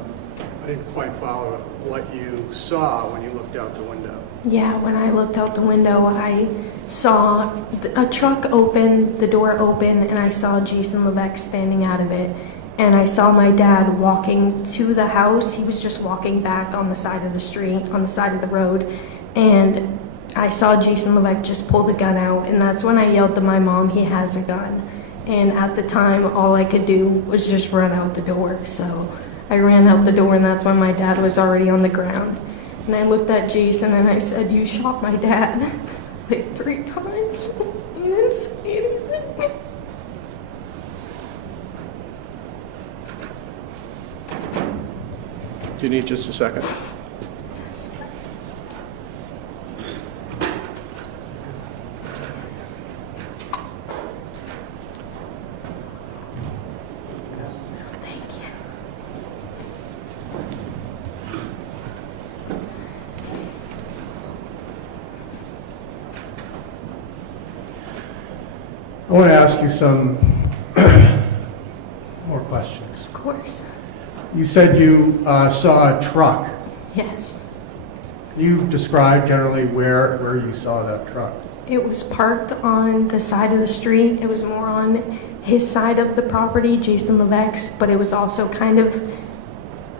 didn't quite follow what you saw when you looked out the window. Yeah, when I looked out the window, I saw a truck open, the door open, and I saw Jason Levesque standing out of it. And I saw my dad walking to the house. He was just walking back on the side of the street, on the side of the road. And I saw Jason Levesque just pull the gun out. And that's when I yelled to my mom, he has a gun. And at the time, all I could do was just run out the door. So I ran out the door, and that's when my dad was already on the ground. And I looked at Jason and I said, you shot my dad like 3 times. He didn't say anything. Do you need just a second? Thank you. I want to ask you some more questions. Of course. You said you saw a truck. Yes. Can you describe generally where you saw that truck? It was parked on the side of the street. It was more on his side of the property, Jason Levesque, but it was also kind of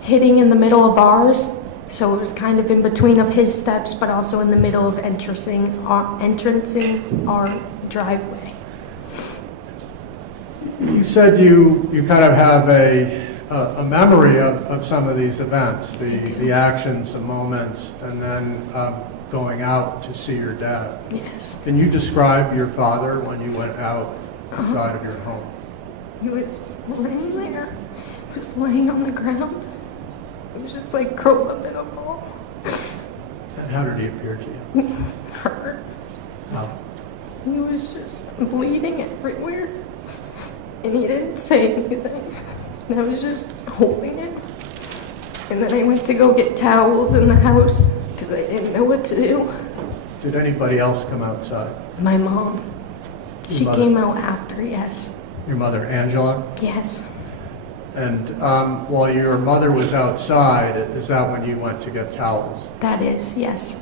hitting in the middle of ours. So it was kind of in between of his steps, but also in the middle of entrancing our driveway. You said you kind of have a memory of some of these events, the actions, the moments, and then going out to see your dad. Yes. Can you describe your father when you went out outside of your home? He was laying there. He was laying on the ground. He was just like curled up in a ball. And how did he appear to you? Hurt. How? He was just bleeding everywhere. And he didn't say anything. and I was just holding it. And then I went to go get towels in the house because I didn't know what to do. Did anybody else come outside? My mom, Your she mother? came out after, yes. Your mother, Angela? Yes. And while your mother was outside, is that when you went to get towels? That is, yes.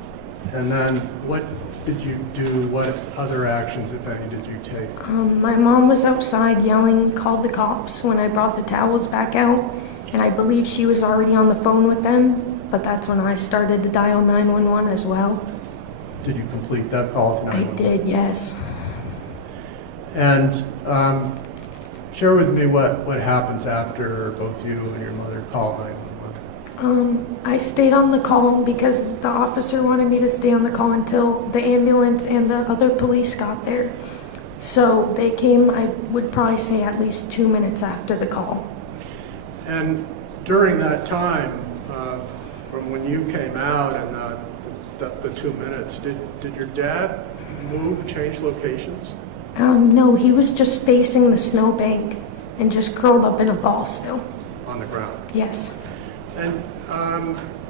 And then what did you do? What other actions, if any, did you take? My mom was outside yelling, called the cops when I brought the towels back out, and I believe she was already on the phone with them, but that's when I started to dial 911 as well. Did you complete that call to I 911? did, yes. And share with me what happens after both you and your mother call 911. I stayed on the call because the officer wanted me to stay on the call until the ambulance and the other police got there. So they came, I would probably say at least 2 minutes after the call. And during that time, from when you came out and the 2 minutes, did your dad move, change locations? No, he was just facing the snowbank and just curled up in a ball still. On the ground? Yes. And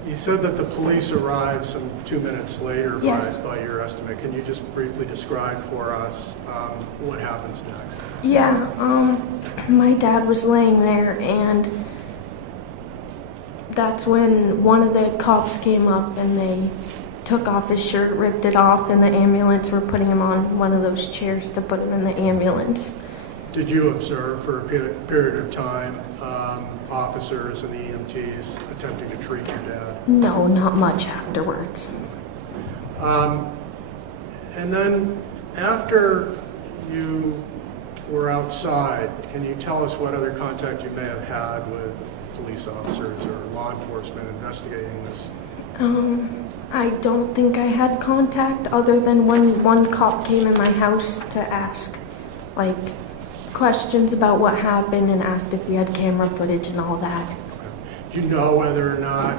you said that the police arrived some 2 minutes later Yes. by your estimate. Can you just briefly describe for us what happens next? Yeah, my dad was laying there and that's when one of the cops came up and they took off his shirt, ripped it off, and the ambulance were putting him on one of those chairs to put him in the ambulance. Did you observe for a period of time officers and the EMTs attempting to treat your dad? No, not much afterwards. And then after you were outside, can you tell us what other contact you may have had with police officers or law enforcement investigating this? I don't think I had contact other than when one cop came in my house to ask, like, questions about what happened and asked if we had camera footage and all that. Do you know whether or not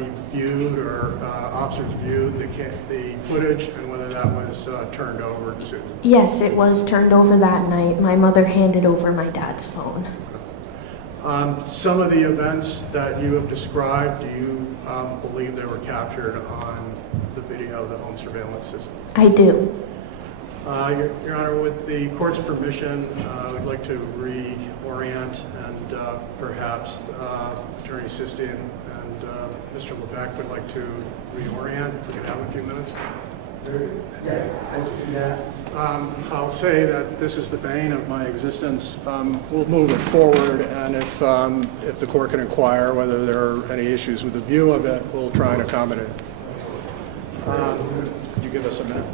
you viewed or officers viewed the footage and whether that was turned over to? Yes, it was turned over that night. My mother handed over my dad's phone. Some of the events that you have described, do you believe they were captured on the video, the home surveillance system? I do. Your Honor, with the court's permission, I would like to reorient and perhaps Attorney Sisti and Mr. Levesque would like to reorient. If we could have a few minutes. Yes, thanks for that. I'll say that this is the bane of my existence. We'll move it forward, and if the court can inquire whether there are any issues with the view of it, we'll try and accommodate. Could you give us a minute?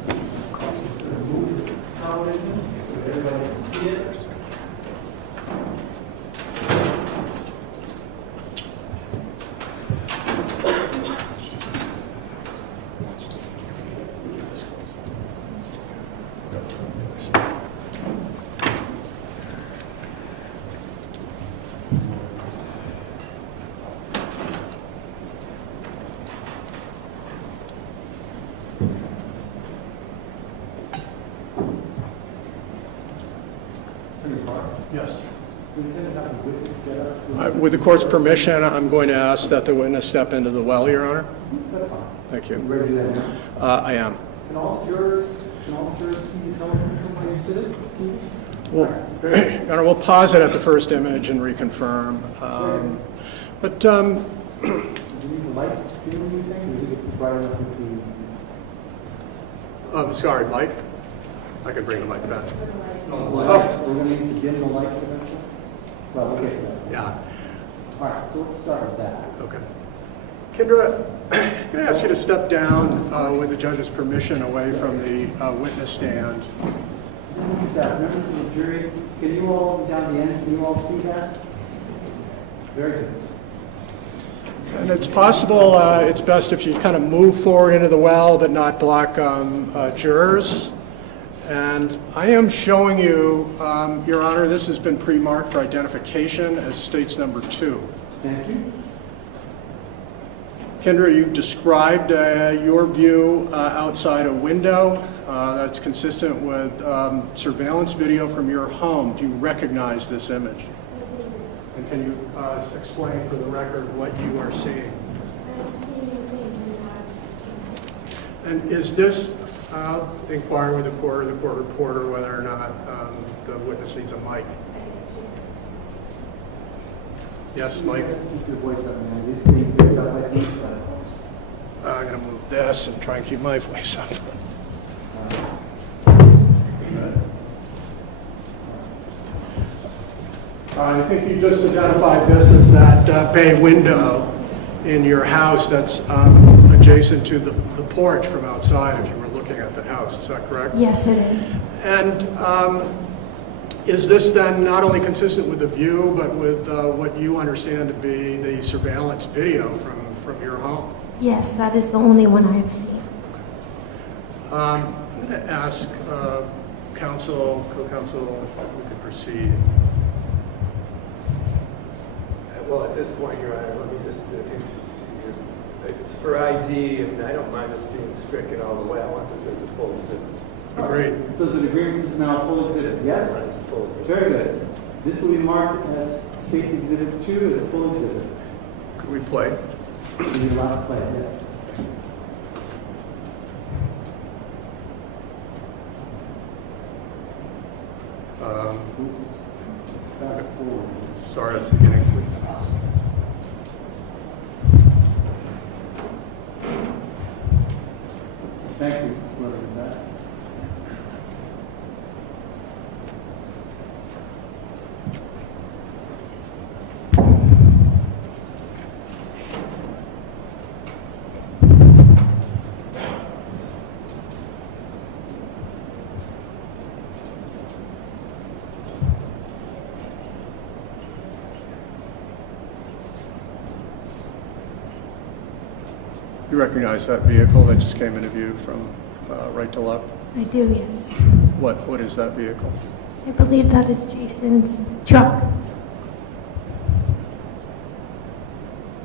Everybody can see it. Yes. We intend to have the witness get up. With the court's permission, I'm going to ask that the witness step into the well, Your Honor. That's fine. Thank You you. ready to do that now? I am. Can all jurors see the television when you sit it? See? Well, Your Honor, we'll pause it at the first image and reconfirm. But Do you need the lights to do anything? Or is it bright enough with the sorry, Mike. I can bring the mic back. lights? We're going to need to dim the lights eventually? Well, we'll get to that. Yeah. All right, so let's start with that. Okay. Kyndra, can I ask you to step down with the judge's permission away from the witness stand? Is that members of the jury? Can you all, down the end, can you all see that? Very good. And it's possible, it's best if you kind of move forward into the well but not block jurors. And I am showing you, Your Honor, this has been pre-marked for identification as states number 2. Thank you. Kyndra, you've described your view outside a window that's consistent with surveillance video from your home. Do you recognize this image? And can you explain for the record what you are seeing? I'm seeing the same And is this inquiry with the court reporter whether or not the witness needs a mic? Yes, Mike? Keep your voice up, man. This thing picks up like each other. I'm going to move this and try and keep my voice up. I think you just identified this as that bay window in your house that's adjacent to the porch from outside if you were looking at the house. Is that correct? Yes, it is. And is this then not only consistent with the view, but with what you understand to be the surveillance video from your home? Yes, that is the only one I have seen. I'm going to ask co-counsel, if we could proceed. Well, at this point, Your Honor, let me just it's for ID, and I don't mind this being stricken all the way. I want this as a full exhibit. Agreed. So is it agreement this is now a full exhibit? Yes? It's a full exhibit. Very good. This will be marked as State's Exhibit 2 as a full exhibit. Could we play? You're allowed to play it, yes. Fast forward. Sorry at the beginning, please. Thank you, whoever did that. You recognize that vehicle that just came into view from right to left? I do, yes. What is that vehicle? I believe that is Jason's truck.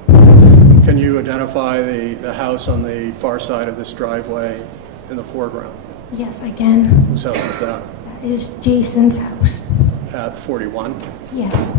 Can you identify the house on the far side of this driveway in the foreground? Yes, I can. Whose house is that? That is Jason's house. At 41? Yes.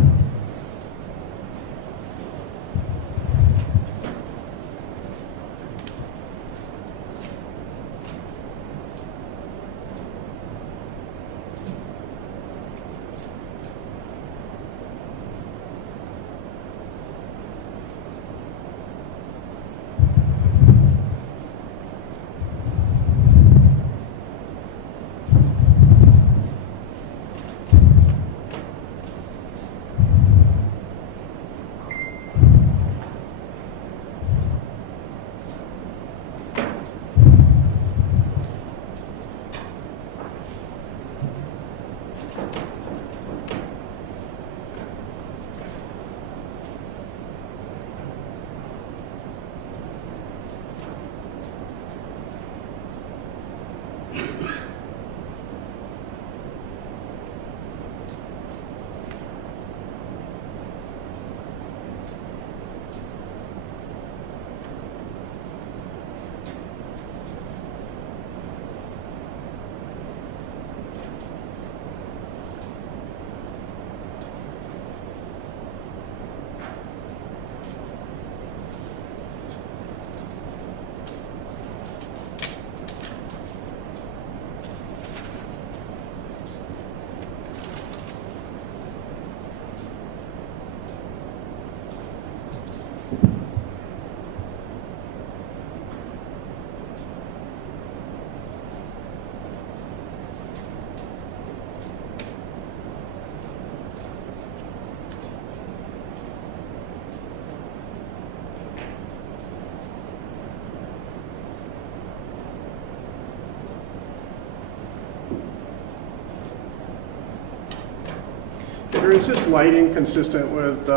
Kyndra, is this lighting consistent with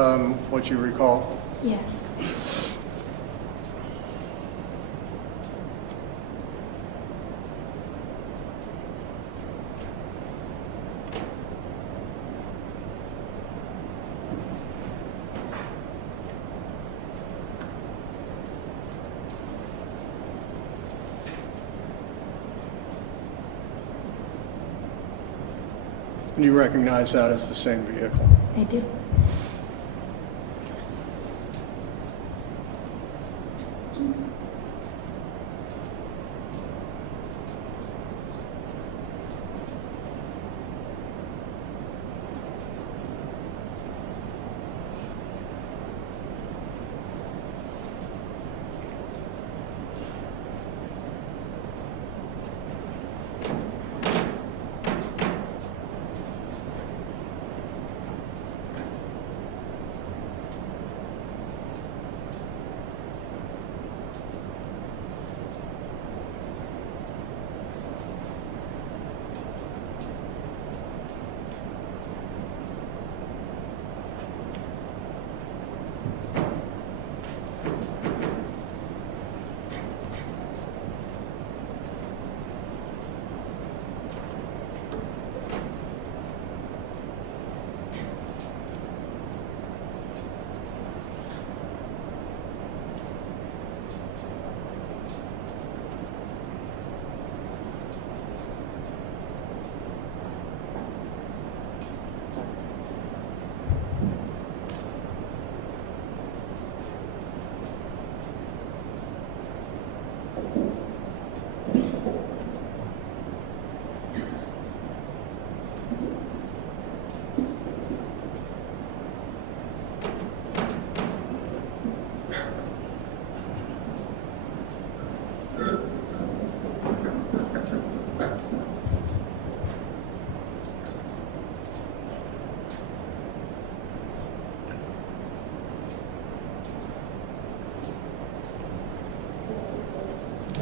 what you recall? Yes. And you recognize that as the same vehicle? I do.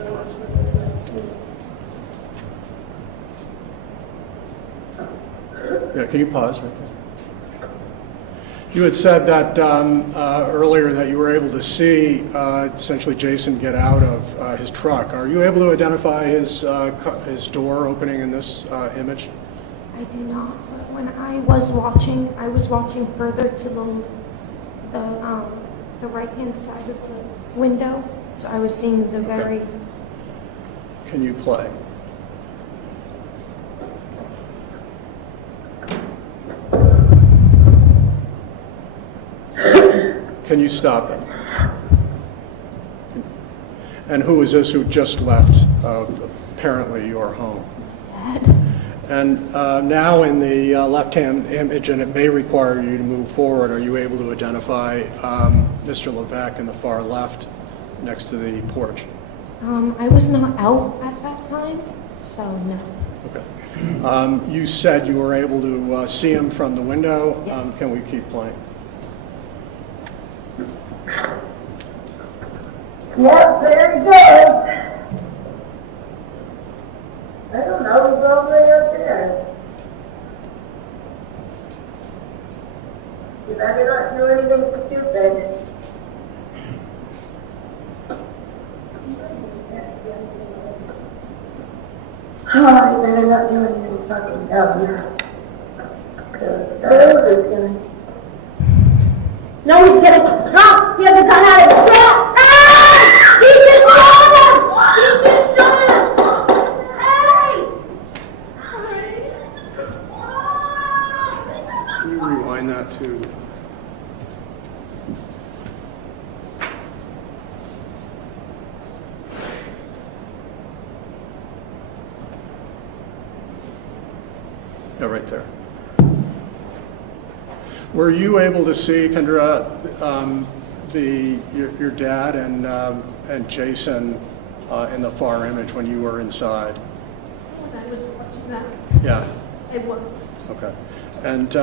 pause. Yeah, can you pause right there? You had said that earlier that you were able to see essentially Jason get out of his truck. Are you able to identify his door opening in this image? I do not, but when I was watching further to the right-hand side of the window, so I was seeing the very... Can you play? Can you stop it? And who is this who just left, apparently, your home? Dad. And now in the left-hand image, and it may require you to move forward, are you able to identify Mr. Levesque in the far left next to the porch? I was not out at that time, so no. Okay. You said you were able to see him from the window. Yes. Can we keep playing? Yep, very good. I don't know, he's all the way up there. You better not do anything stupid. Oh, you better not do anything fucking dumb here. Because is gonna... No, he's gonna get drunk! He has a gun out of his pants! Ah! He just shot him! He just shot him! Hey! Can you rewind that to... Yeah, right there. Were you able to see, Kyndra, your dad and Jason in the far image when you were inside? When I was watching that, Yeah. it was. Okay. And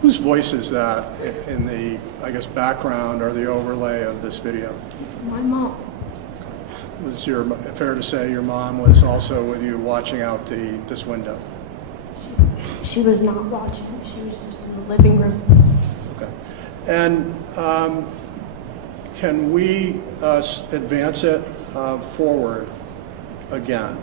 whose voice is that in the, I guess, background or the overlay of this video? My mom. Was fair to say your mom was also with you watching out this window? She was not watching. She was just in the living room. Okay. And can we advance it forward again?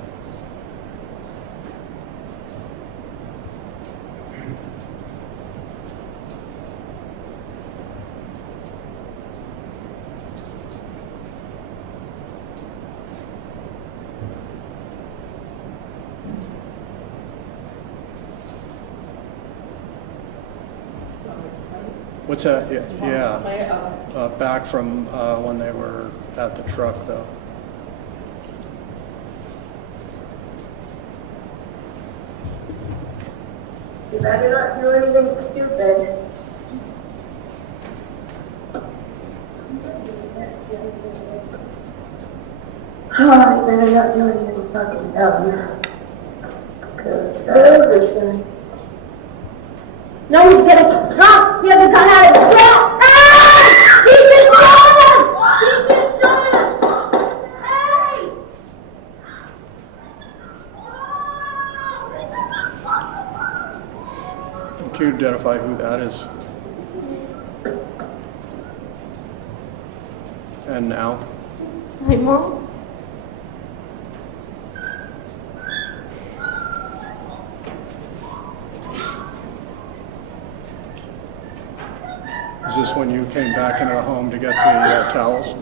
What's that? Yeah. Back from when they were at the truck, though. You better not do anything stupid. Oh, you better not do anything fucking dumb here. Because is gonna... No, he's gonna get drunk! He has a gun out of his pants! Ah! He just shot him! He just shot him! Hey! Can you identify who that is? And now? My mom. Is this when you came back into the home to get the towels?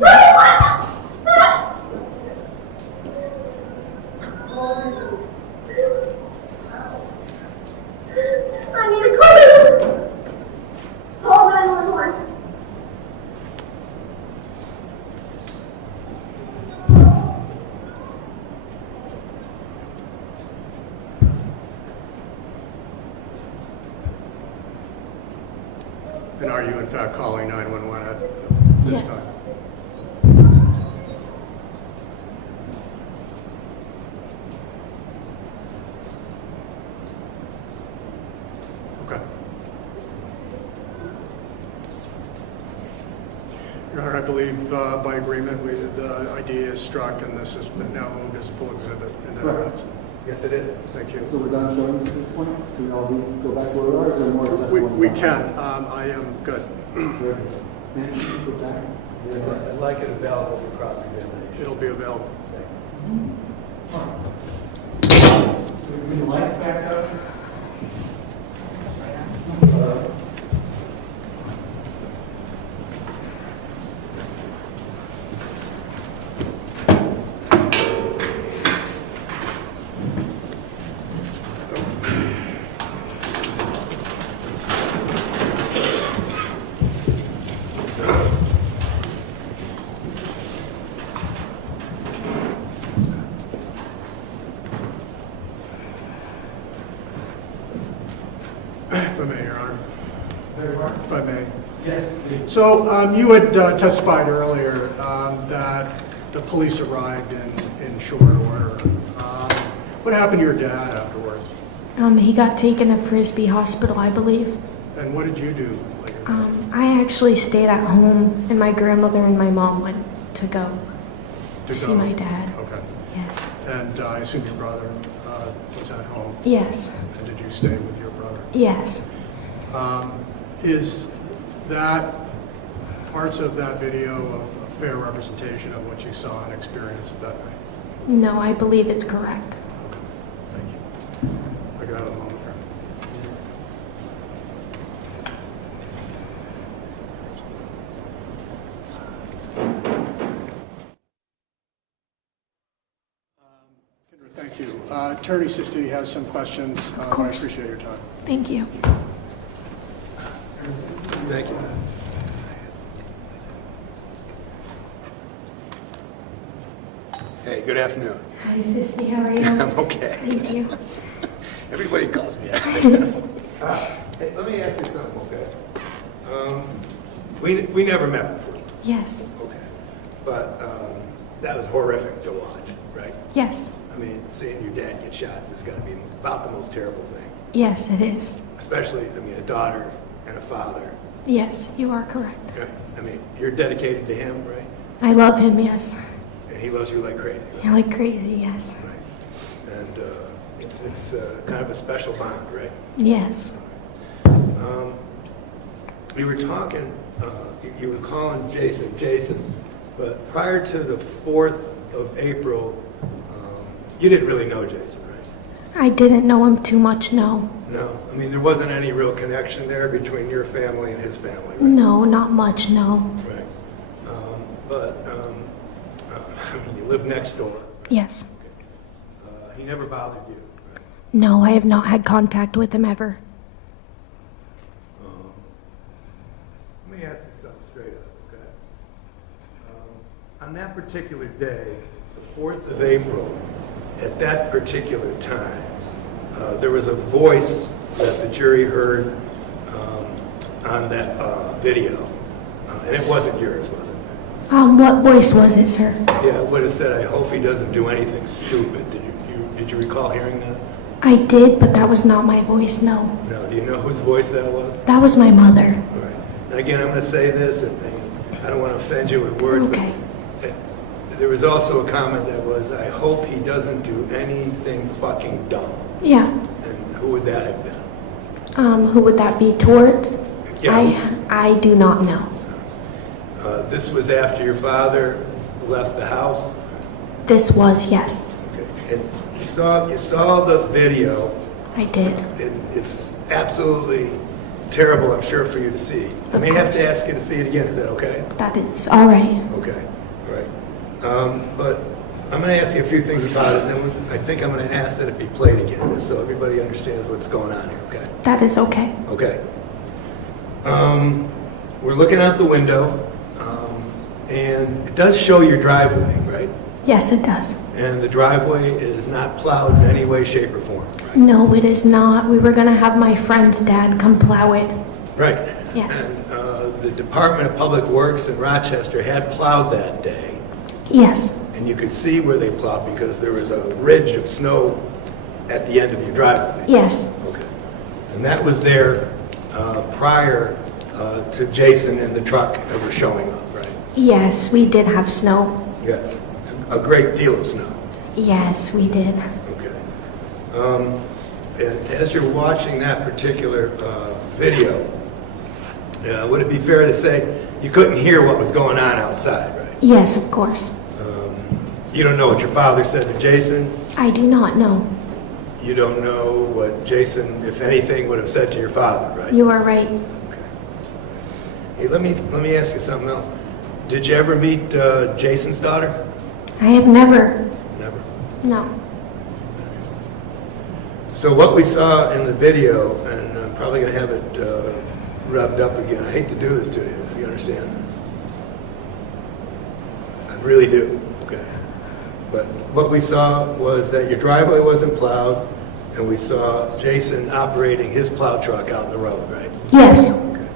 I need a call! Call 911. And are you in fact calling 911 at this Yes. time? Okay. Your Honor, believe by agreement, the ID is struck, and this has been now moved as a full exhibit in evidence. Yes, it is. Thank you. So we're done showing this at this point? Can we all go back where we are, or is there more? We can. I am good. Good. Thank you. Go back. I'd like it available for cross-examination. It'll be available. Bring the lights back up. If I may, Your Honor. If I may. Yes. So you had testified earlier that the police arrived in short order. What happened to your dad afterwards? He got taken to Frisbee Hospital, I believe. And what did you do later? I actually stayed at home, and my grandmother and my mom went to go To see go? my dad. Okay. Yes. And I assume your brother was at home. Yes. And did you stay with your brother? Yes. Is that parts of that video a fair representation of what you saw and experienced that night? No, I believe it's correct. Thank you. I got it a moment here. Kyndra, thank you. Attorney Sisti has some questions. I course. appreciate your time. Thank you. Thank you. Hey, good afternoon. Hi, Sisti. How are you? I'm okay. Thank you. Everybody calls me that. Hey, let me ask you something, okay? We never met before. Yes. Okay. But that was horrific to watch, right? Yes. I mean, seeing your dad get shots is going to be about the most terrible thing. Yes, it is. Especially, I mean, a daughter and a father. Yes, you are correct. Right? I mean, you're dedicated to him, right? I love him, yes. And he loves you like crazy, right? I like crazy, yes. Right. And it's kind of a special bond, right? Yes. We were talking, you were calling Jason, but prior to the 4th of April, you didn't really know Jason, right? I didn't know him too much, no. No. I mean, there wasn't any real connection there between your family and his family, right? No, not much, no. Right. I mean, you live next door. Yes. He never bothered you, right? No, I have not had contact with him ever. Let me ask you something straight up, okay? On that particular day, the 4th of April, at that particular time, there was a voice that the jury heard on that video, and it wasn't yours, was it? What voice was it, sir? Yeah, it would have said, "I hope he doesn't do anything stupid." Did you recall hearing that? I did, but that was not my voice, no. No. Do you know whose voice that was? That was my mother. All right. And again, I'm going to say this, and I don't want to offend you with words, Okay. but there was also a comment that was, "I hope he doesn't do anything fucking dumb." Yeah. And who would that have been? Who would that be towards? Yeah. I do not know. This was after your father left the house? This was, yes. Okay. And you saw the video. I did. And it's absolutely terrible, I'm sure, for you to see. I may have to ask you to see it again. Is that okay? That is all right. Okay. All right. But I'm going to ask you a few things about it. Then I think I'm going to ask that it be played again, just so everybody understands what's going on here. Okay. That is okay. Okay. We're looking out the window, and it does show your driveway, right? Yes, it does. And the driveway is not plowed in any way, shape, or form, right? No, it is not. We were going to have my friend's dad come plow it. Right. Yes. And the Department of Public Works in Rochester had plowed that day, Yes. and you could see where they plowed because there was a ridge of snow at the end of your driveway. Yes. Okay. And that was there prior to Jason and the truck ever showing up, right? Yes, we did have snow. Yes. A great deal of snow. Yes, we did. Okay. And as you're watching that particular video, would it be fair to say you couldn't hear what was going on outside, right? Yes, of course. You don't know what your father said to Jason? I do not know. You don't know what Jason, if anything, would have said to your father, right? You are right. Okay. Hey, let me ask you something else. Did you ever meet Jason's daughter? I have never. Never. No. So what we saw in the video, and I'm probably going to have it revved up again. I hate to do this to you, if you understand. I really do. Okay. But what we saw was that your driveway wasn't plowed, and we saw Jason operating his plow truck out in the road, right? Yes. Okay.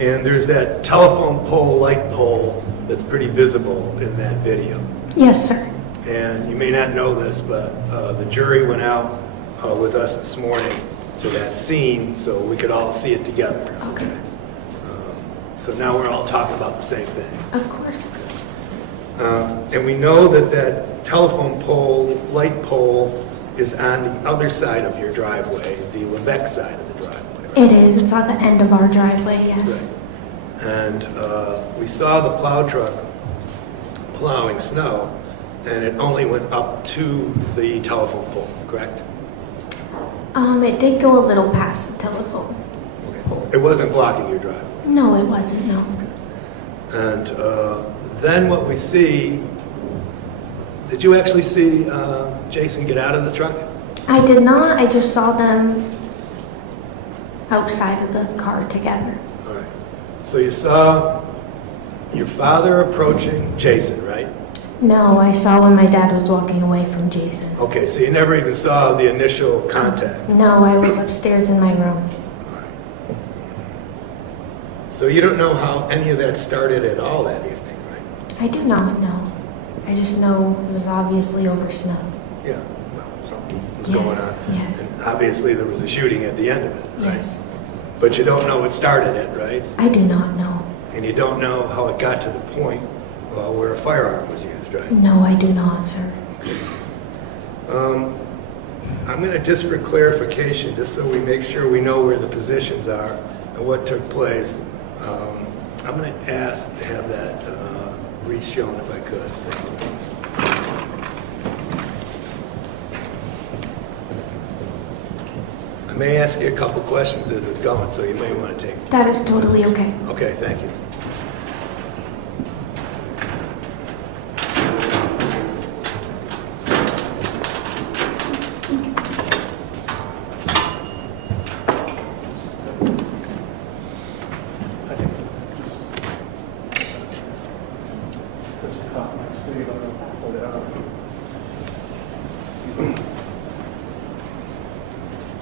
And there's that telephone pole, light pole, that's pretty visible in that video. Yes, sir. And you may not know this, but the jury went out with us this morning to that scene so we could all see it together. Okay. So now we're all talking about the same thing. Of course. And we know that that telephone pole, light pole, is on the other side of your driveway, the Levesque side of the driveway. Right? It is. It's at the end of our driveway, yes. Right. And we saw the plow truck plowing snow, and it only went up to the telephone pole, correct? It did go a little past the telephone. Okay. It wasn't blocking your driveway. No, it wasn't, no. And then what we see, did you actually see Jason get out of the truck? I did not. I just saw them outside of the car together. All right. So you saw your father approaching Jason, right? No, I saw when my dad was walking away from Jason. Okay, so you never even saw the initial contact. No, I was upstairs in my room. So you don't know how any of that started at all that evening, right? I do not know. I just know it was obviously over snow. Yeah, well, something was Yes, going on. yes. And obviously there was a shooting at the end of it, right? Yes. But you don't know what started it, right? I do not know. And you don't know how it got to the point where a firearm was used, right? No, I do not, sir. I'm going to, just for clarification, just so we make sure we know where the positions are and what took place, I'm going to ask to have that re-shown if I could. Thank you. I may ask you a couple questions as it's going, so you may want to take. That is totally okay. Okay, thank you. This is top of my sleeve, I'm gonna pull it out.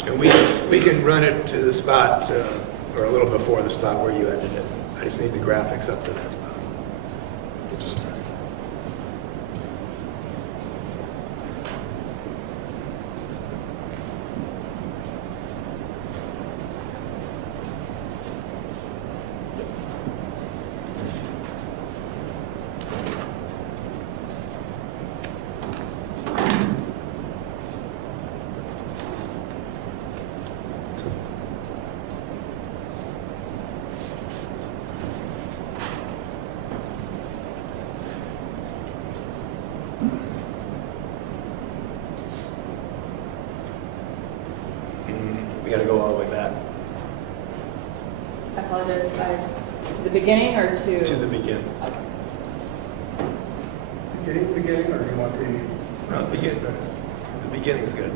And we can run it to the spot, or a little before the spot where you ended it. I just need the graphics up to that spot. Oops, sorry. We got to go all the way back I apologize. To the beginning or to? to the beginning. Beginning, or do you want the? No, begin. The beginning's good.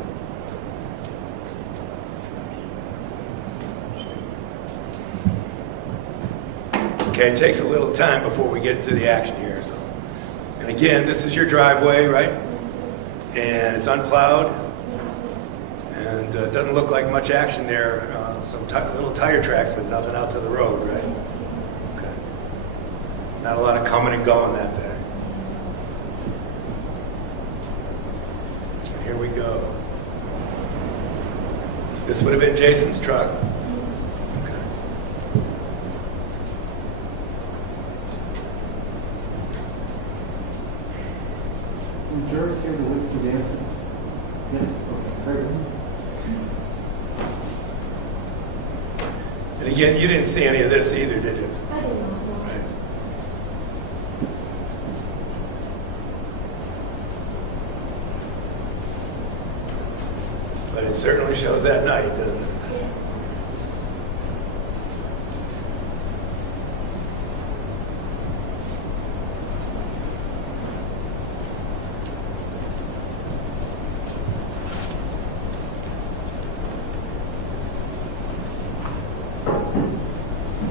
Okay, it takes a little time before we get to the action here. So, and again, this is your driveway, right? And it's unplowed. And it doesn't look like much action there. Some little tire tracks, but nothing out to the road, right? Okay. Not a lot of coming and going that day. Here we go. This would have been Jason's truck. Okay. hear the witness's answer? Yes? Okay, very good. And again, you didn't see any of this either, did you? I didn't know. Right. But it certainly shows that night, doesn't it? Yes.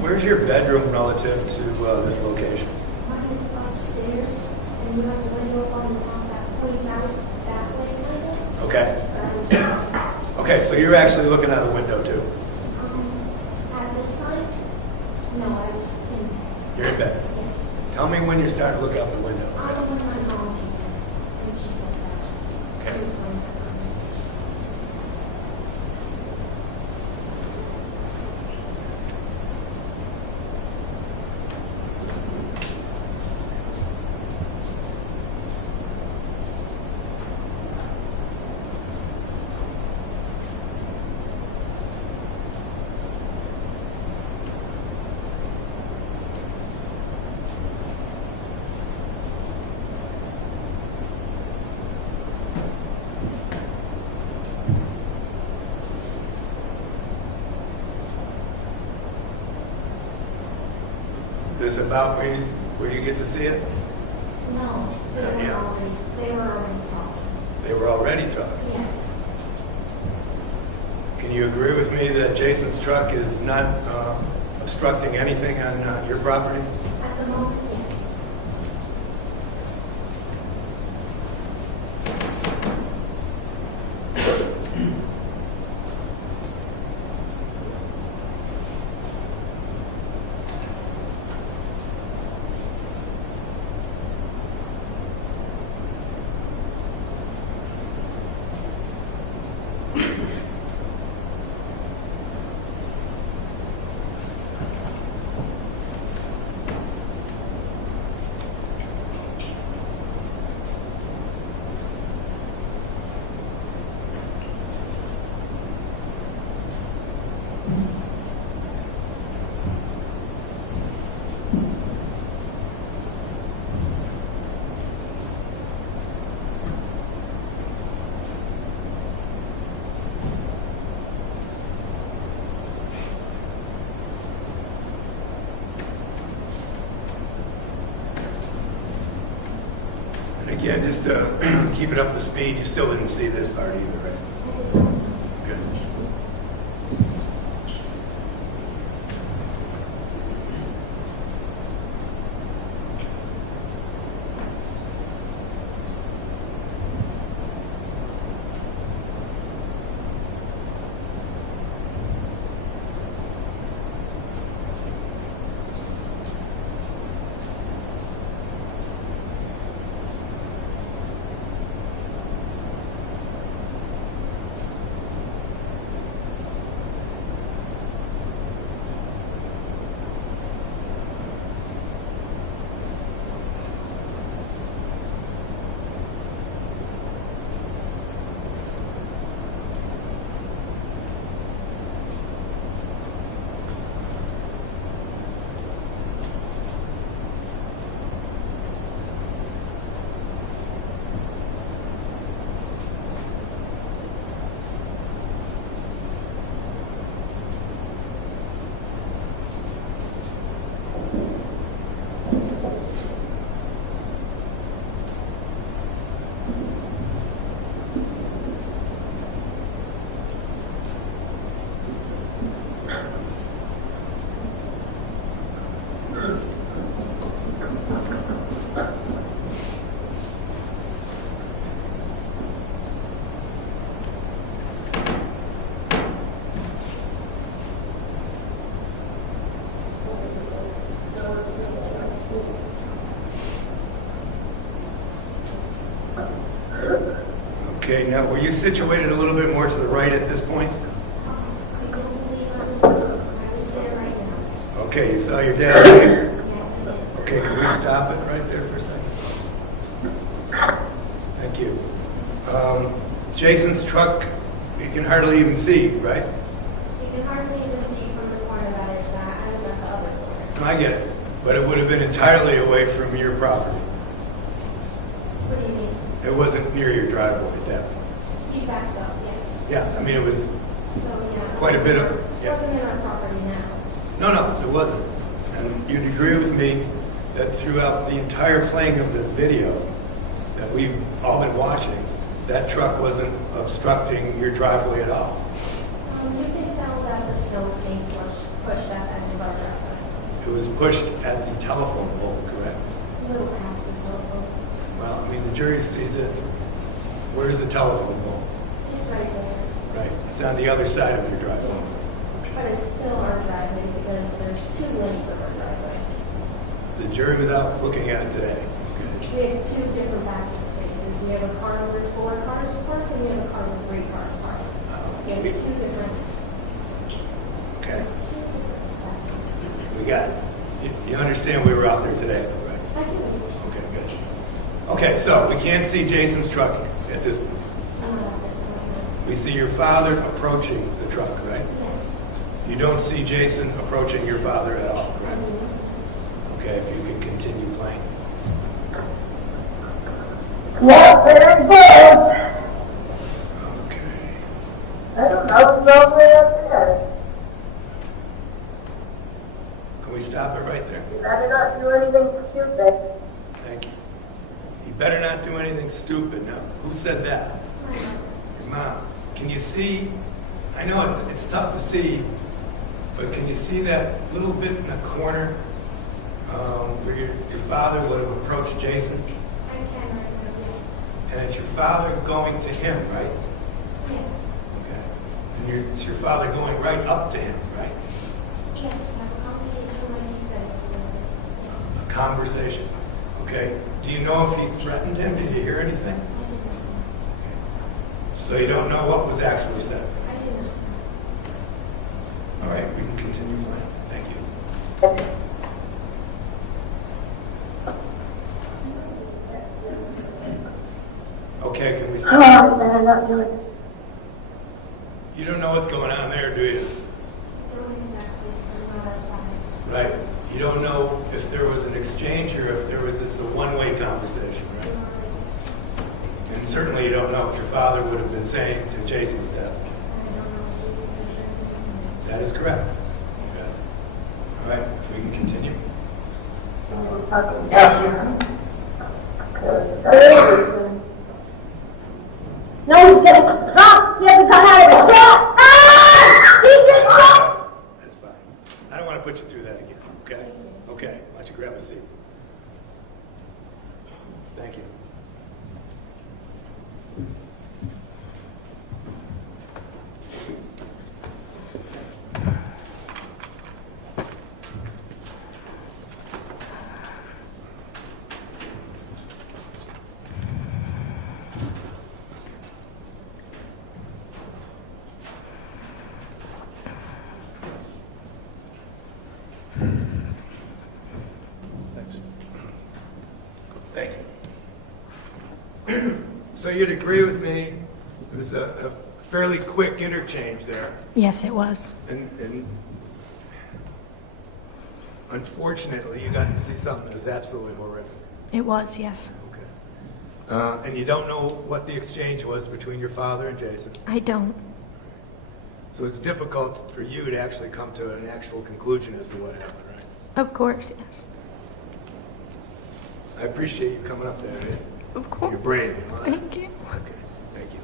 Where's your bedroom relative to this location? Mine is upstairs, and you have a window on the top that points out that way, kind of. Okay. But I was, Okay, so you're actually looking out a window too. at this time, no, I was in bed. You're in bed. Yes. Tell me when you're starting to look out the window. I don't know my mom came in, and she said that. Okay. She was going to that conversation. Is this about where you get to see it? No, they were Yeah. already talking. They were already talking. Yes. Can you agree with me that Jason's truck is not obstructing anything on your property? At the moment, yes. And again, just to keep it up to speed, you still didn't see this part either, right? Good. Okay, now were you situated a little bit more to the right at this point? I don't believe I was there right now. Okay, you saw your dad here? Yes, I did. Okay, can we stop it right there for a second? Thank you. Jason's truck, you can hardly even see, right? You can hardly even see from the corner that it's at. I was at the other corner. I get it, but it would have been entirely away from your property. What do you mean? It wasn't near your driveway at that point. He backed up, yes. Yeah, I mean, it was So, yeah. quite a bit of, It yeah. wasn't in our property now. No, it wasn't. And you'd agree with me that throughout the entire playing of this video that we've all been watching, that truck wasn't obstructing your driveway at all. You can tell that the snow's being pushed at the end of our driveway. It was pushed at the telephone pole, correct? A little past the telephone. Well, I mean, the jury sees it. Where's the telephone pole? It's right there. Right, it's on the other side of your driveway. Yes. But it's still our driveway because there's 2 lanes of our driveway. The jury was out looking at it today. We have 2 different parking spaces. We have a car with 4 cars parked and we have a car with 3 cars parked. We have 2 different Okay, parking spaces. we got it. You understand we were out there today, though, right? I do. Okay, good. Okay, so we can't see Jason's truck at this point. I'm not at this point. We see your father approaching the truck, right? Yes. You don't see Jason approaching your father at all, correct? Okay, if you can continue playing. Yeah, very good. Okay. I don't know where it is. Can we stop it right there? You better not do anything stupid. Thank you. You better not do anything stupid. Now, who said that? Your mom. Can you see? I know it's tough to see, but can you see that little bit in the corner where your father would have approached Jason? I can right now, yes. And it's your father going to him, right? Yes. Okay. And it's your father going right up to him, right? Yes, we have a conversation like he said. Yes. A conversation. Okay. Do you know if he threatened him? Did you hear anything? So you don't know what was actually said? I didn't. All right, we can continue playing. Thank you. Okay, can we start? Oh, you better not do it. You don't know what's going on there, do you? Not exactly, because I'm not outside. Right. You don't know if there was an exchange or if there was just a one-way conversation, right? And certainly you don't know what your father would have been saying to Jason at that. That is correct. Okay. All right, we can continue. No, he's getting shot. He hasn't come out of the shot. Ah! He just shot. That's fine. I don't want to put you through that again, okay? Okay, why don't you grab a seat? Thank you. Thank you. So you'd agree with me, it was a fairly quick interchange there, Yes, it was. and unfortunately, you got to see something that was absolutely horrific. It was, yes. Okay. And you don't know what the exchange was between your father and Jason, I don't. so it's difficult for you to actually come to an actual conclusion as to what happened, right? Of course, yes. I appreciate you coming up there. Of course. You're brave. You know that? Thank you. Okay, thank you.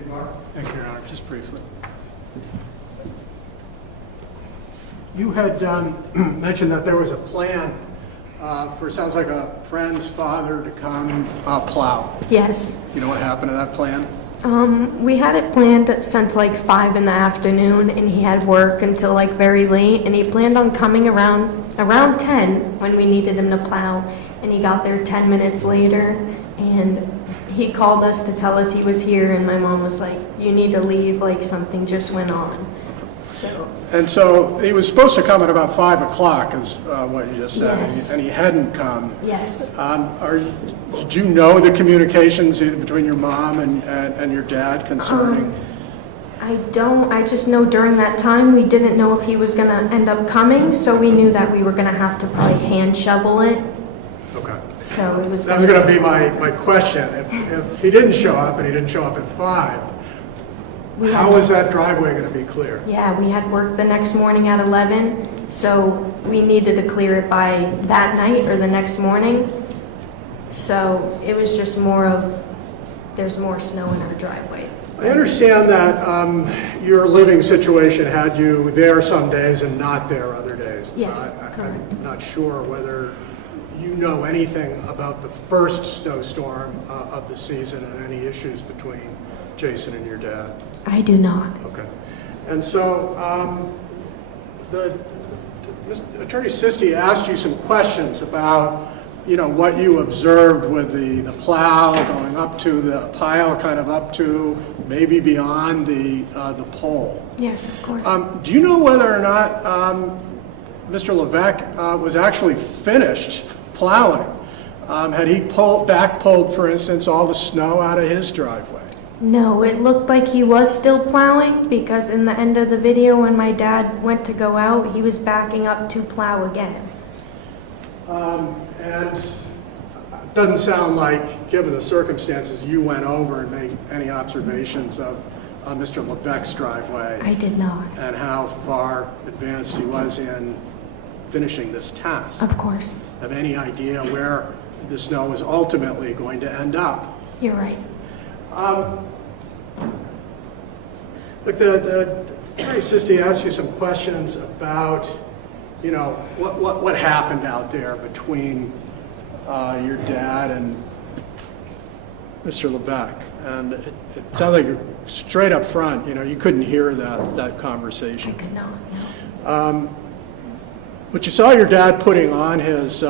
Hey, Mark. Thank you, Your Honor. Just briefly. You had mentioned that there was a plan for, sounds like a friend's father to come plow. Yes. You know what happened to that plan? We had it planned since like 5 in the afternoon, and he had work until like very late, and he planned on coming around 10 when we needed him to plow, and he got there 10 minutes later, and he called us to tell us he was here, and my mom was like, you need to leave, like something just went on. So And so he was supposed to come at about 5 o'clock, is what you just said, Yes. and he hadn't come. Yes. Did you know the communications between your mom and your dad concerning? I don't, I just know during that time, we didn't know if he was gonna end up coming, so we knew that we were gonna have to probably hand shovel it, Okay. so it was That was going to be my question. If he didn't show up and he didn't show up at 5, we how had- is that driveway going to be clear? Yeah, we had work the next morning at 11, so we needed to clear it by that night or the next morning. So it was just more of, there's more snow in our driveway. I understand that your living situation had you there some days and not there other days. Yes, correct. I'm not sure whether you know anything about the first snowstorm of the season and any issues between Jason and your dad. I do not. Okay. And so Attorney Sisti asked you some questions about, what you observed with the plow going up to the pile, kind of up to, maybe beyond the pole. Yes, of course. Do you know whether or not Mr. Levesque was actually finished plowing? Had he pulled, for instance, all the snow out of his driveway? No, it looked like he was still plowing because in the end of the video when my dad went to go out, he was backing up to plow again. And it doesn't sound like, given the circumstances, you went over and made any observations of Mr. Levesque's driveway I did not. and how far advanced he was in finishing this task. Of course. Have any idea where the snow was ultimately going to end up? You're right. Look, the Attorney Sisti asked you some questions about, what happened out there between your dad and Mr. Levesque. And it sounds like you're straight up front, you couldn't hear that I conversation. could not, no. But you saw your dad putting on his,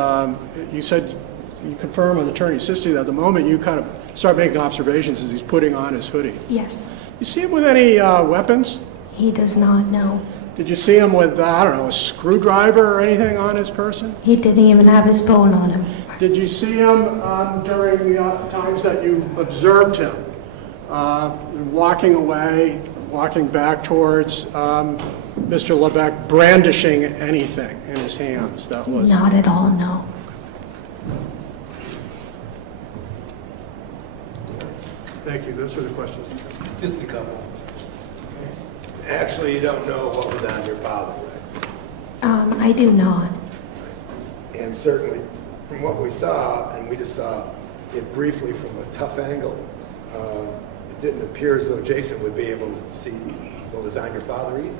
you said, you confirmed with Attorney Sisti that the moment you kind of start making observations as he's putting on his hoodie. Yes. You see him with any weapons? He does not know. Did you see him with, a screwdriver or anything on his person? He didn't even have his phone on him. Did you see him during the times that you observed him, walking away, walking back towards Mr. Levesque, brandishing anything in his hands that was? Not at all, no. Thank you. Those were the questions. Just a couple. Actually, you don't know what was on your father, right? I do not. And certainly, from what we saw, and we just saw it briefly from a tough angle, it didn't appear as though Jason would be able to see what was on your father either.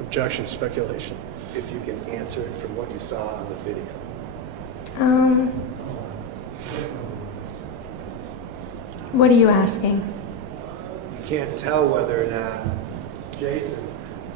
Objection, speculation. If you can answer it from what you saw on the video. What are you asking? You can't tell whether or not Jason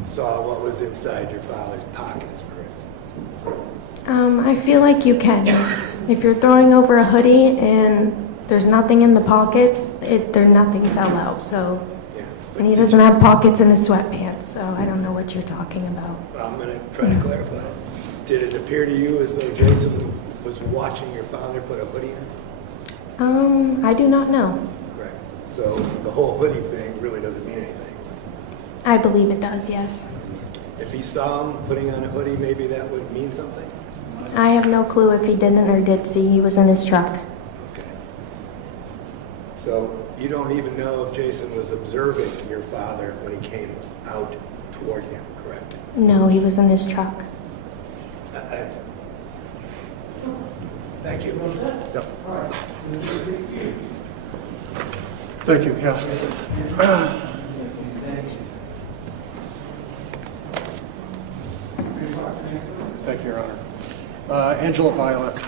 saw what was inside your father's pockets, for instance. I feel like you can, yes. If you're throwing over a hoodie and there's nothing in the pockets, nothing fell out, so. Yeah. And he doesn't have pockets in his sweatpants, so I don't know what you're talking about. Well, I'm going to try to clarify. Did it appear to you as though Jason was watching your father put a hoodie on? I do not know. Correct. So the whole hoodie thing really doesn't mean anything. I believe it does, yes. If he saw him putting on a hoodie, maybe that would mean something? I have no clue if he didn't or did see. He was in his truck. Okay. So you don't even know if Jason was observing your father when he came out toward him, correct? No, he was in his truck. Thank you. Yep. Thank you, yeah. Thank you, Your Honor. Angela Violette.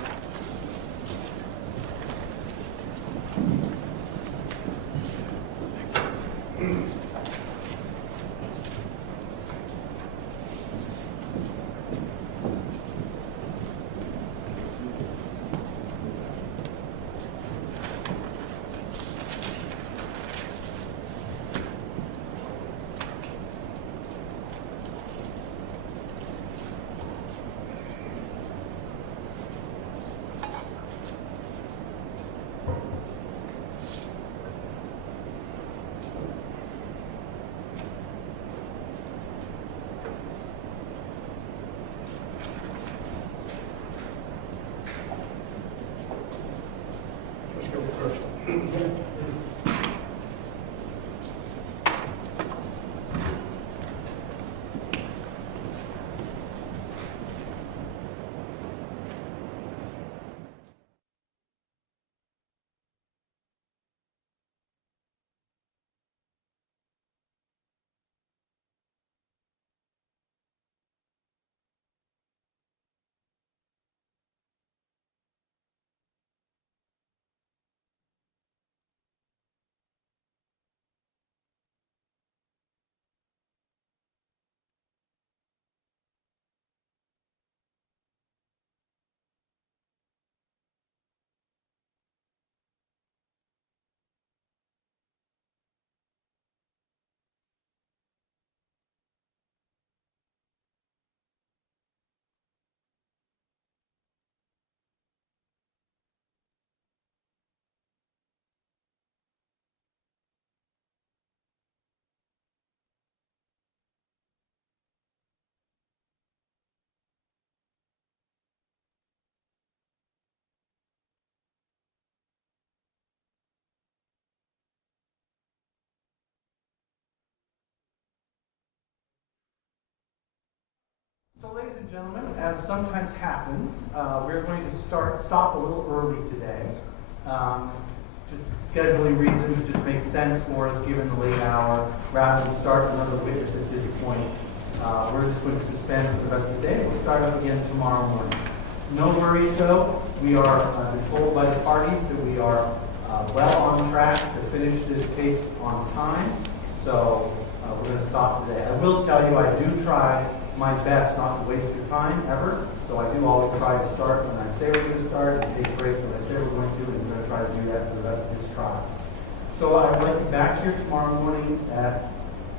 and gentlemen, as sometimes happens, we're going to stop a little early today. Just scheduling reasons, it just makes sense for us given the late hour. Rather than start another witness at this point, we're just going to suspend for the rest of the day. We'll start up again tomorrow morning. No worries though, we are told by the parties that we are well on track to finish this case on time. So we're going to stop today. I will tell you, I do try my best not to waste your time ever. So I do always try to start when I say we're going to start and take breaks when I say we're going to, and we're going to try to do that for the rest of this trial. So I'd like you back here tomorrow morning at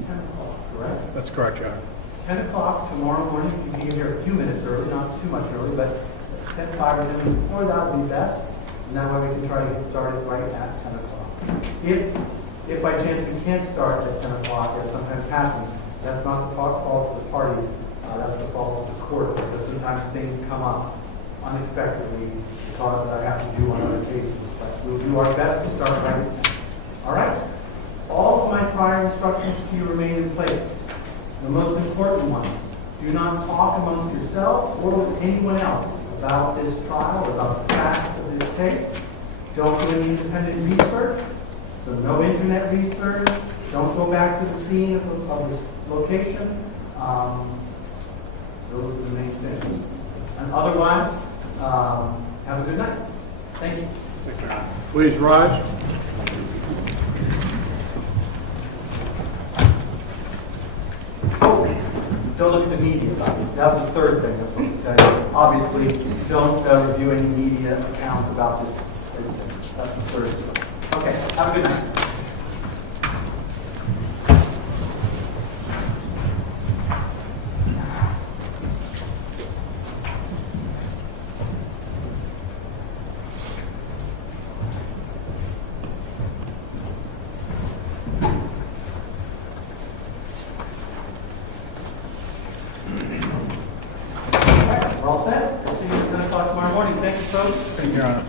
10 o'clock, correct? That's correct, John. 10 o'clock tomorrow morning. You can be here a few minutes early, not too much early, but 10, 5 or 10 minutes before that would be best. And that way we can try to get started right at 10 o'clock. If by chance we can't start at 10 o'clock, as sometimes happens, that's not the fault of the parties, that's the fault of the court, because sometimes things come up unexpectedly because I have to do on other cases. But we'll do our best to start right. All right? All of my prior instructions to you remain in place. The most important one, do not talk amongst yourselves or with anyone else about this trial or about the facts of this case. Don't do any independent research. So no internet research. Don't go back to the scene of this location. Those are the main things. And otherwise, have a good night. Thank you. Please, Raj. Don't look at the media. That was the third thing. That's what I'm telling you. Obviously, don't review any media accounts about this. That's the third thing. Okay, have a good night. We're all set. We'll see you at 10 o'clock tomorrow morning. Thank you, folks. Thank you, Your Honor.